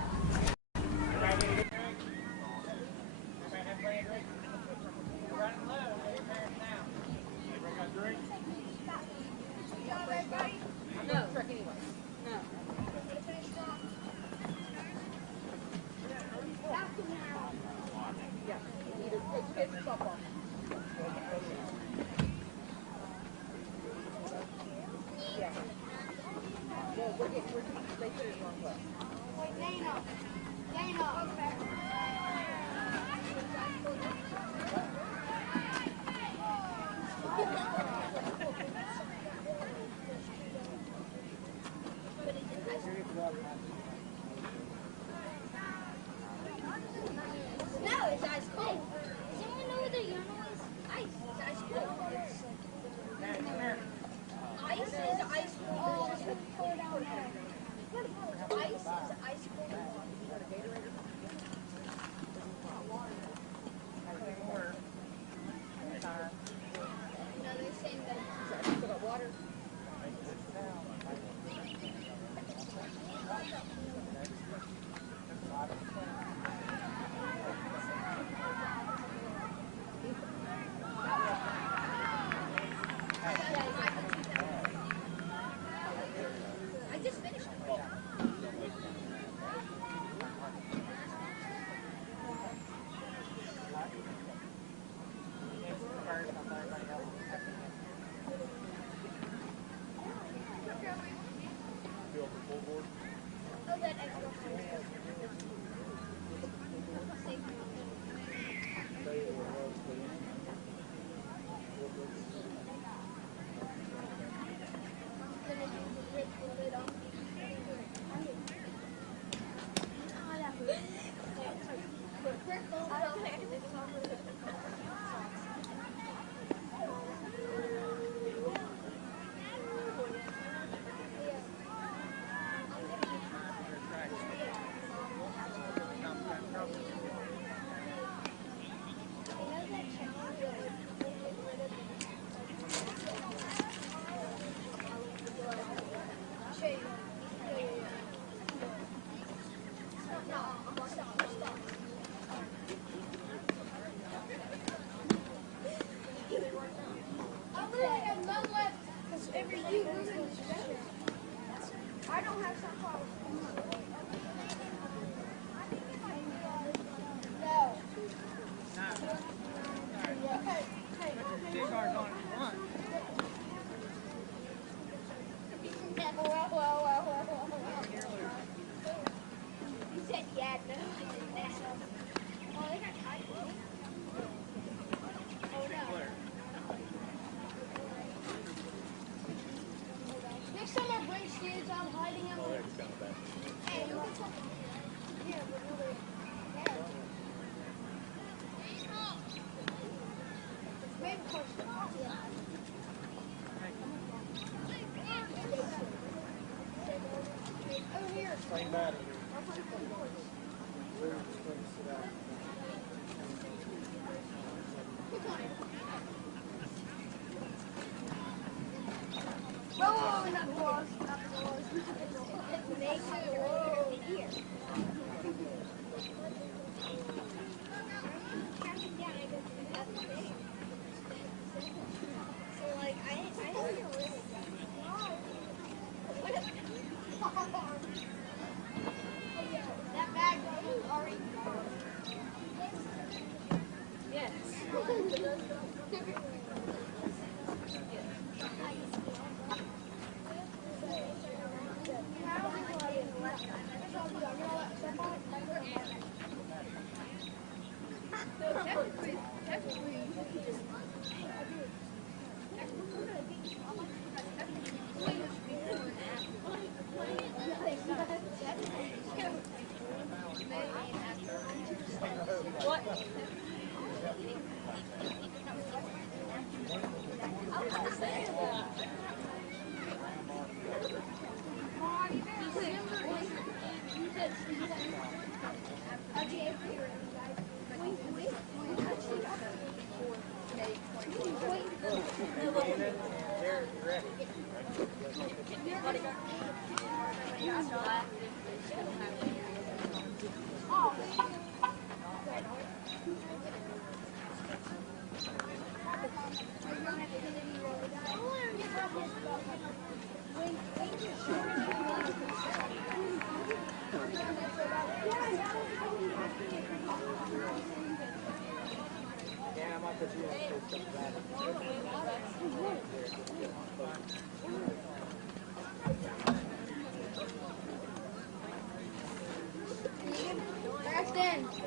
Atkins.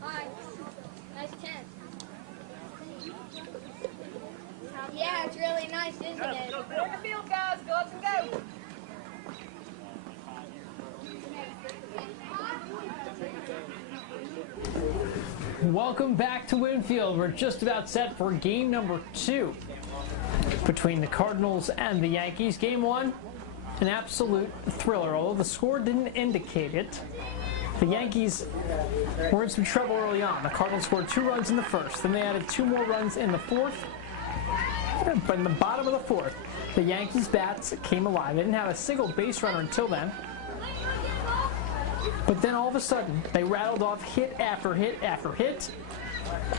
Hi. Nice 10. Yeah, it's really nice, isn't it? Go the field, guys. Go up and go. Welcome back to Winfield. We're just about set for game number 2 between the Cardinals and the Yankees. Game 1, an absolute thriller, although the score didn't indicate it. The Yankees were in some trouble early on. The Cardinals scored 2 runs in the first, then they added 2 more runs in the fourth. But in the bottom of the fourth, the Yankees' bats came alive. They didn't have a single base runner until then. But then all of a sudden, they rattled off hit after hit after hit,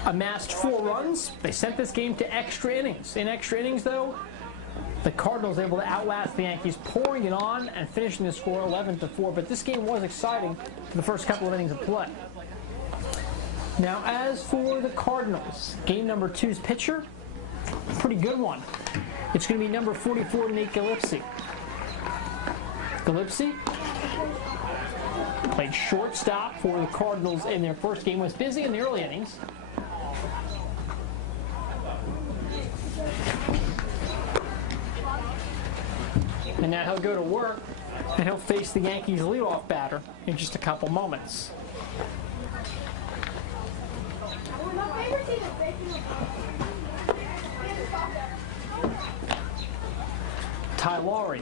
amassed 4 runs. They sent this game to extra innings. In extra innings, though, the Cardinals were able to outlast the Yankees, pouring it on and finishing the score 11-4. But this game was exciting for the first couple of innings of play. Now, as for the Cardinals, game number 2's pitcher, pretty good one. It's going to be number 44, Nate Gillespie. Gillespie played shortstop for the Cardinals in their first game, was busy in the early innings. And now he'll go to work, and he'll face the Yankees leadoff batter in just a couple moments. Ty Lowry.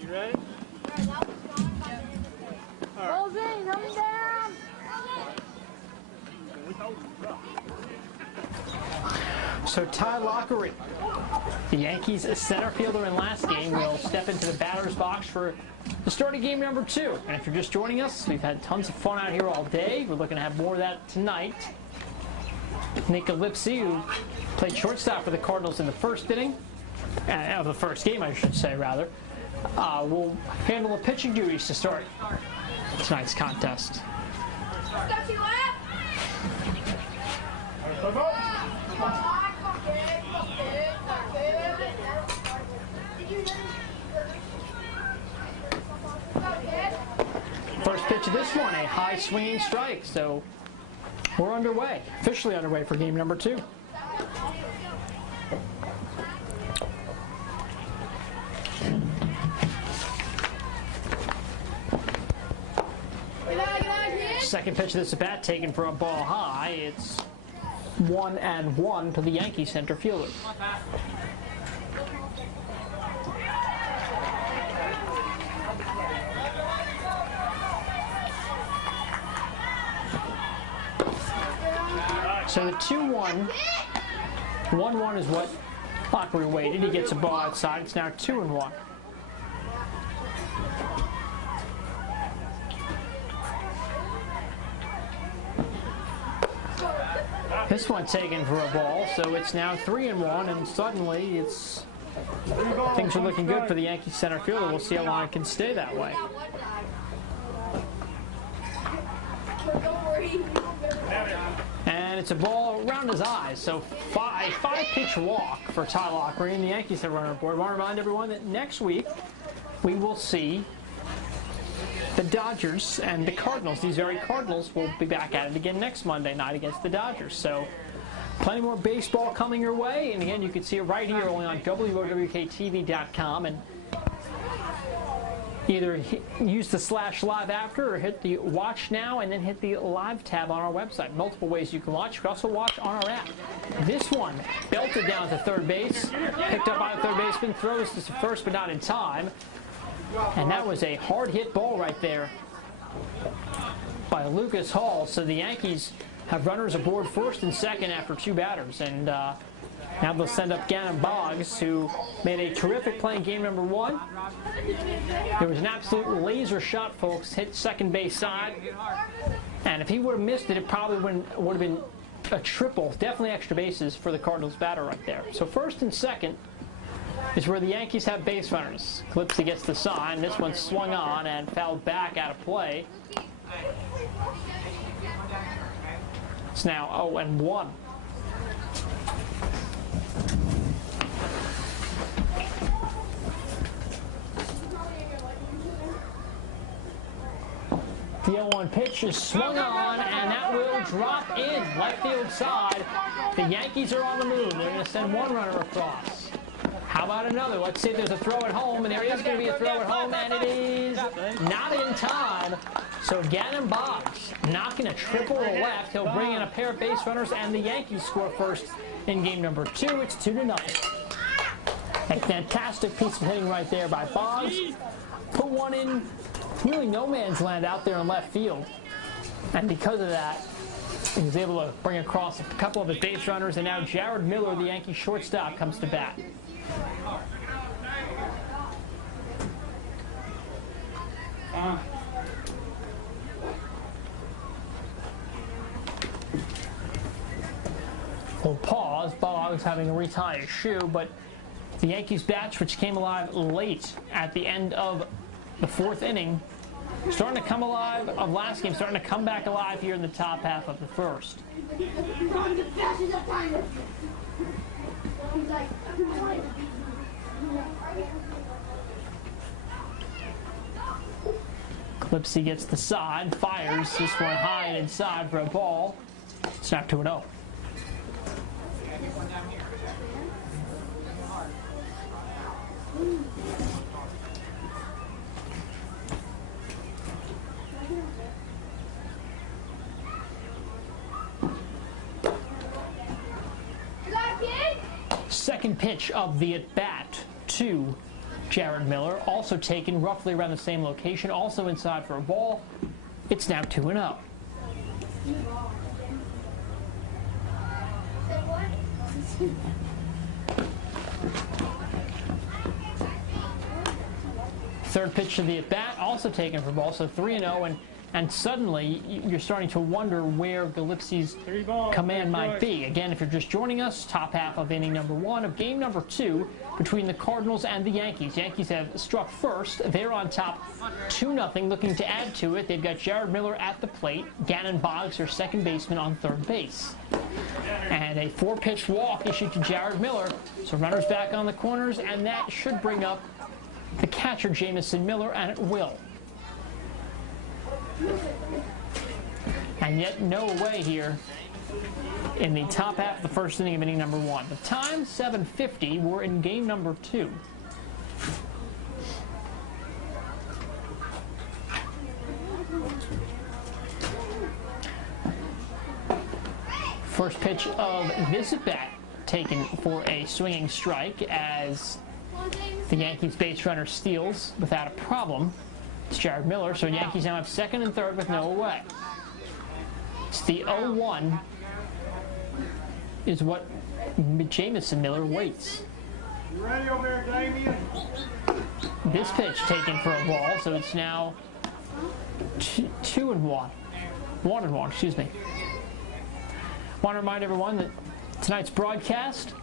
You ready? Balls in, coming down. So Ty Lowry, the Yankees center fielder in last game, will step into the batter's box for the start of game number 2. And if you're just joining us, we've had tons of fun out here all day. We're looking to have more of that tonight. Nate Gillespie, who played shortstop for the Cardinals in the first inning, of the first game, I should say, rather, will handle the pitching duties to start tonight's contest. Got you left. First pitch of this one, a high swinging strike, so we're underway, officially underway for game number 2. Second pitch of this at bat taken for a ball high. It's 1-1 to the Yankees center fielder. So the 2-1, 1-1 is what Lockery waited. He gets a ball outside. It's now 2-1. This one taken for a ball, so it's now 3-1, and suddenly it's things are looking good for the Yankees center fielder. We'll see how long it can stay that way. And it's a ball around his eyes, so a five-pitch walk for Ty Lockery, and the Yankees have run on board. I want to remind everyone that next week we will see the Dodgers and the Cardinals. These very Cardinals will be back at it again next Monday night against the Dodgers. So plenty more baseball coming your way, and again, you can see it right here only on WOWKTV.com, and either use the /live after or hit the watch now and then hit the live tab on our website. Multiple ways you can watch. You can also watch on our app. This one belted down to third base, picked up by the third baseman, throws to first but not in time. And that was a hard hit ball right there by Lucas Hall. So the Yankees have runners aboard first and second after two batters. And now they'll send up Gannon Boggs, who made a terrific play in game number one. There was an absolute laser shot, folks, hit second base side. And if he would have missed it, it probably would have been a triple, definitely extra bases for the Cardinals batter right there. So first and second is where the Yankees have base runners. Calypso gets the sign. This one swung on and fouled back out of play. It's now 0-1. The 0-1 pitch is swung on, and that will drop in left field side. The Yankees are on the move. They're going to send one runner across. How about another? Let's see if there's a throw at home, and there is going to be a throw at home, and it is not in time. So Gannon Boggs knocking a triple to left. He'll bring in a pair of base runners, and the Yankees score first in game number two. It's 2-0. A fantastic piece of hitting right there by Boggs. Put one in really no man's land out there in left field. And because of that, he was able to bring across a couple of his base runners, and now Jared Miller, the Yankee shortstop, comes to bat. We'll pause. Boggs having to retie his shoe, but the Yankees bats, which came alive late at the end of the fourth inning, starting to come alive of last game, starting to come back alive here in the top half of the first. Calypso gets the side, fires this one high and inside for a ball. It's now 2-0. Second pitch of the at-bat to Jared Miller, also taken roughly around the same location, also inside for a ball. It's now 2-0. Third pitch to the at-bat, also taken for ball, so 3-0, and suddenly you're starting to wonder where Gillespie's command might be. Again, if you're just joining us, top half of inning number one of game number two between the Cardinals and the Yankees. Yankees have struck first. They're on top 2-0, looking to add to it. They've got Jared Miller at the plate, Gannon Boggs, their second baseman, on third base. And a four-pitch walk issued to Jared Miller. So runners back on the corners, and that should bring up the catcher, Jamison Miller, and it will. And yet no way here in the top half of the first inning of inning number one. The time, 7:50. We're in game number two. First pitch of this at bat taken for a swinging strike as the Yankees base runner steals without a problem. It's Jared Miller, so Yankees now have second and third with no away. It's the 0-1 is what Jamison Miller waits. You ready over there, Damien? This pitch taken for a ball, so it's now 2-1. 1-1, excuse me. Want to remind everyone that tonight's broadcast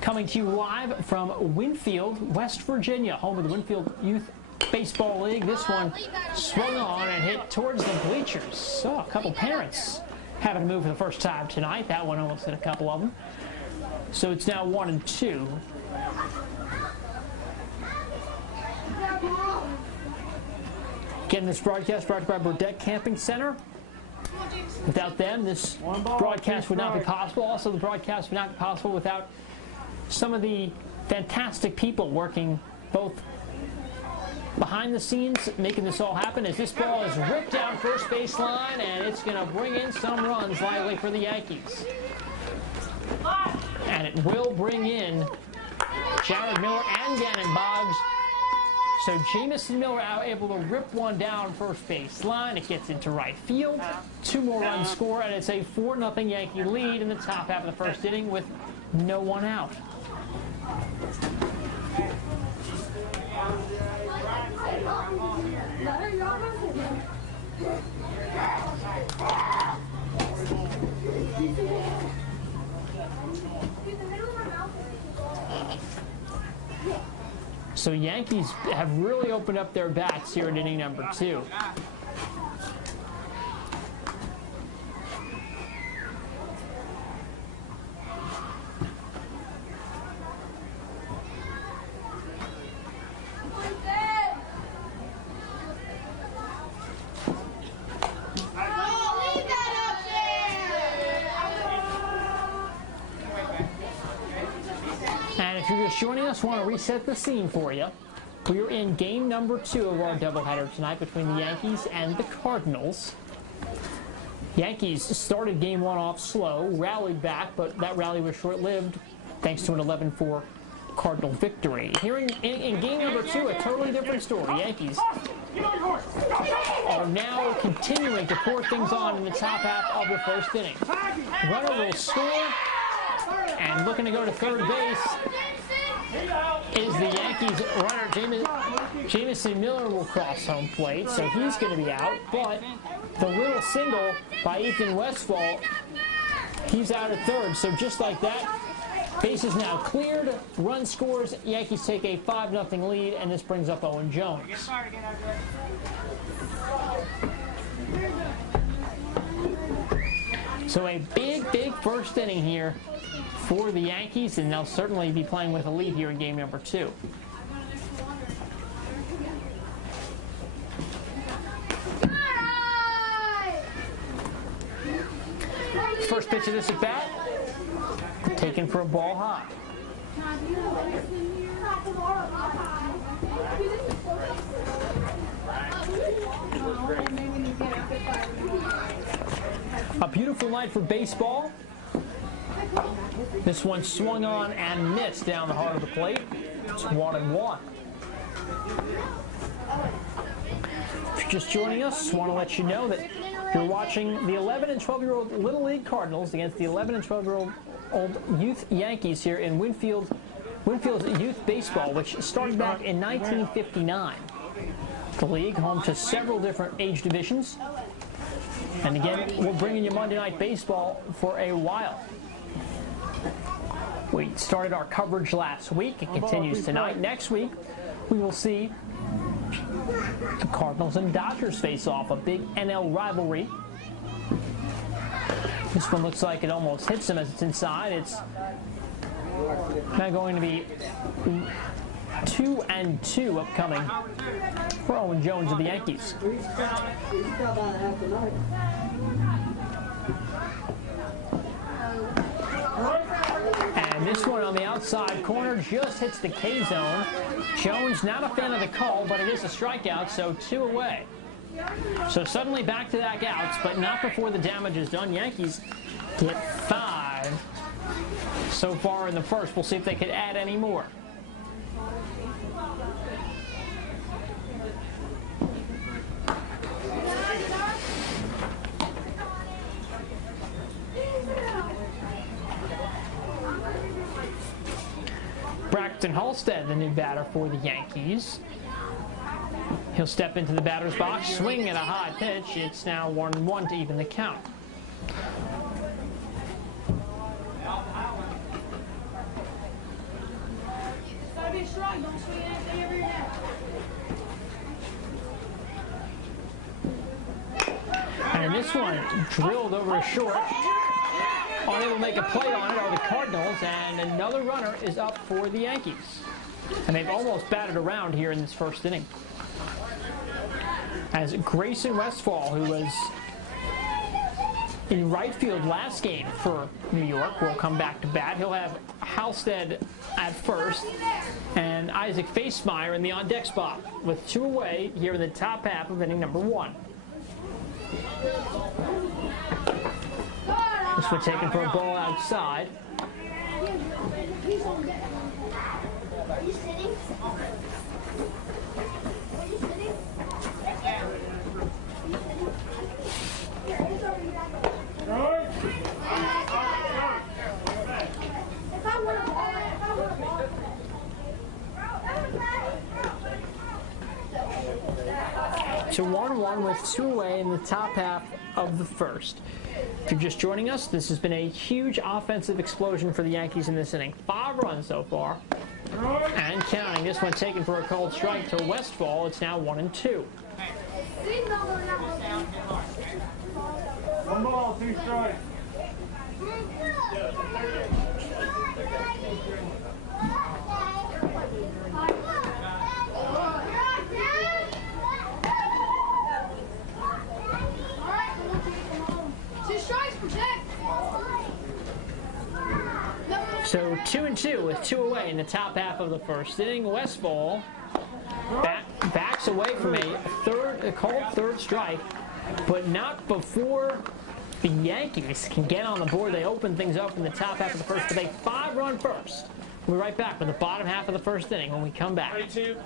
coming to you live from Winfield, West Virginia, home of the Winfield Youth Baseball League. This one swung on and hit towards the bleachers. Saw a couple parents having to move for the first time tonight. That one almost hit a couple of them. So it's now 1-2. Getting this broadcast brought to you by Burdette Camping Center. Without them, this broadcast would not be possible. Also, the broadcast would not be possible without some of the fantastic people working both behind the scenes, making this all happen, as this ball is ripped down first base line, and it's going to bring in some runs lively for the Yankees. And it will bring in Jared Miller and Gannon Boggs. So Jamison Miller out able to rip one down first base line. It gets into right field. 2 more runs score, and it's a 4-0 Yankee lead in the top half of the first inning with no one out. So Yankees have really opened up their bats here in inning number 2. If you're just joining us, I want to reset the scene for you. We're in game number 2 of our doubleheader tonight between the Yankees and the Cardinals. Yankees started game 1 off slow, rallied back, but that rally was short-lived thanks to an 11-4 Cardinal victory. Here in game number 2, a totally different story. Yankees are now continuing to pour things on in the top half of the first inning. Runner will score, and looking to go to third base is the Yankees runner. Jamison Miller will cross home plate, so he's going to be out. But the little single by Ethan Westfall, he's out at third. So just like that, base is now cleared. Run scores. Yankees take a 5-0 lead, and this brings up Owen Jones. So a big first inning here for the Yankees, and they'll certainly be playing with a lead here in game number 2. First pitch of this at bat, taken for a ball high. A beautiful night for baseball. This one swung on and missed down the heart of the plate. It's 1-1. If you're just joining us, want to let you know that you're watching the 11 and 12-year-old Little League Cardinals against the 11 and 12-year-old youth Yankees here in Winfield's Youth Baseball, which started back in 1959. The league, home to several different age divisions. And again, we're bringing you Monday Night Baseball for a while. We started our coverage last week. It continues tonight. Next week, we will see the Cardinals and Dodgers face off, a big NL rivalry. This one looks like it almost hits him as it's inside. It's now going to be 2-2 upcoming for Owen Jones of the Yankees. And this one on the outside corner just hits the K-zone. Jones not a fan of the call, but it is a strikeout, so 2 away. So suddenly back to back outs, but not before the damage is done. Yankees get 5 so far in the first. We'll see if they could add any more. Halstead, the new batter for the Yankees. He'll step into the batter's box, swing at a high pitch. It's now 1-1 to even the count. And this one drilled over a short. Unable to make a play on it are the Cardinals, and another runner is up for the Yankees. And they've almost batted around here in this first inning. As Grayson Westfall, who was in right field last game for New York, will come back to bat. He'll have Halstead at first and Isaac Facemeyer in the on-deck spot with 2 away here in the top half of inning number 1. This one taken for a ball outside. To 1-1 with 2 away in the top half of the first. If you're just joining us, this has been a huge offensive explosion for the Yankees in this inning. 5 runs so far, and counting. This one taken for a called strike to Westfall. It's now 1-2. 1 ball, 2 strikes. So 2-2 with 2 away in the top half of the first inning. Westfall backs away from a called third strike, but not before the Yankees can get on the board. They open things up in the top half of the first with a 5-run first. We'll be right back with the bottom half of the first inning when we come back. 32.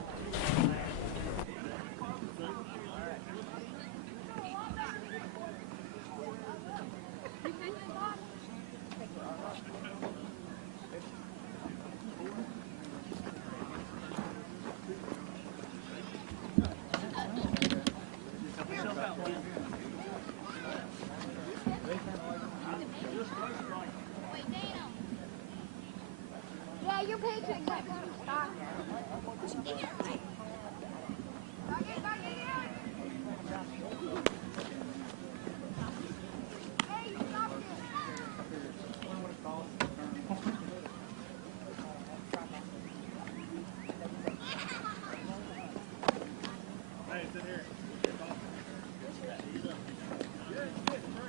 Yeah, your paycheck might be stopped.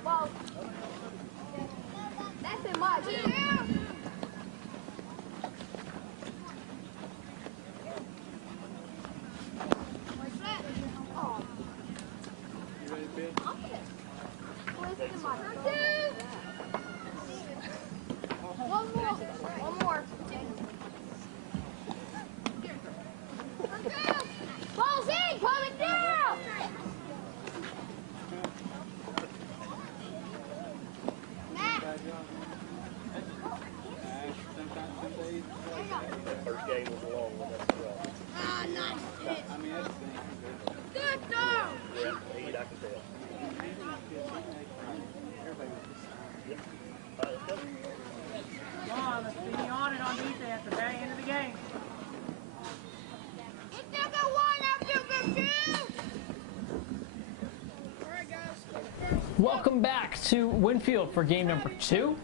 Well, that's in my team. One more. Balls in, coming down. Matt. First game was a long one, that's well. Ah, nice hit. I mean, that's Good throw. yeah, I can tell. Come on, let's be on it on defense. The very end of the game. It's still good one, I'm still good two. All right, guys. Welcome back to Winfield for game number 2.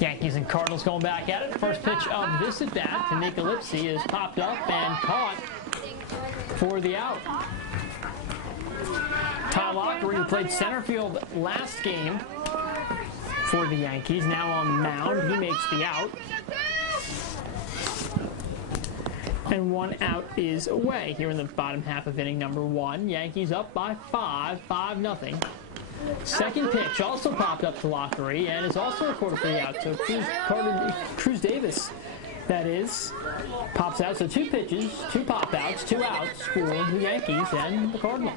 Yankees and Cardinals going back at it. First pitch of this at bat to Nick Lipsy is popped up and caught for the out. Ty Lockery, who played center field last game for the Yankees, now on the mound. He makes the out. And 1 out is away here in the bottom half of inning number 1. Yankees up by 5-0. Second pitch also popped up to Lockery and is also recorded for the out. So Cruz Davis, that is, pops out. So 2 pitches, 2 pop outs, 2 outs for the Yankees and the Cardinals.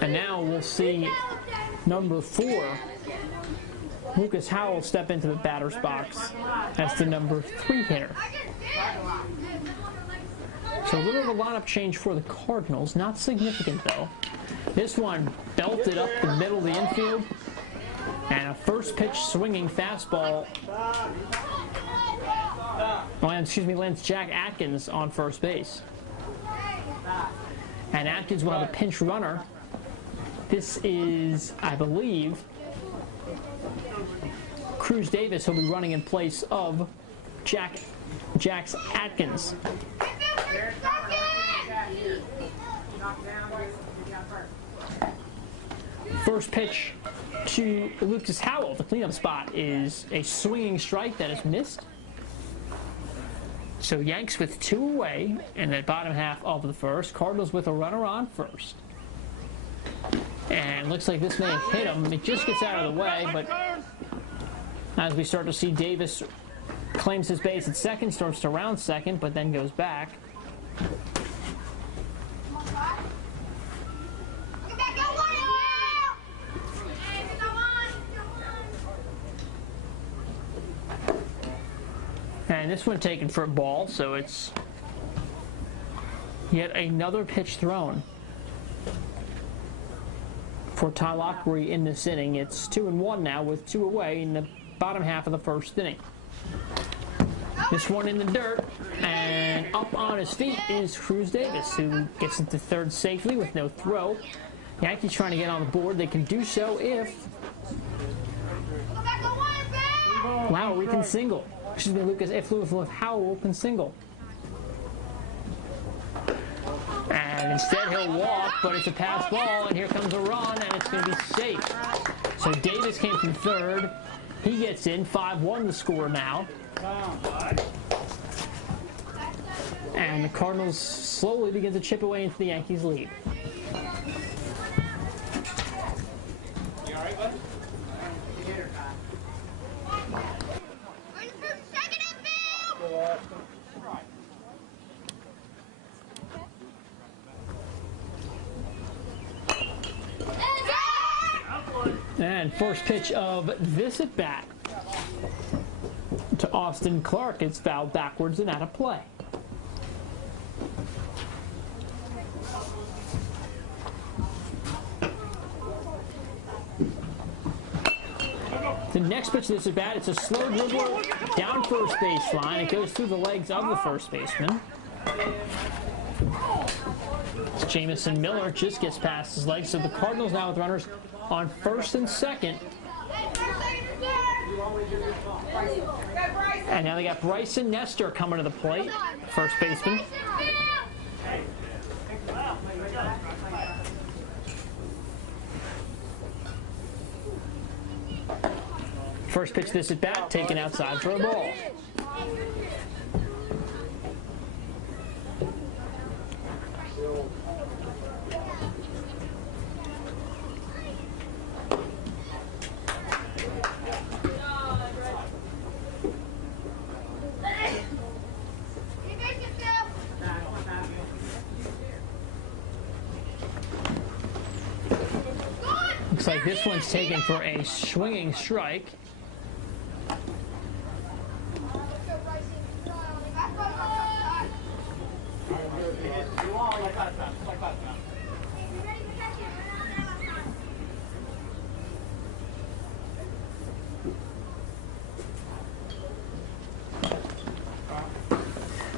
And now we'll see number 4, Lucas Howell, step into the batter's box as the number 3 hitter. So a little of a lineup change for the Cardinals, not significant though. This one belted up the middle of the infield, and a first pitch swinging fastball lands Jack Atkins on first base. And Atkins will have a pinch runner. This is, I believe, Cruz Davis, who'll be running in place of Jax Atkins. First pitch to Lucas Howell. The cleanup spot is a swinging strike that is missed. So Yanks with 2 away in the bottom half of the first. Cardinals with a runner on first. And looks like this may have hit him. It just gets out of the way, but as we start to see Davis claims his base at second, starts to round second, but then goes back. And this one taken for a ball, so it's yet another pitch thrown for Ty Lockery in this inning. It's 2-1 now with 2 away in the bottom half of the first inning. This one in the dirt, and up on his feet is Cruz Davis, who gets into third safely with no throw. Yankees trying to get on the board. They can do so if Lowry can single. Excuse me, if Howell can single. And instead he'll walk, but it's a pass ball, and here comes a run, and it's going to be safe. So Davis came from third. He gets in, 5-1 the score now. And the Cardinals slowly begin to chip away into the Yankees' lead. You all right, bud? And first pitch of this at bat to Austin Clark. It's fouled backwards and out of play. The next pitch of this at bat, it's a slow dribble down first baseline. It goes through the legs of the first baseman. Jamison Miller just gets past his legs, so the Cardinals now with runners on first and second. And now they got Bryson Nestor coming to the plate, first baseman. First pitch this at bat, taken outside for a ball. Looks like this one's taken for a swinging strike.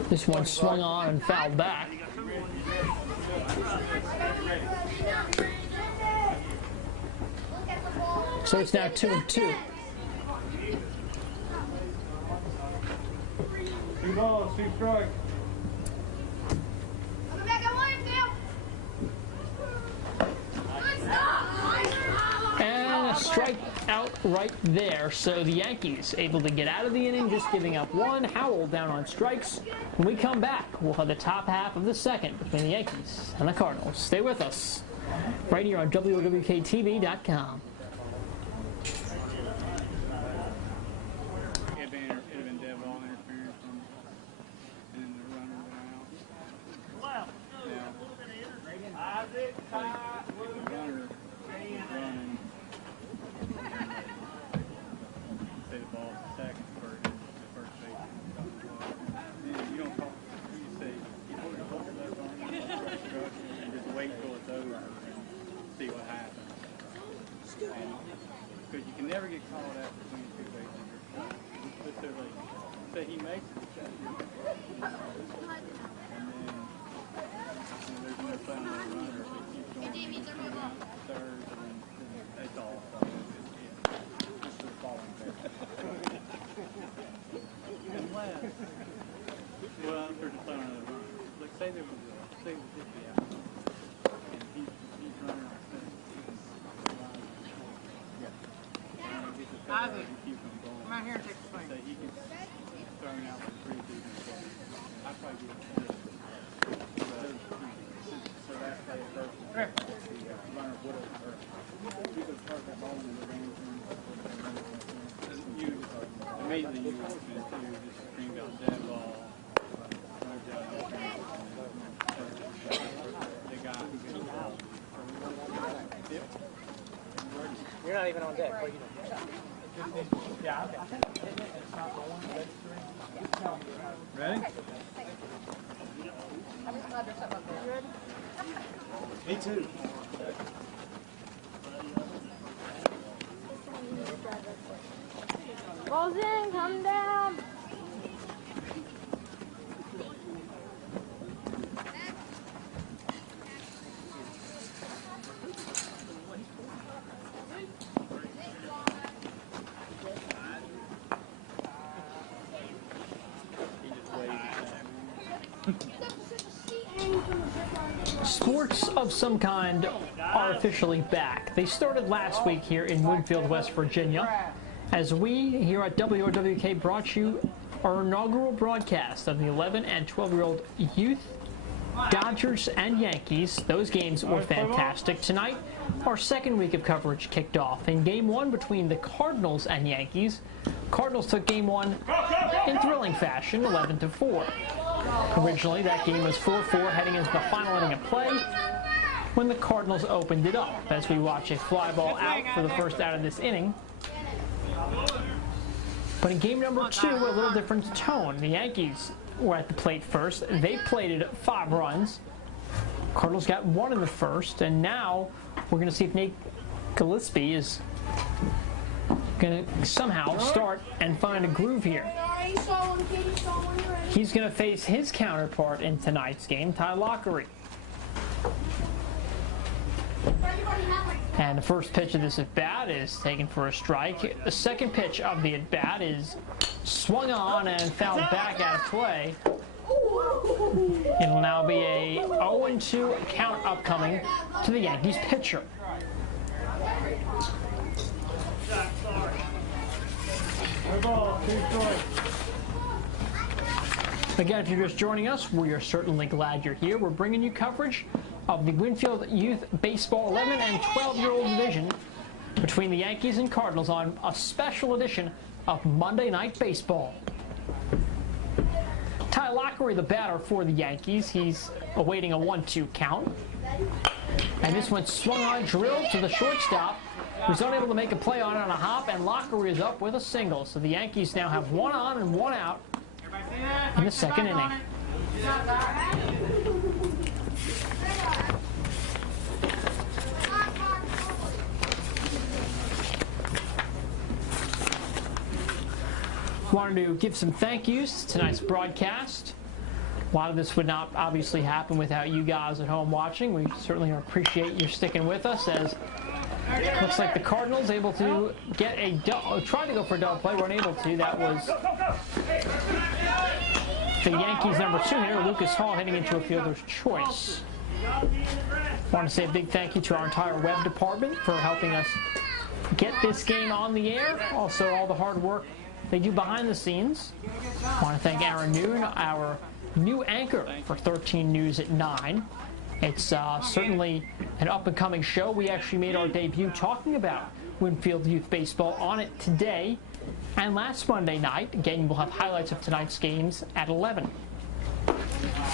This one swung on and fouled back. So it's now 2-2. 2 balls, 2 strikes. And a strike out right there. So the Yankees able to get out of the inning, just giving up one. Howell down on strikes. When we come back, we'll have the top half of the second between the Yankees and the Cardinals. Stay with us right here on WWKTV.com. Never get called out between two bases. Just so like, say he makes the catch, and then there's no fun on the runner. If he keeps going to third, and then it's all. Just for falling there. Unless, well, if there's a fun on the runner, like say there was a 50 out, and he's running on Isaac, come out here and take the swing. So he gets thrown out for 3 seasons. I probably get so that's play first. The runner would have hurt. He could start that ball in the range. Immediately you just screamed out dead ball. They got You're not even on deck. What are you doing? Yeah, okay. ready? Me too. Balls in, come down. Sports of some kind are officially back. They started last week here in Winfield, West Virginia, as we here at WRWK brought you our inaugural broadcast of the 11 and 12-year-old youth Dodgers and Yankees. Those games were fantastic. Tonight, our second week of coverage kicked off in Game 1 between the Cardinals and Yankees. Cardinals took Game 1 in thrilling fashion, 11-4. Originally, that game was 4-4 heading into the final inning of play when the Cardinals opened it up as we watch a fly ball out for the first out of this inning. But in game number 2, a little different tone. The Yankees were at the plate first. They plated 5 runs. Cardinals got 1 in the first, and now we're going to see if Nate Gillespie is going to somehow start and find a groove here. He's going to face his counterpart in tonight's game, Ty Lockery. And the first pitch of this at-bat is taken for a strike. The second pitch of the at-bat is swung on and fouled back out of play. It'll now be a 0-2 count upcoming to the Yankees pitcher. Again, if you're just joining us, we are certainly glad you're here. We're bringing you coverage of the Winfield Youth Baseball 11 and 12-year-old division between the Yankees and Cardinals on a special edition of Monday Night Baseball. Ty Lockery, the batter for the Yankees, he's awaiting a 1-2 count. And this one swung on, drilled to the shortstop. He was unable to make a play on it on a hop, and Lockery is up with a single. So the Yankees now have 1 on and 1 out in the second inning. Wanted to give some thank yous to tonight's broadcast. A lot of this would not obviously happen without you guys at home watching. We certainly appreciate you sticking with us, as looks like the Cardinals able to get a trying to go for a double play, were unable to. That was the Yankees number 2 here, Lucas Hall, hitting into a fielder's choice. I want to say a big thank you to our entire web department for helping us get this game on the air. Also, all the hard work they do behind the scenes. I want to thank Aaron Noon, our new anchor for 13 News at 9. It's certainly an up-and-coming show. We actually made our debut talking about Winfield Youth Baseball on it today and last Monday night. Again, we'll have highlights of tonight's games at 11.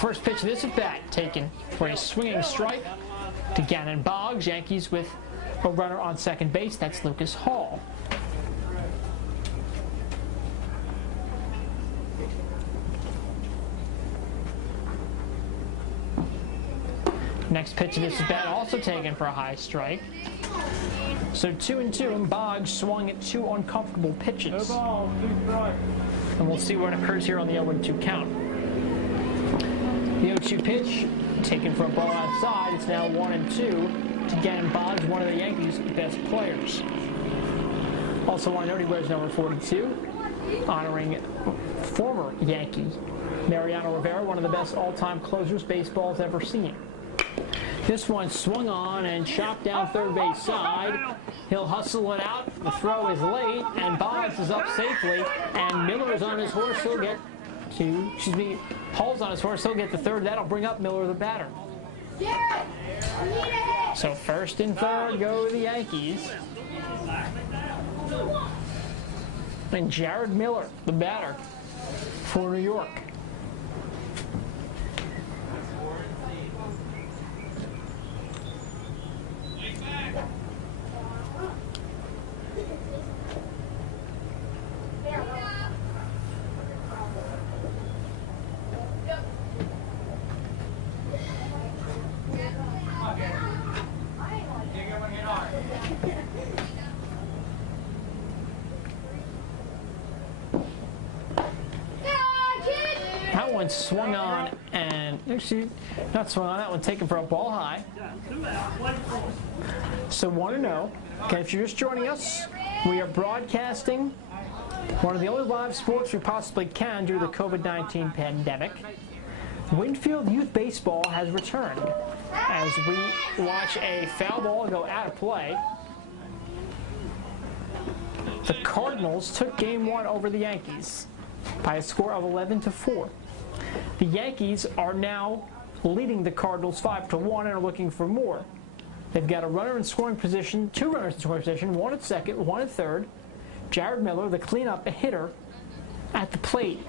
First pitch of this at-bat taken for a swinging strike to Gannon Boggs. Yankees with a runner on second base. That's Lucas Hall. Next pitch of this at-bat also taken for a high strike. So 2-2, and Boggs swung at 2 uncomfortable pitches. And we'll see what occurs here on the 0-2 count. The 0-2 pitch taken for a ball outside. It's now 1-2 to Gannon Boggs, one of the Yankees' best players. Also want to note he wears number 42, honoring former Yankee Mariano Rivera, one of the best all-time closers baseball's ever seen. This one swung on and chopped down third base side. He'll hustle it out. The throw is late, and Boggs is up safely. And Miller is on his horse. He'll get Hall's on his horse. He'll get the third. That'll bring up Miller, the batter. So first and third go the Yankees. And Jared Miller, the batter for New York. That one swung on and actually not swung on, that one taken for a ball high. So 1-0. Okay, if you're just joining us, we are broadcasting one of the only live sports we possibly can due to the COVID-19 pandemic. Winfield Youth Baseball has returned as we watch a foul ball go out of play. The Cardinals took game 1 over the Yankees by a score of 11-4. The Yankees are now leading the Cardinals 5-1 and are looking for more. They've got a runner in scoring position, 2 runners in scoring position, 1 at second, 1 at third. Jared Miller, the cleanup hitter, at the plate.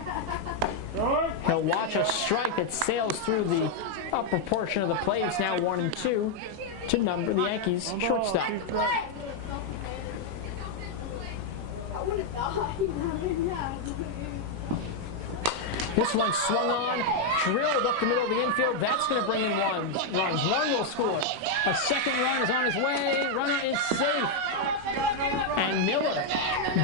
He'll watch a strike that sails through the upper portion of the plate. It's now 1-2 to number the Yankees shortstop. This one swung on, drilled up the middle of the infield. That's going to bring in runs. One will score. A second run is on his way. Runner is safe. And Miller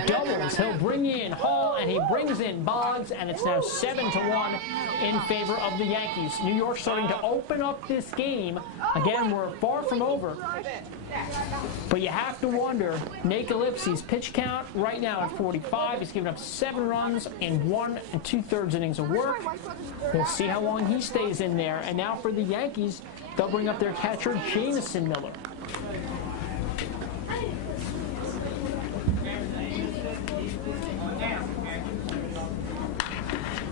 doubles. He'll bring in Hall, and he brings in Boggs, and it's now 7-1 in favor of the Yankees. New York starting to open up this game. Again, we're far from over. But you have to wonder, Nate Gillespie's pitch count right now at 45. He's given up 7 runs in 1 2/3 innings of work. We'll see how long he stays in there. And now for the Yankees, they'll bring up their catcher, Jamison Miller.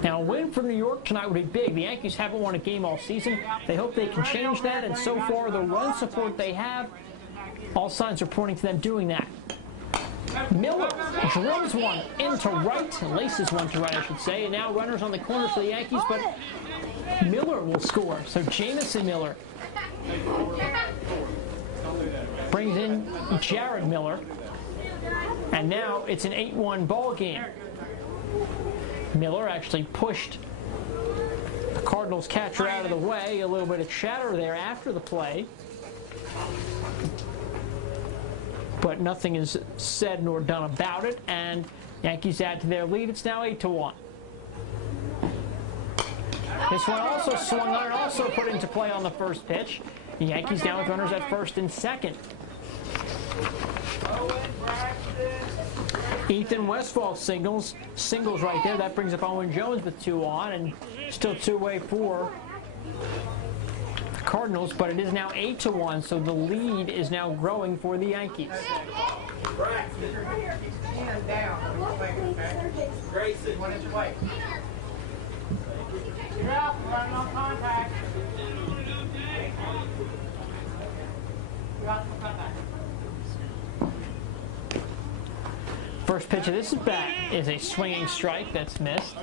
Now, a win for New York tonight would be big. The Yankees haven't won a game all season. They hope they can change that, and so far, the run support they have, all signs are pointing to them doing that. Miller drills one into right, laces one to right, I should say, and now runners on the corner for the Yankees, but Miller will score. So Jamison Miller brings in Jared Miller, and now it's an 8-1 ball game. Miller actually pushed the Cardinals catcher out of the way. A little bit of chatter there after the play, but nothing is said nor done about it, and Yankees add to their lead. It's now 8-1. This one also swung on and also put into play on the first pitch. The Yankees down with runners at first and second. Ethan Westfall singles right there. That brings up Owen Jones with 2 on, and still 2 away for the Cardinals, but it is now 8-1, so the lead is now growing for the Yankees. Hand down. Gracie. 1 inch away. You're out, running on contact. You're out for contact. First pitch of this bat is a swinging strike that's missed.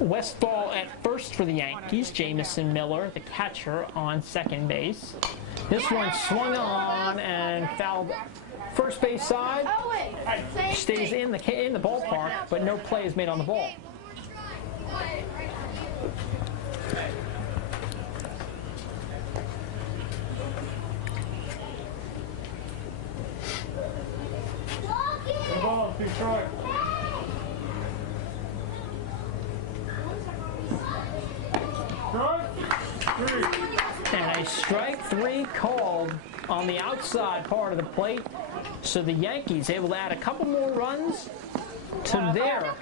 Westfall at first for the Yankees. Jamison Miller, the catcher, on second base. This one swung on and fouled first base side. Stays in the ballpark, but no play is made on the ball. The ball, 2 strikes. And a strike 3 called on the outside part of the plate. So the Yankees able to add a couple more runs to their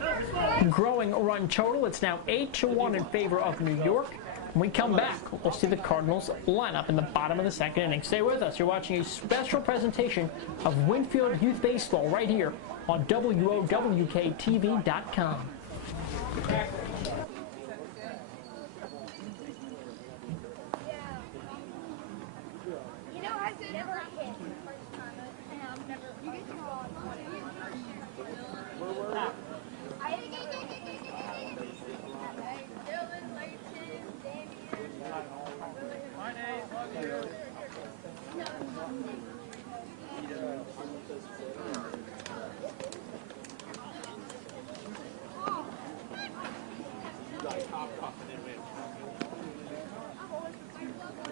growing run total. It's now 8-1 in favor of New York. When we come back, we'll see the Cardinals lineup in the bottom of the second inning. Stay with us. You're watching a special presentation of Winfield Youth Baseball right here on WOWKTV.com.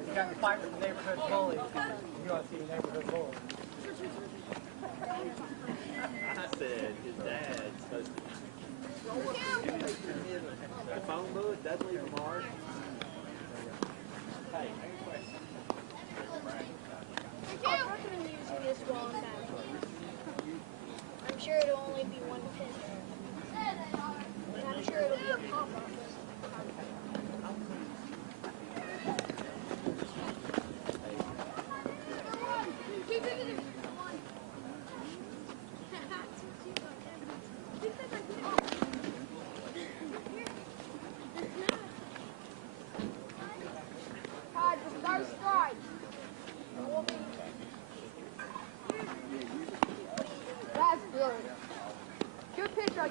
You got to fight with the neighborhood bully. You want to see the neighborhood bully. I said his dad's supposed to the phone book doesn't leave a mark. Hey, I'm not going to use this one back. I'm sure it'll only be 1 pin. And I'm sure it'll be a pop-up.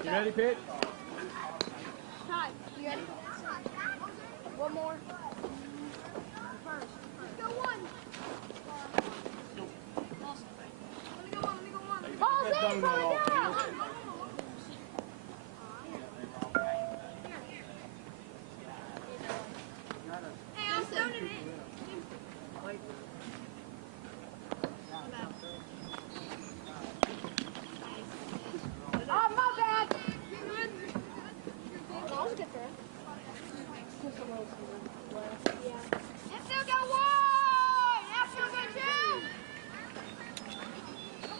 You ready, pitch? Time. You ready? One more. First. Let's go 1. Let me go 1. Ball's in, coming down. Hey, I'm throwing it in. Oh, my bad. That was a good throw. Yeah. And still got 1. That's still good too. Come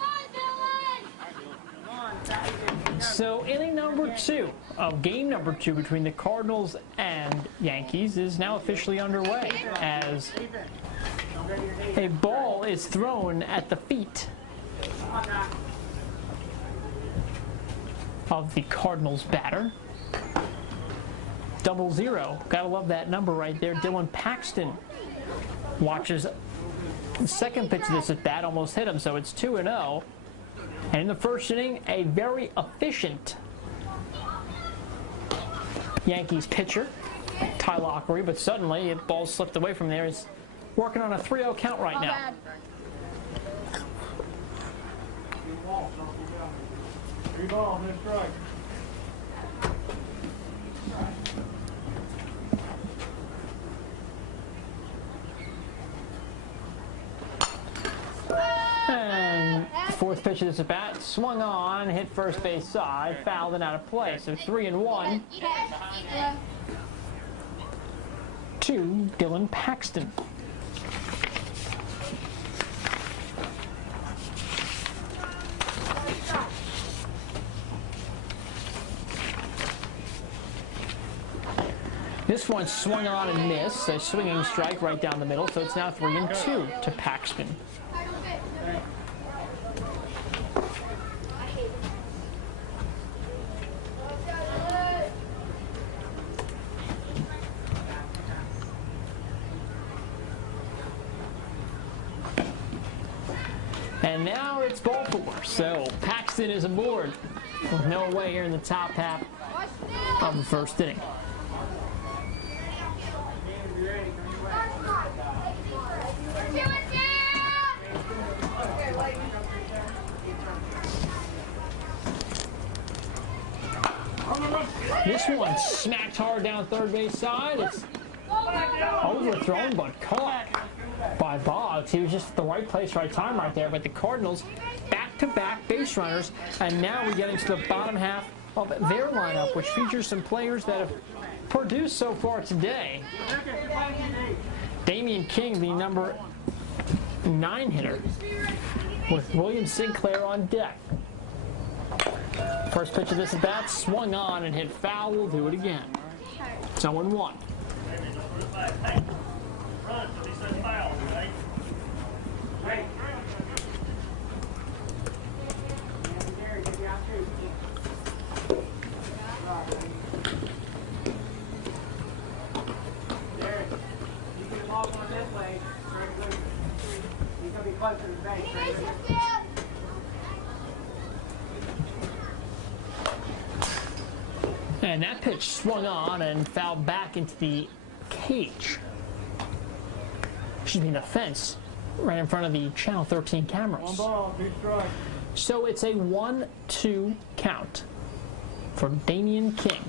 on, Dylan. So inning number 2 of game number 2 between the Cardinals and Yankees is now officially underway as a ball is thrown at the feet of the Cardinals batter. 00. Gotta love that number right there. Dylan Paxton watches the second pitch of this at bat, almost hit him, so it's 2-0. And in the first inning, a very efficient Yankees pitcher, Ty Lockery, but suddenly the ball slipped away from there. He's working on a 3-0 count right now. Three balls, no strike. And fourth pitch of this at bat, swung on, hit first base side, fouled and out of play. So 3-1 to Dylan Paxton. This one swung on and missed. A swinging strike right down the middle, so it's now 3-2 to Paxton. And now it's ball four. So Paxton is aboard with no away here in the top half of the first inning. This one smacked hard down third base side. It's overthrown but caught by Boggs. He was just at the right place, right time right there. But the Cardinals back-to-back base runners, and now we get into the bottom half of their lineup, which features some players that have produced so far today. Damian King, the number 9 hitter, with William Sinclair on deck. First pitch of this at bat, swung on and hit foul. We'll do it again. It's 0-1. And that pitch swung on and fouled back into the cage. Excuse me, the fence right in front of the Channel 13 cameras. One ball, 2 strikes. So it's a 1-2 count for Damian King.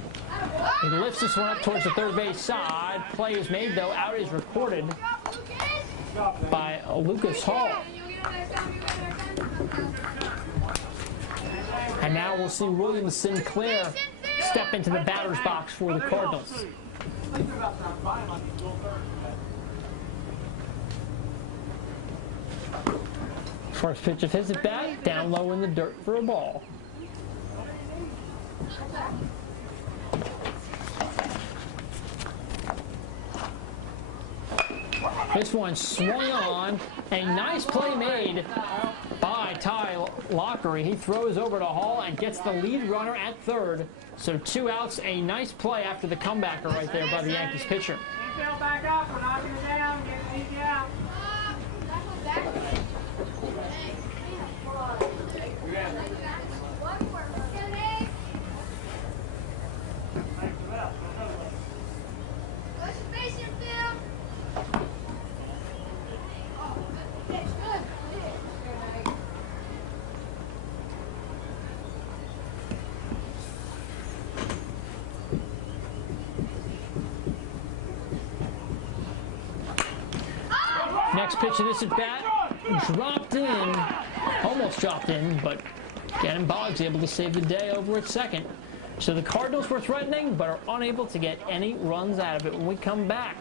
He lifts this one up towards the third base side. Play is made, though. Out is recorded by Lucas Hall. And now we'll see William Sinclair step into the batter's box for the Cardinals. First pitch of his at bat, down low in the dirt for a ball. This one swung on. A nice play made by Ty Lockery. He throws over to Hall and gets the lead runner at third. So 2 outs. A nice play after the comebacker right there by the Yankees pitcher. Winfield back up. We're knocking it down. Get easy out. Next pitch of this at bat, dropped in, almost dropped in, but Gannon Boggs able to save the day over at second. So the Cardinals were threatening, but are unable to get any runs out of it. When we come back,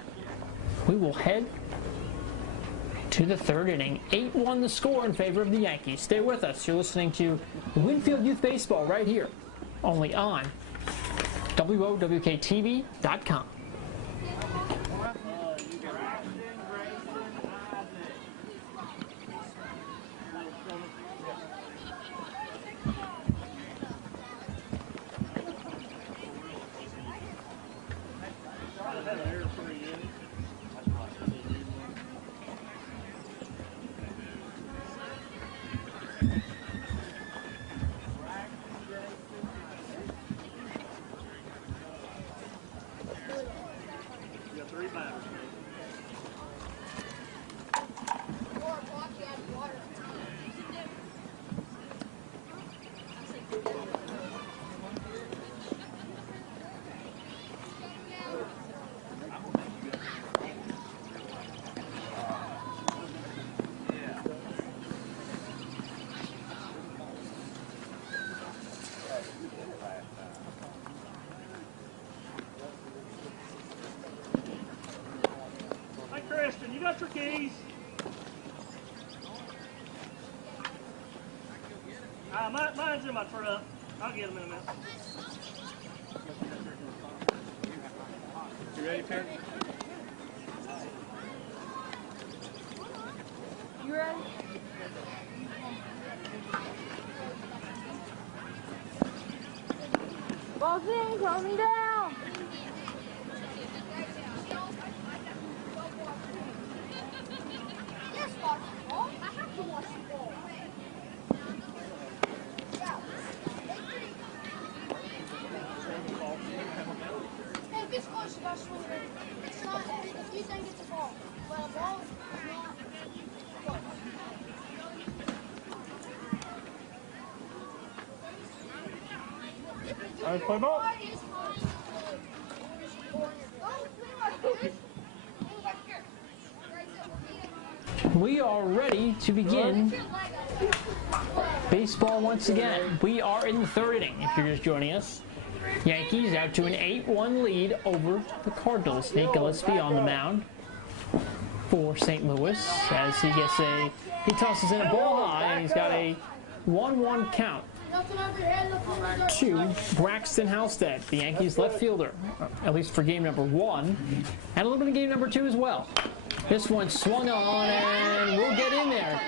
we will head to the third inning. 8-1 the score in favor of the Yankees. Stay with us. You're listening to Winfield Youth Baseball right here, only on WOWKTV.com. You got your keys. Mine's in my truck. I'll get them in a minute. You ready, Perry? You ready? Ball's in, coming down. Yes, watch the ball. I have to watch the ball. Hey, if it's close, you gotta swing it in. It's not, if you think it's a ball, but a ball is not close. All right, play ball. We are ready to begin baseball once again. We are in the third inning, if you're just joining us. Yankees out to an 8-1 lead over the Cardinals. Nate Gillespie on the mound for St. Louis as he tosses in a ball high, and he's got a 1-1 count to Braxton Halstead, the Yankees left fielder, at least for game number 1, and a little bit of game number 2 as well. This one swung on and will get in there.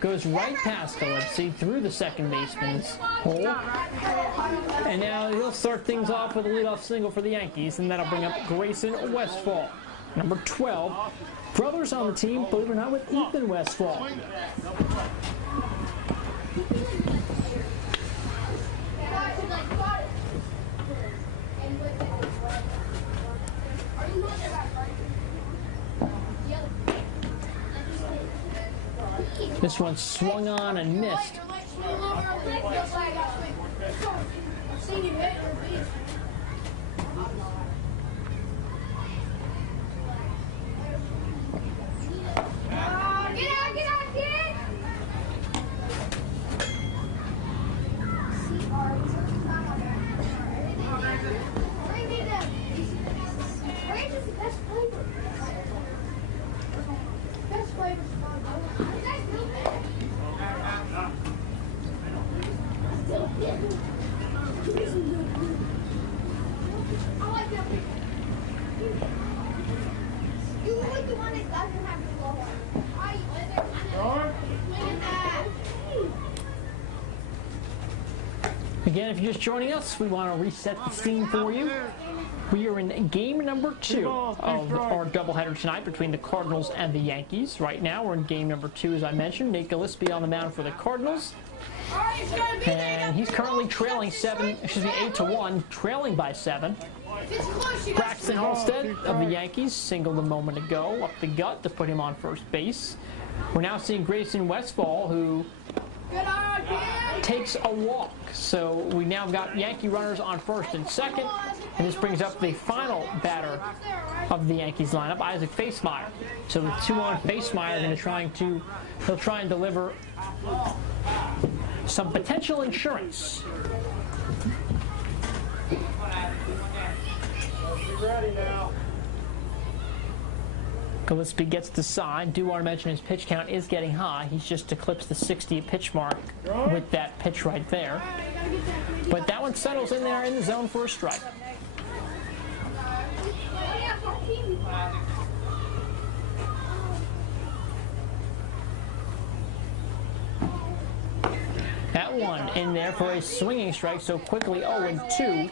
Goes right past Gillespie through the second baseman's hole. And now he'll start things off with a leadoff single for the Yankees, and that'll bring up Grayson Westfall, number 12. Brothers on the team, believe it or not, with Ethan Westfall. This one swung on and missed. Again, if you're just joining us, we want to reset the scene for you. We are in game number 2 of our doubleheader tonight between the Cardinals and the Yankees. Right now, we're in game number 2, as I mentioned. Nate Gillespie on the mound for the Cardinals. And he's currently trailing 8-1, trailing by 7. Braxton Halstead of the Yankees singled a moment ago up the gut to put him on first base. We're now seeing Grayson Westfall, who takes a walk. So we now got Yankee runners on first and second, and this brings up the final batter of the Yankees lineup, Isaac Facemeyer. So with 2 on, Facemeyer he'll try and deliver some potential insurance. Ready now. Gillespie gets the sign. Do want to mention his pitch count is getting high. He's just eclipsed the 60 pitch mark with that pitch right there. But that one settles in there in the zone for a strike. That one in there for a swinging strike, so quickly 0-2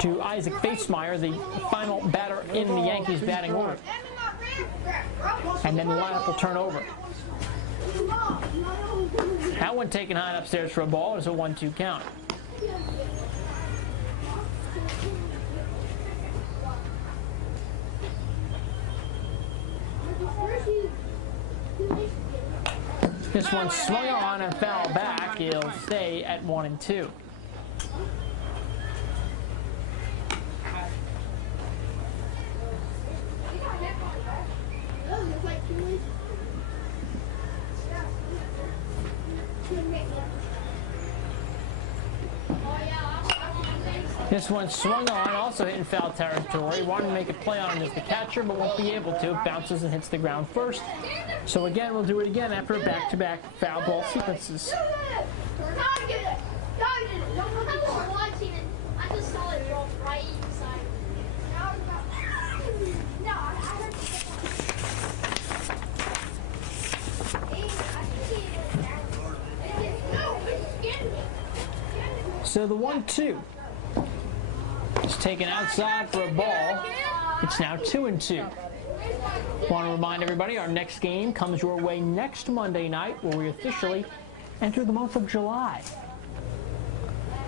to Isaac Facemeyer, the final batter in the Yankees batting order. And then the lineup will turn over. That one taken high upstairs for a ball is a 1-2 count. This one swung on and fouled back. He'll stay at 1-2. This one swung on, also hitting foul territory. Wanted to make a play on it as the catcher, but won't be able to. It bounces and hits the ground first. So again, we'll do it again after back-to-back foul ball sequences. So the 1-2 is taken outside for a ball. It's now 2-2. Want to remind everybody, our next game comes your way next Monday night, where we officially enter the month of July,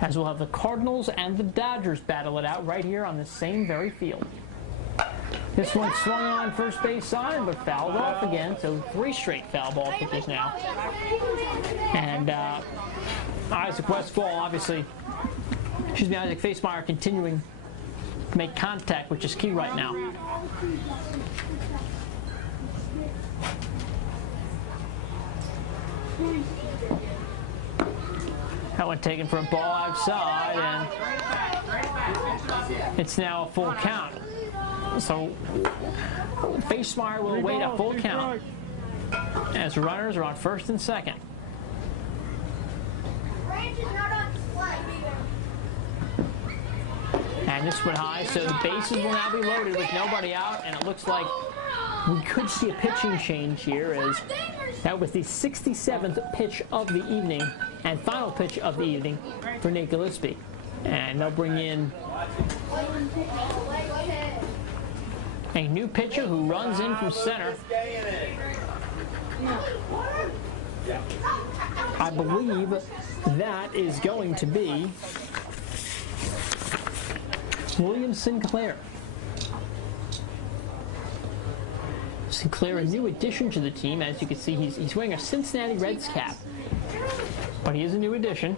as we'll have the Cardinals and the Dodgers battle it out right here on the same very field. This one swung on first base side, but fouled off again, so 3 straight foul ball pitches now. And Isaac Westfall, obviously, Isaac Facemeyer continuing to make contact, which is key right now. That one taken for a ball outside, and it's now a full count. So Facemeyer will await a full count as runners are on first and second. And this went high, so the bases will now be loaded with nobody out, and it looks like we could see a pitching change here, as that was the 67th pitch of the evening and final pitch of the evening for Nate Gillespie. And they'll bring in a new pitcher who runs in from center. I believe that is going to be William Sinclair. Sinclair, a new addition to the team. As you can see, he's wearing a Cincinnati Reds cap, but he is a new addition.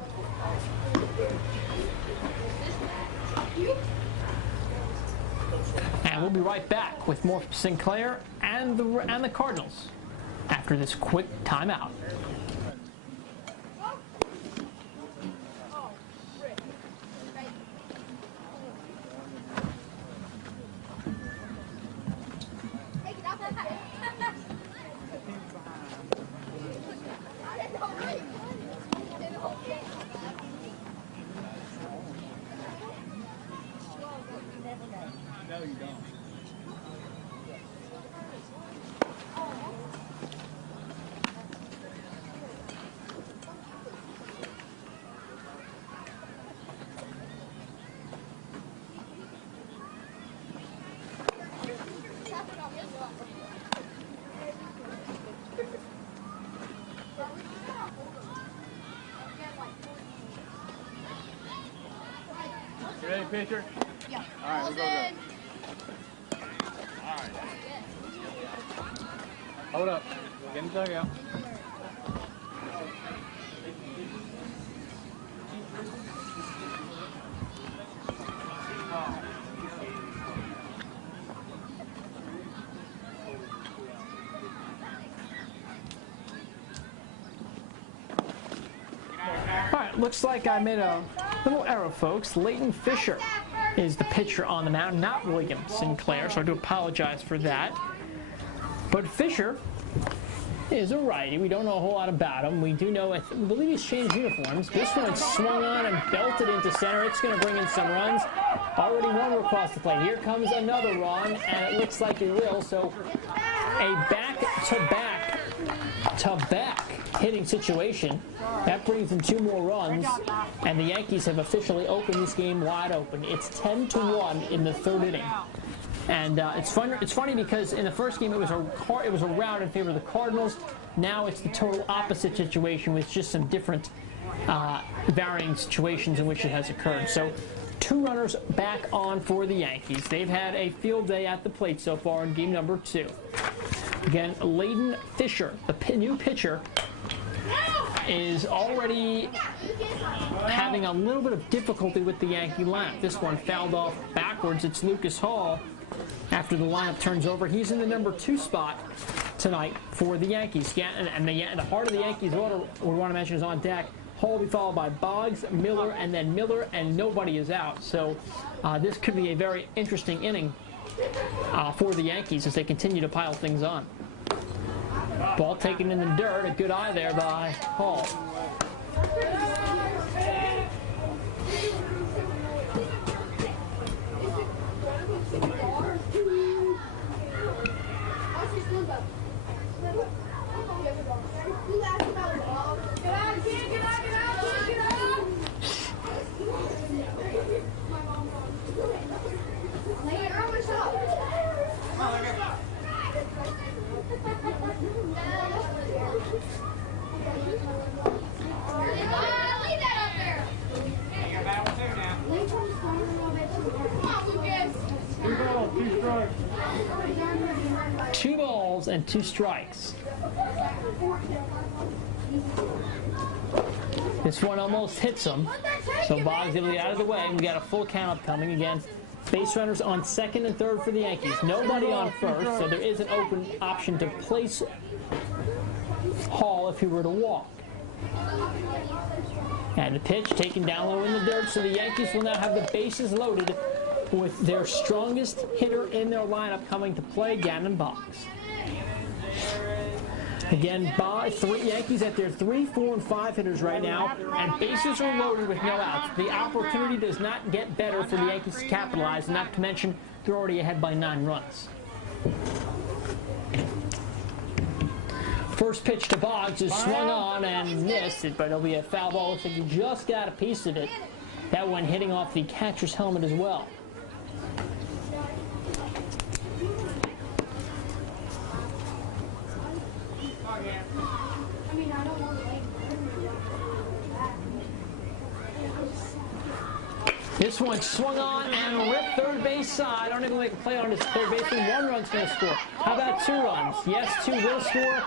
And we'll be right back with more from Sinclair and the Cardinals after this quick timeout. You ready, pitcher? Yeah. All right, we'll go. All right. Hold up. Get in the dugout. All right, looks like I made a little error, folks. Leighton Fisher is the pitcher on the mound, not William Sinclair, so I do apologize for that. But Fisher is a righty. We don't know a whole lot about him. We do know, I believe he's changed uniforms. This one swung on and belted into center. It's going to bring in some runs. Already one across the plate. Here comes another run, and it looks like it will. So a back-to-back hitting situation. That brings in 2 more runs, and the Yankees have officially opened this game wide open. It's 10-1 in the 3rd inning. And it's funny because in the first game it was a rout in favor of the Cardinals. Now it's the total opposite situation with just some different varying situations in which it has occurred. So 2 runners back on for the Yankees. They've had a field day at the plate so far in game number 2. Again, Leighton Fisher, the new pitcher, is already having a little bit of difficulty with the Yankee lineup. This one fouled off backwards. It's Lucas Hall. After the lineup turns over, he's in the number 2 spot tonight for the Yankees. And the heart of the Yankees order we want to mention is on deck. Hall will be followed by Boggs, Miller, and then Miller, and nobody is out. So this could be a very interesting inning for the Yankees as they continue to pile things on. Ball taken in the dirt. A good eye there by Hall. and 2 strikes. This one almost hits him, so Boggs able to get out of the way. We got a full count coming again. Base runners on second and third for the Yankees. Nobody on first, so there is an open option to place Hall if he were to walk. And the pitch taken down low in the dirt, so the Yankees will now have the bases loaded with their strongest hitter in their lineup coming to play, Gannon Boggs. Again, Yankees at their 3, 4, and 5 hitters right now, and bases are loaded with no outs. The opportunity does not get better for the Yankees to capitalize, not to mention they're already ahead by 9 runs. First pitch to Boggs is swung on and missed it, but it'll be a foul ball. Looks like he just got a piece of it. That one hitting off the catcher's helmet as well. This one swung on and ripped third base side. Unable to make a play on his third baseman. 1 run's going to score. How about 2 runs? Yes, 2 will score.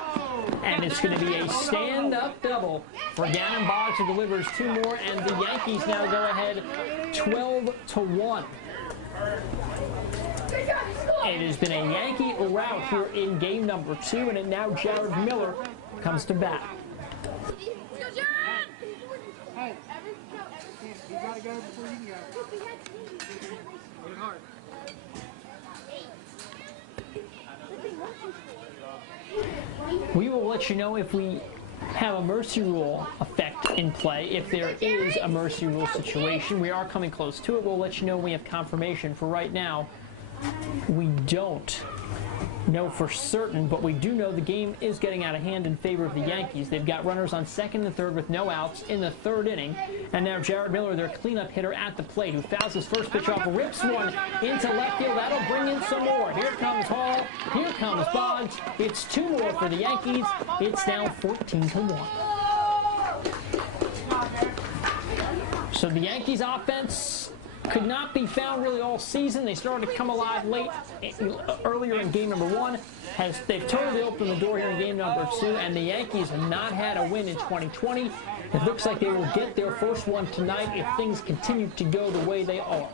And it's going to be a stand-up double for Gannon Boggs, who delivers 2 more. And the Yankees now go ahead 12-1. It has been a Yankee rout here in game number 2. And now Jared Miller comes to bat. Hey, you gotta go before you can go. Hit it hard. We will let you know if we have a mercy rule effect in play. If there is a mercy rule situation, we are coming close to it. We'll let you know when we have confirmation. For right now, we don't know for certain, but we do know the game is getting out of hand in favor of the Yankees. They've got runners on second and third with no outs in the 3rd inning. And now Jared Miller, their cleanup hitter at the plate, who fouls his first pitch off, rips one into left field. That'll bring in some more. Here comes Hall. Here comes Boggs. It's 2 more for the Yankees. It's now 14-1. So the Yankees offense could not be found really all season. They started to come alive earlier in game number 1. They've totally opened the door here in game number 2, and the Yankees have not had a win in 2020. It looks like they will get their first one tonight if things continue to go the way they are.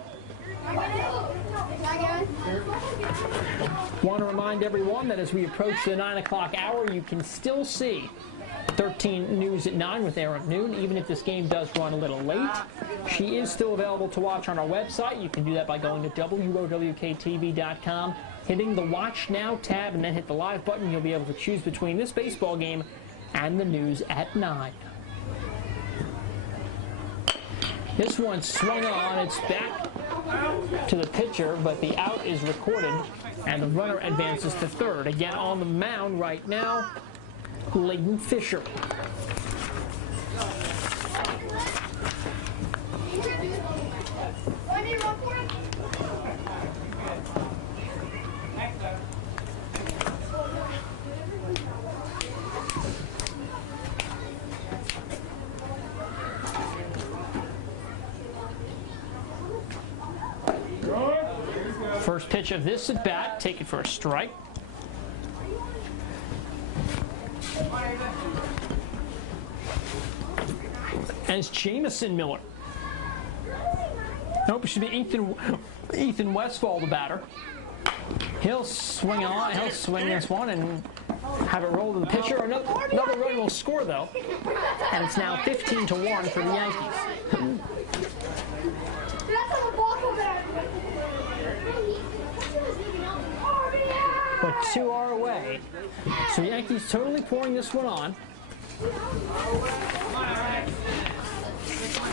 Want to remind everyone that as we approach the 9 o'clock hour, you can still see 13 News at 9 with Aaron Noon, even if this game does run a little late. She is still available to watch on our website. You can do that by going to WOWKTV.com, hitting the Watch Now tab, and then hit the live button. You'll be able to choose between this baseball game and the News at 9. This one swung on. It's back to the pitcher, but the out is recorded, and the runner advances to third. Again, on the mound right now, Layden Fisher. First pitch of this at bat, take it for a strike. And it's Jamison Miller. Nope, it should be Ethan Westfall, the batter. He'll swing on, he'll swing this one and have it roll to the pitcher. Another run will score, though. And it's now 15-1 for the Yankees. But 2 are away. So the Yankees totally pouring this one on.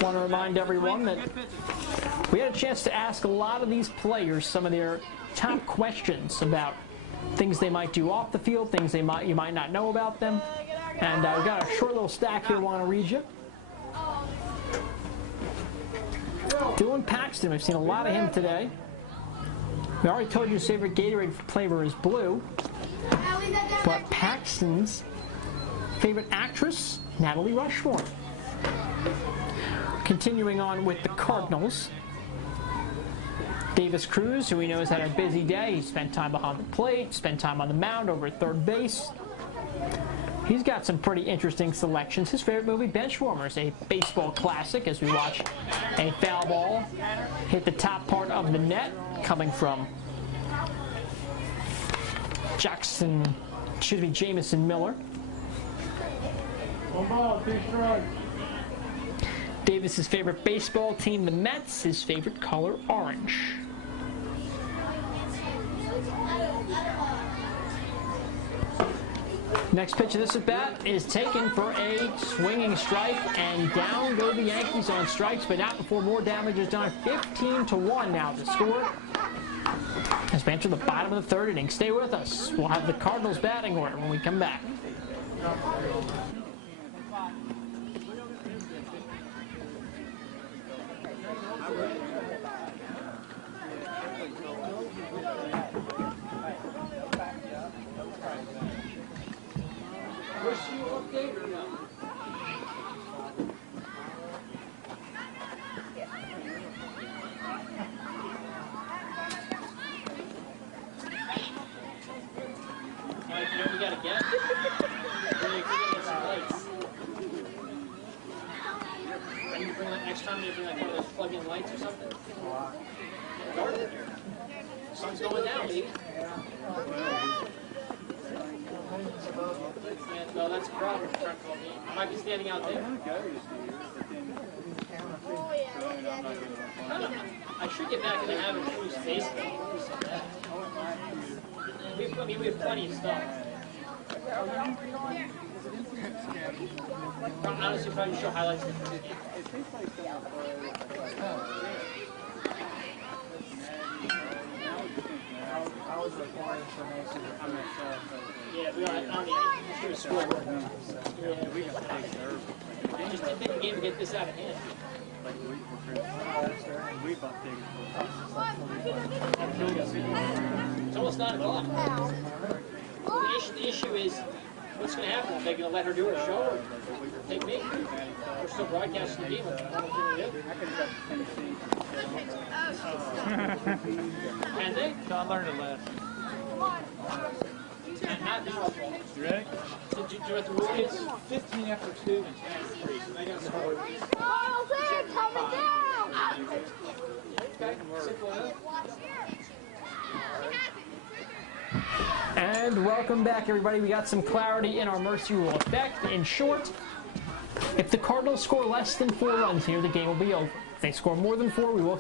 Want to remind everyone that we had a chance to ask a lot of these players some of their top questions about things they might do off the field, things you might not know about them. And we've got a short little stack here I want to read you. Dylan Paxton, we've seen a lot of him today. We already told you his favorite Gatorade flavor is blue. But Paxton's favorite actress, Natalie Rushmore. Continuing on with the Cardinals. Davis Cruz, who we know has had a busy day. He spent time behind the plate, spent time on the mound over at third base. He's got some pretty interesting selections. His favorite movie, Benchwarmers, a baseball classic, as we watch a foul ball hit the top part of the net, coming from Jamison Miller. 1 ball, 2 strikes. Davis's favorite baseball team, the Mets. His favorite color, orange. Next pitch of this at bat is taken for a swinging strike, and down go the Yankees on strikes, but not before more damage is done. 15-1 now to score as we enter the bottom of the third inning. Stay with us. We'll have the Cardinals batting order when we come back. Sun's going down, Lee. Well, that's a problem. I might be standing out there. I should get back in the habit of Cruz baseball. We have plenty of stuff. Honestly, probably show highlights of the first game. Yeah, we are on the scoreboard. Yeah, we just didn't take a game to get this out of hand. It's almost 9 o'clock. The issue is, what's going to happen? Are they going to let her do her show or take me? We're still broadcasting the game. Can they? I learned a lesson. And not now. You ready? Do you know what the rule is? 15 after 2 and 10 after 3. So they got to score. Coming down! Okay, simple enough. And welcome back, everybody. We got some clarity in our mercy rule effect. In short, if the Cardinals score less than 4 runs here, the game will be over. If they score more than 4, we will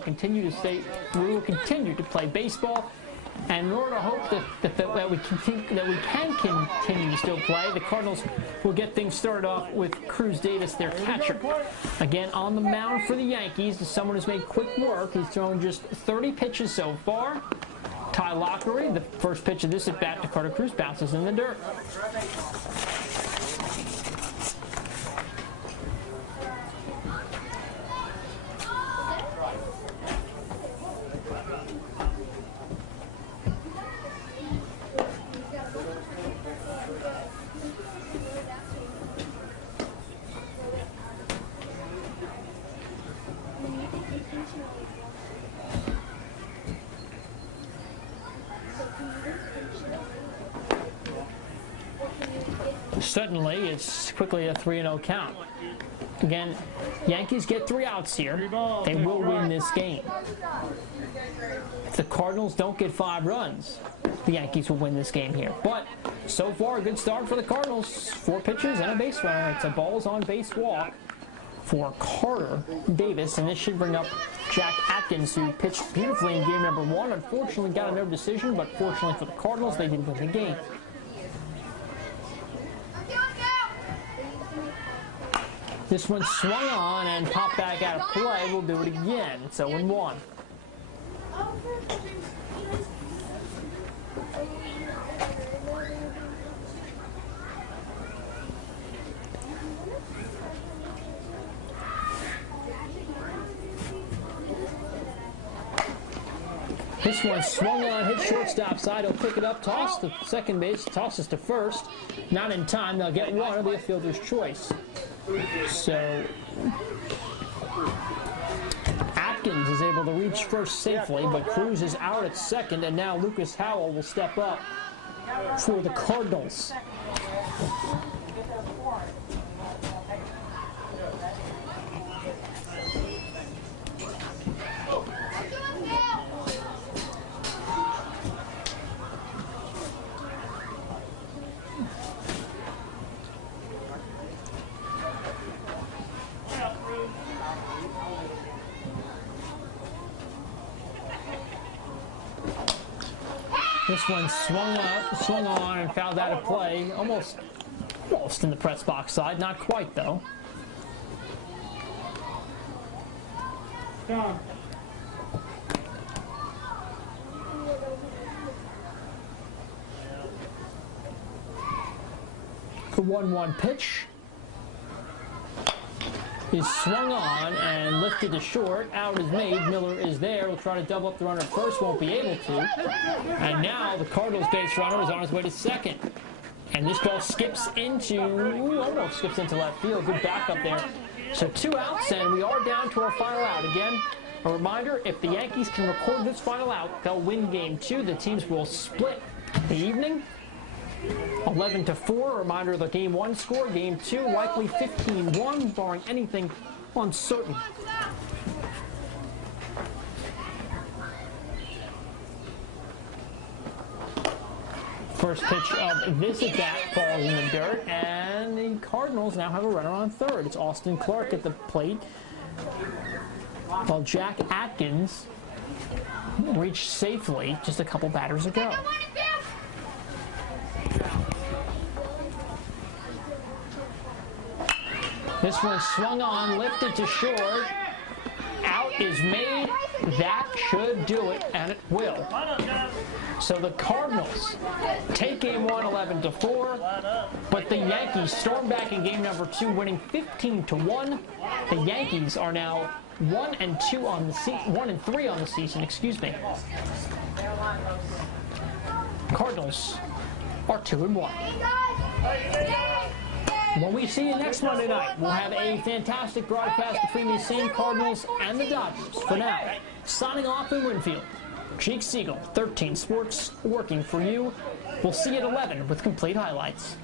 continue to play baseball. And in order to hope that we can continue to still play, the Cardinals will get things started off with Cruz Davis, their catcher. Again, on the mound for the Yankees is someone who's made quick work. He's thrown just 30 pitches so far. Ty Lockery, the first pitch of this at bat to Carter Cruz, bounces in the dirt. Suddenly, it's quickly a 3-0 count. Again, Yankees get 3 outs here. They will win this game. If the Cardinals don't get 5 runs, the Yankees will win this game here. But so far, a good start for the Cardinals. 4 pitches and a base runner. It's a balls on base walk for Carter Davis, and this should bring up Jack Atkins, who pitched beautifully in game number 1. Unfortunately, got a no decision, but fortunately for the Cardinals, they did win the game. This one swung on and popped back out of play. We'll do it again. It's 0-1. This one swung on, hit shortstop side. He'll pick it up, toss to second base, tosses to first. Not in time. They'll get one. It'll be a fielder's choice. So Atkins is able to reach first safely, but Cruz is out at second, and now Lucas Howell will step up for the Cardinals. This one swung on and fouled out of play. Almost in the press box side. Not quite, though. Come. The 1-1 pitch is swung on and lifted to short. Out is made. Miller is there. Will try to double up the runner at first. Won't be able to. And now the Cardinals base runner is on his way to second. And this ball skips into, almost skips into left field. Good backup there. So 2 outs, and we are down to our final out. Again, a reminder, if the Yankees can record this final out, they'll win Game 2. The teams will split the evening. 11-4, a reminder of the Game 1 score. Game 2, likely 15-1, barring anything uncertain. First pitch of this at bat falls in the dirt, and the Cardinals now have a runner on third. It's Austin Clark at the plate, while Jack Atkins reached safely just a couple batters ago. This one swung on, lifted to short. Out is made. That should do it, and it will. So the Cardinals take Game 1 11-4, but the Yankees storm back in Game number 2, winning 15-1. The Yankees are now 1-2 on the 1-3 on the season. Excuse me. Cardinals are 2-1. When we see you next Monday night, we'll have a fantastic broadcast between these same Cardinals and the Dodgers. For now, signing off in Winfield, Jake Siegel, 13 Sports, working for you. We'll see you at 11 with complete highlights.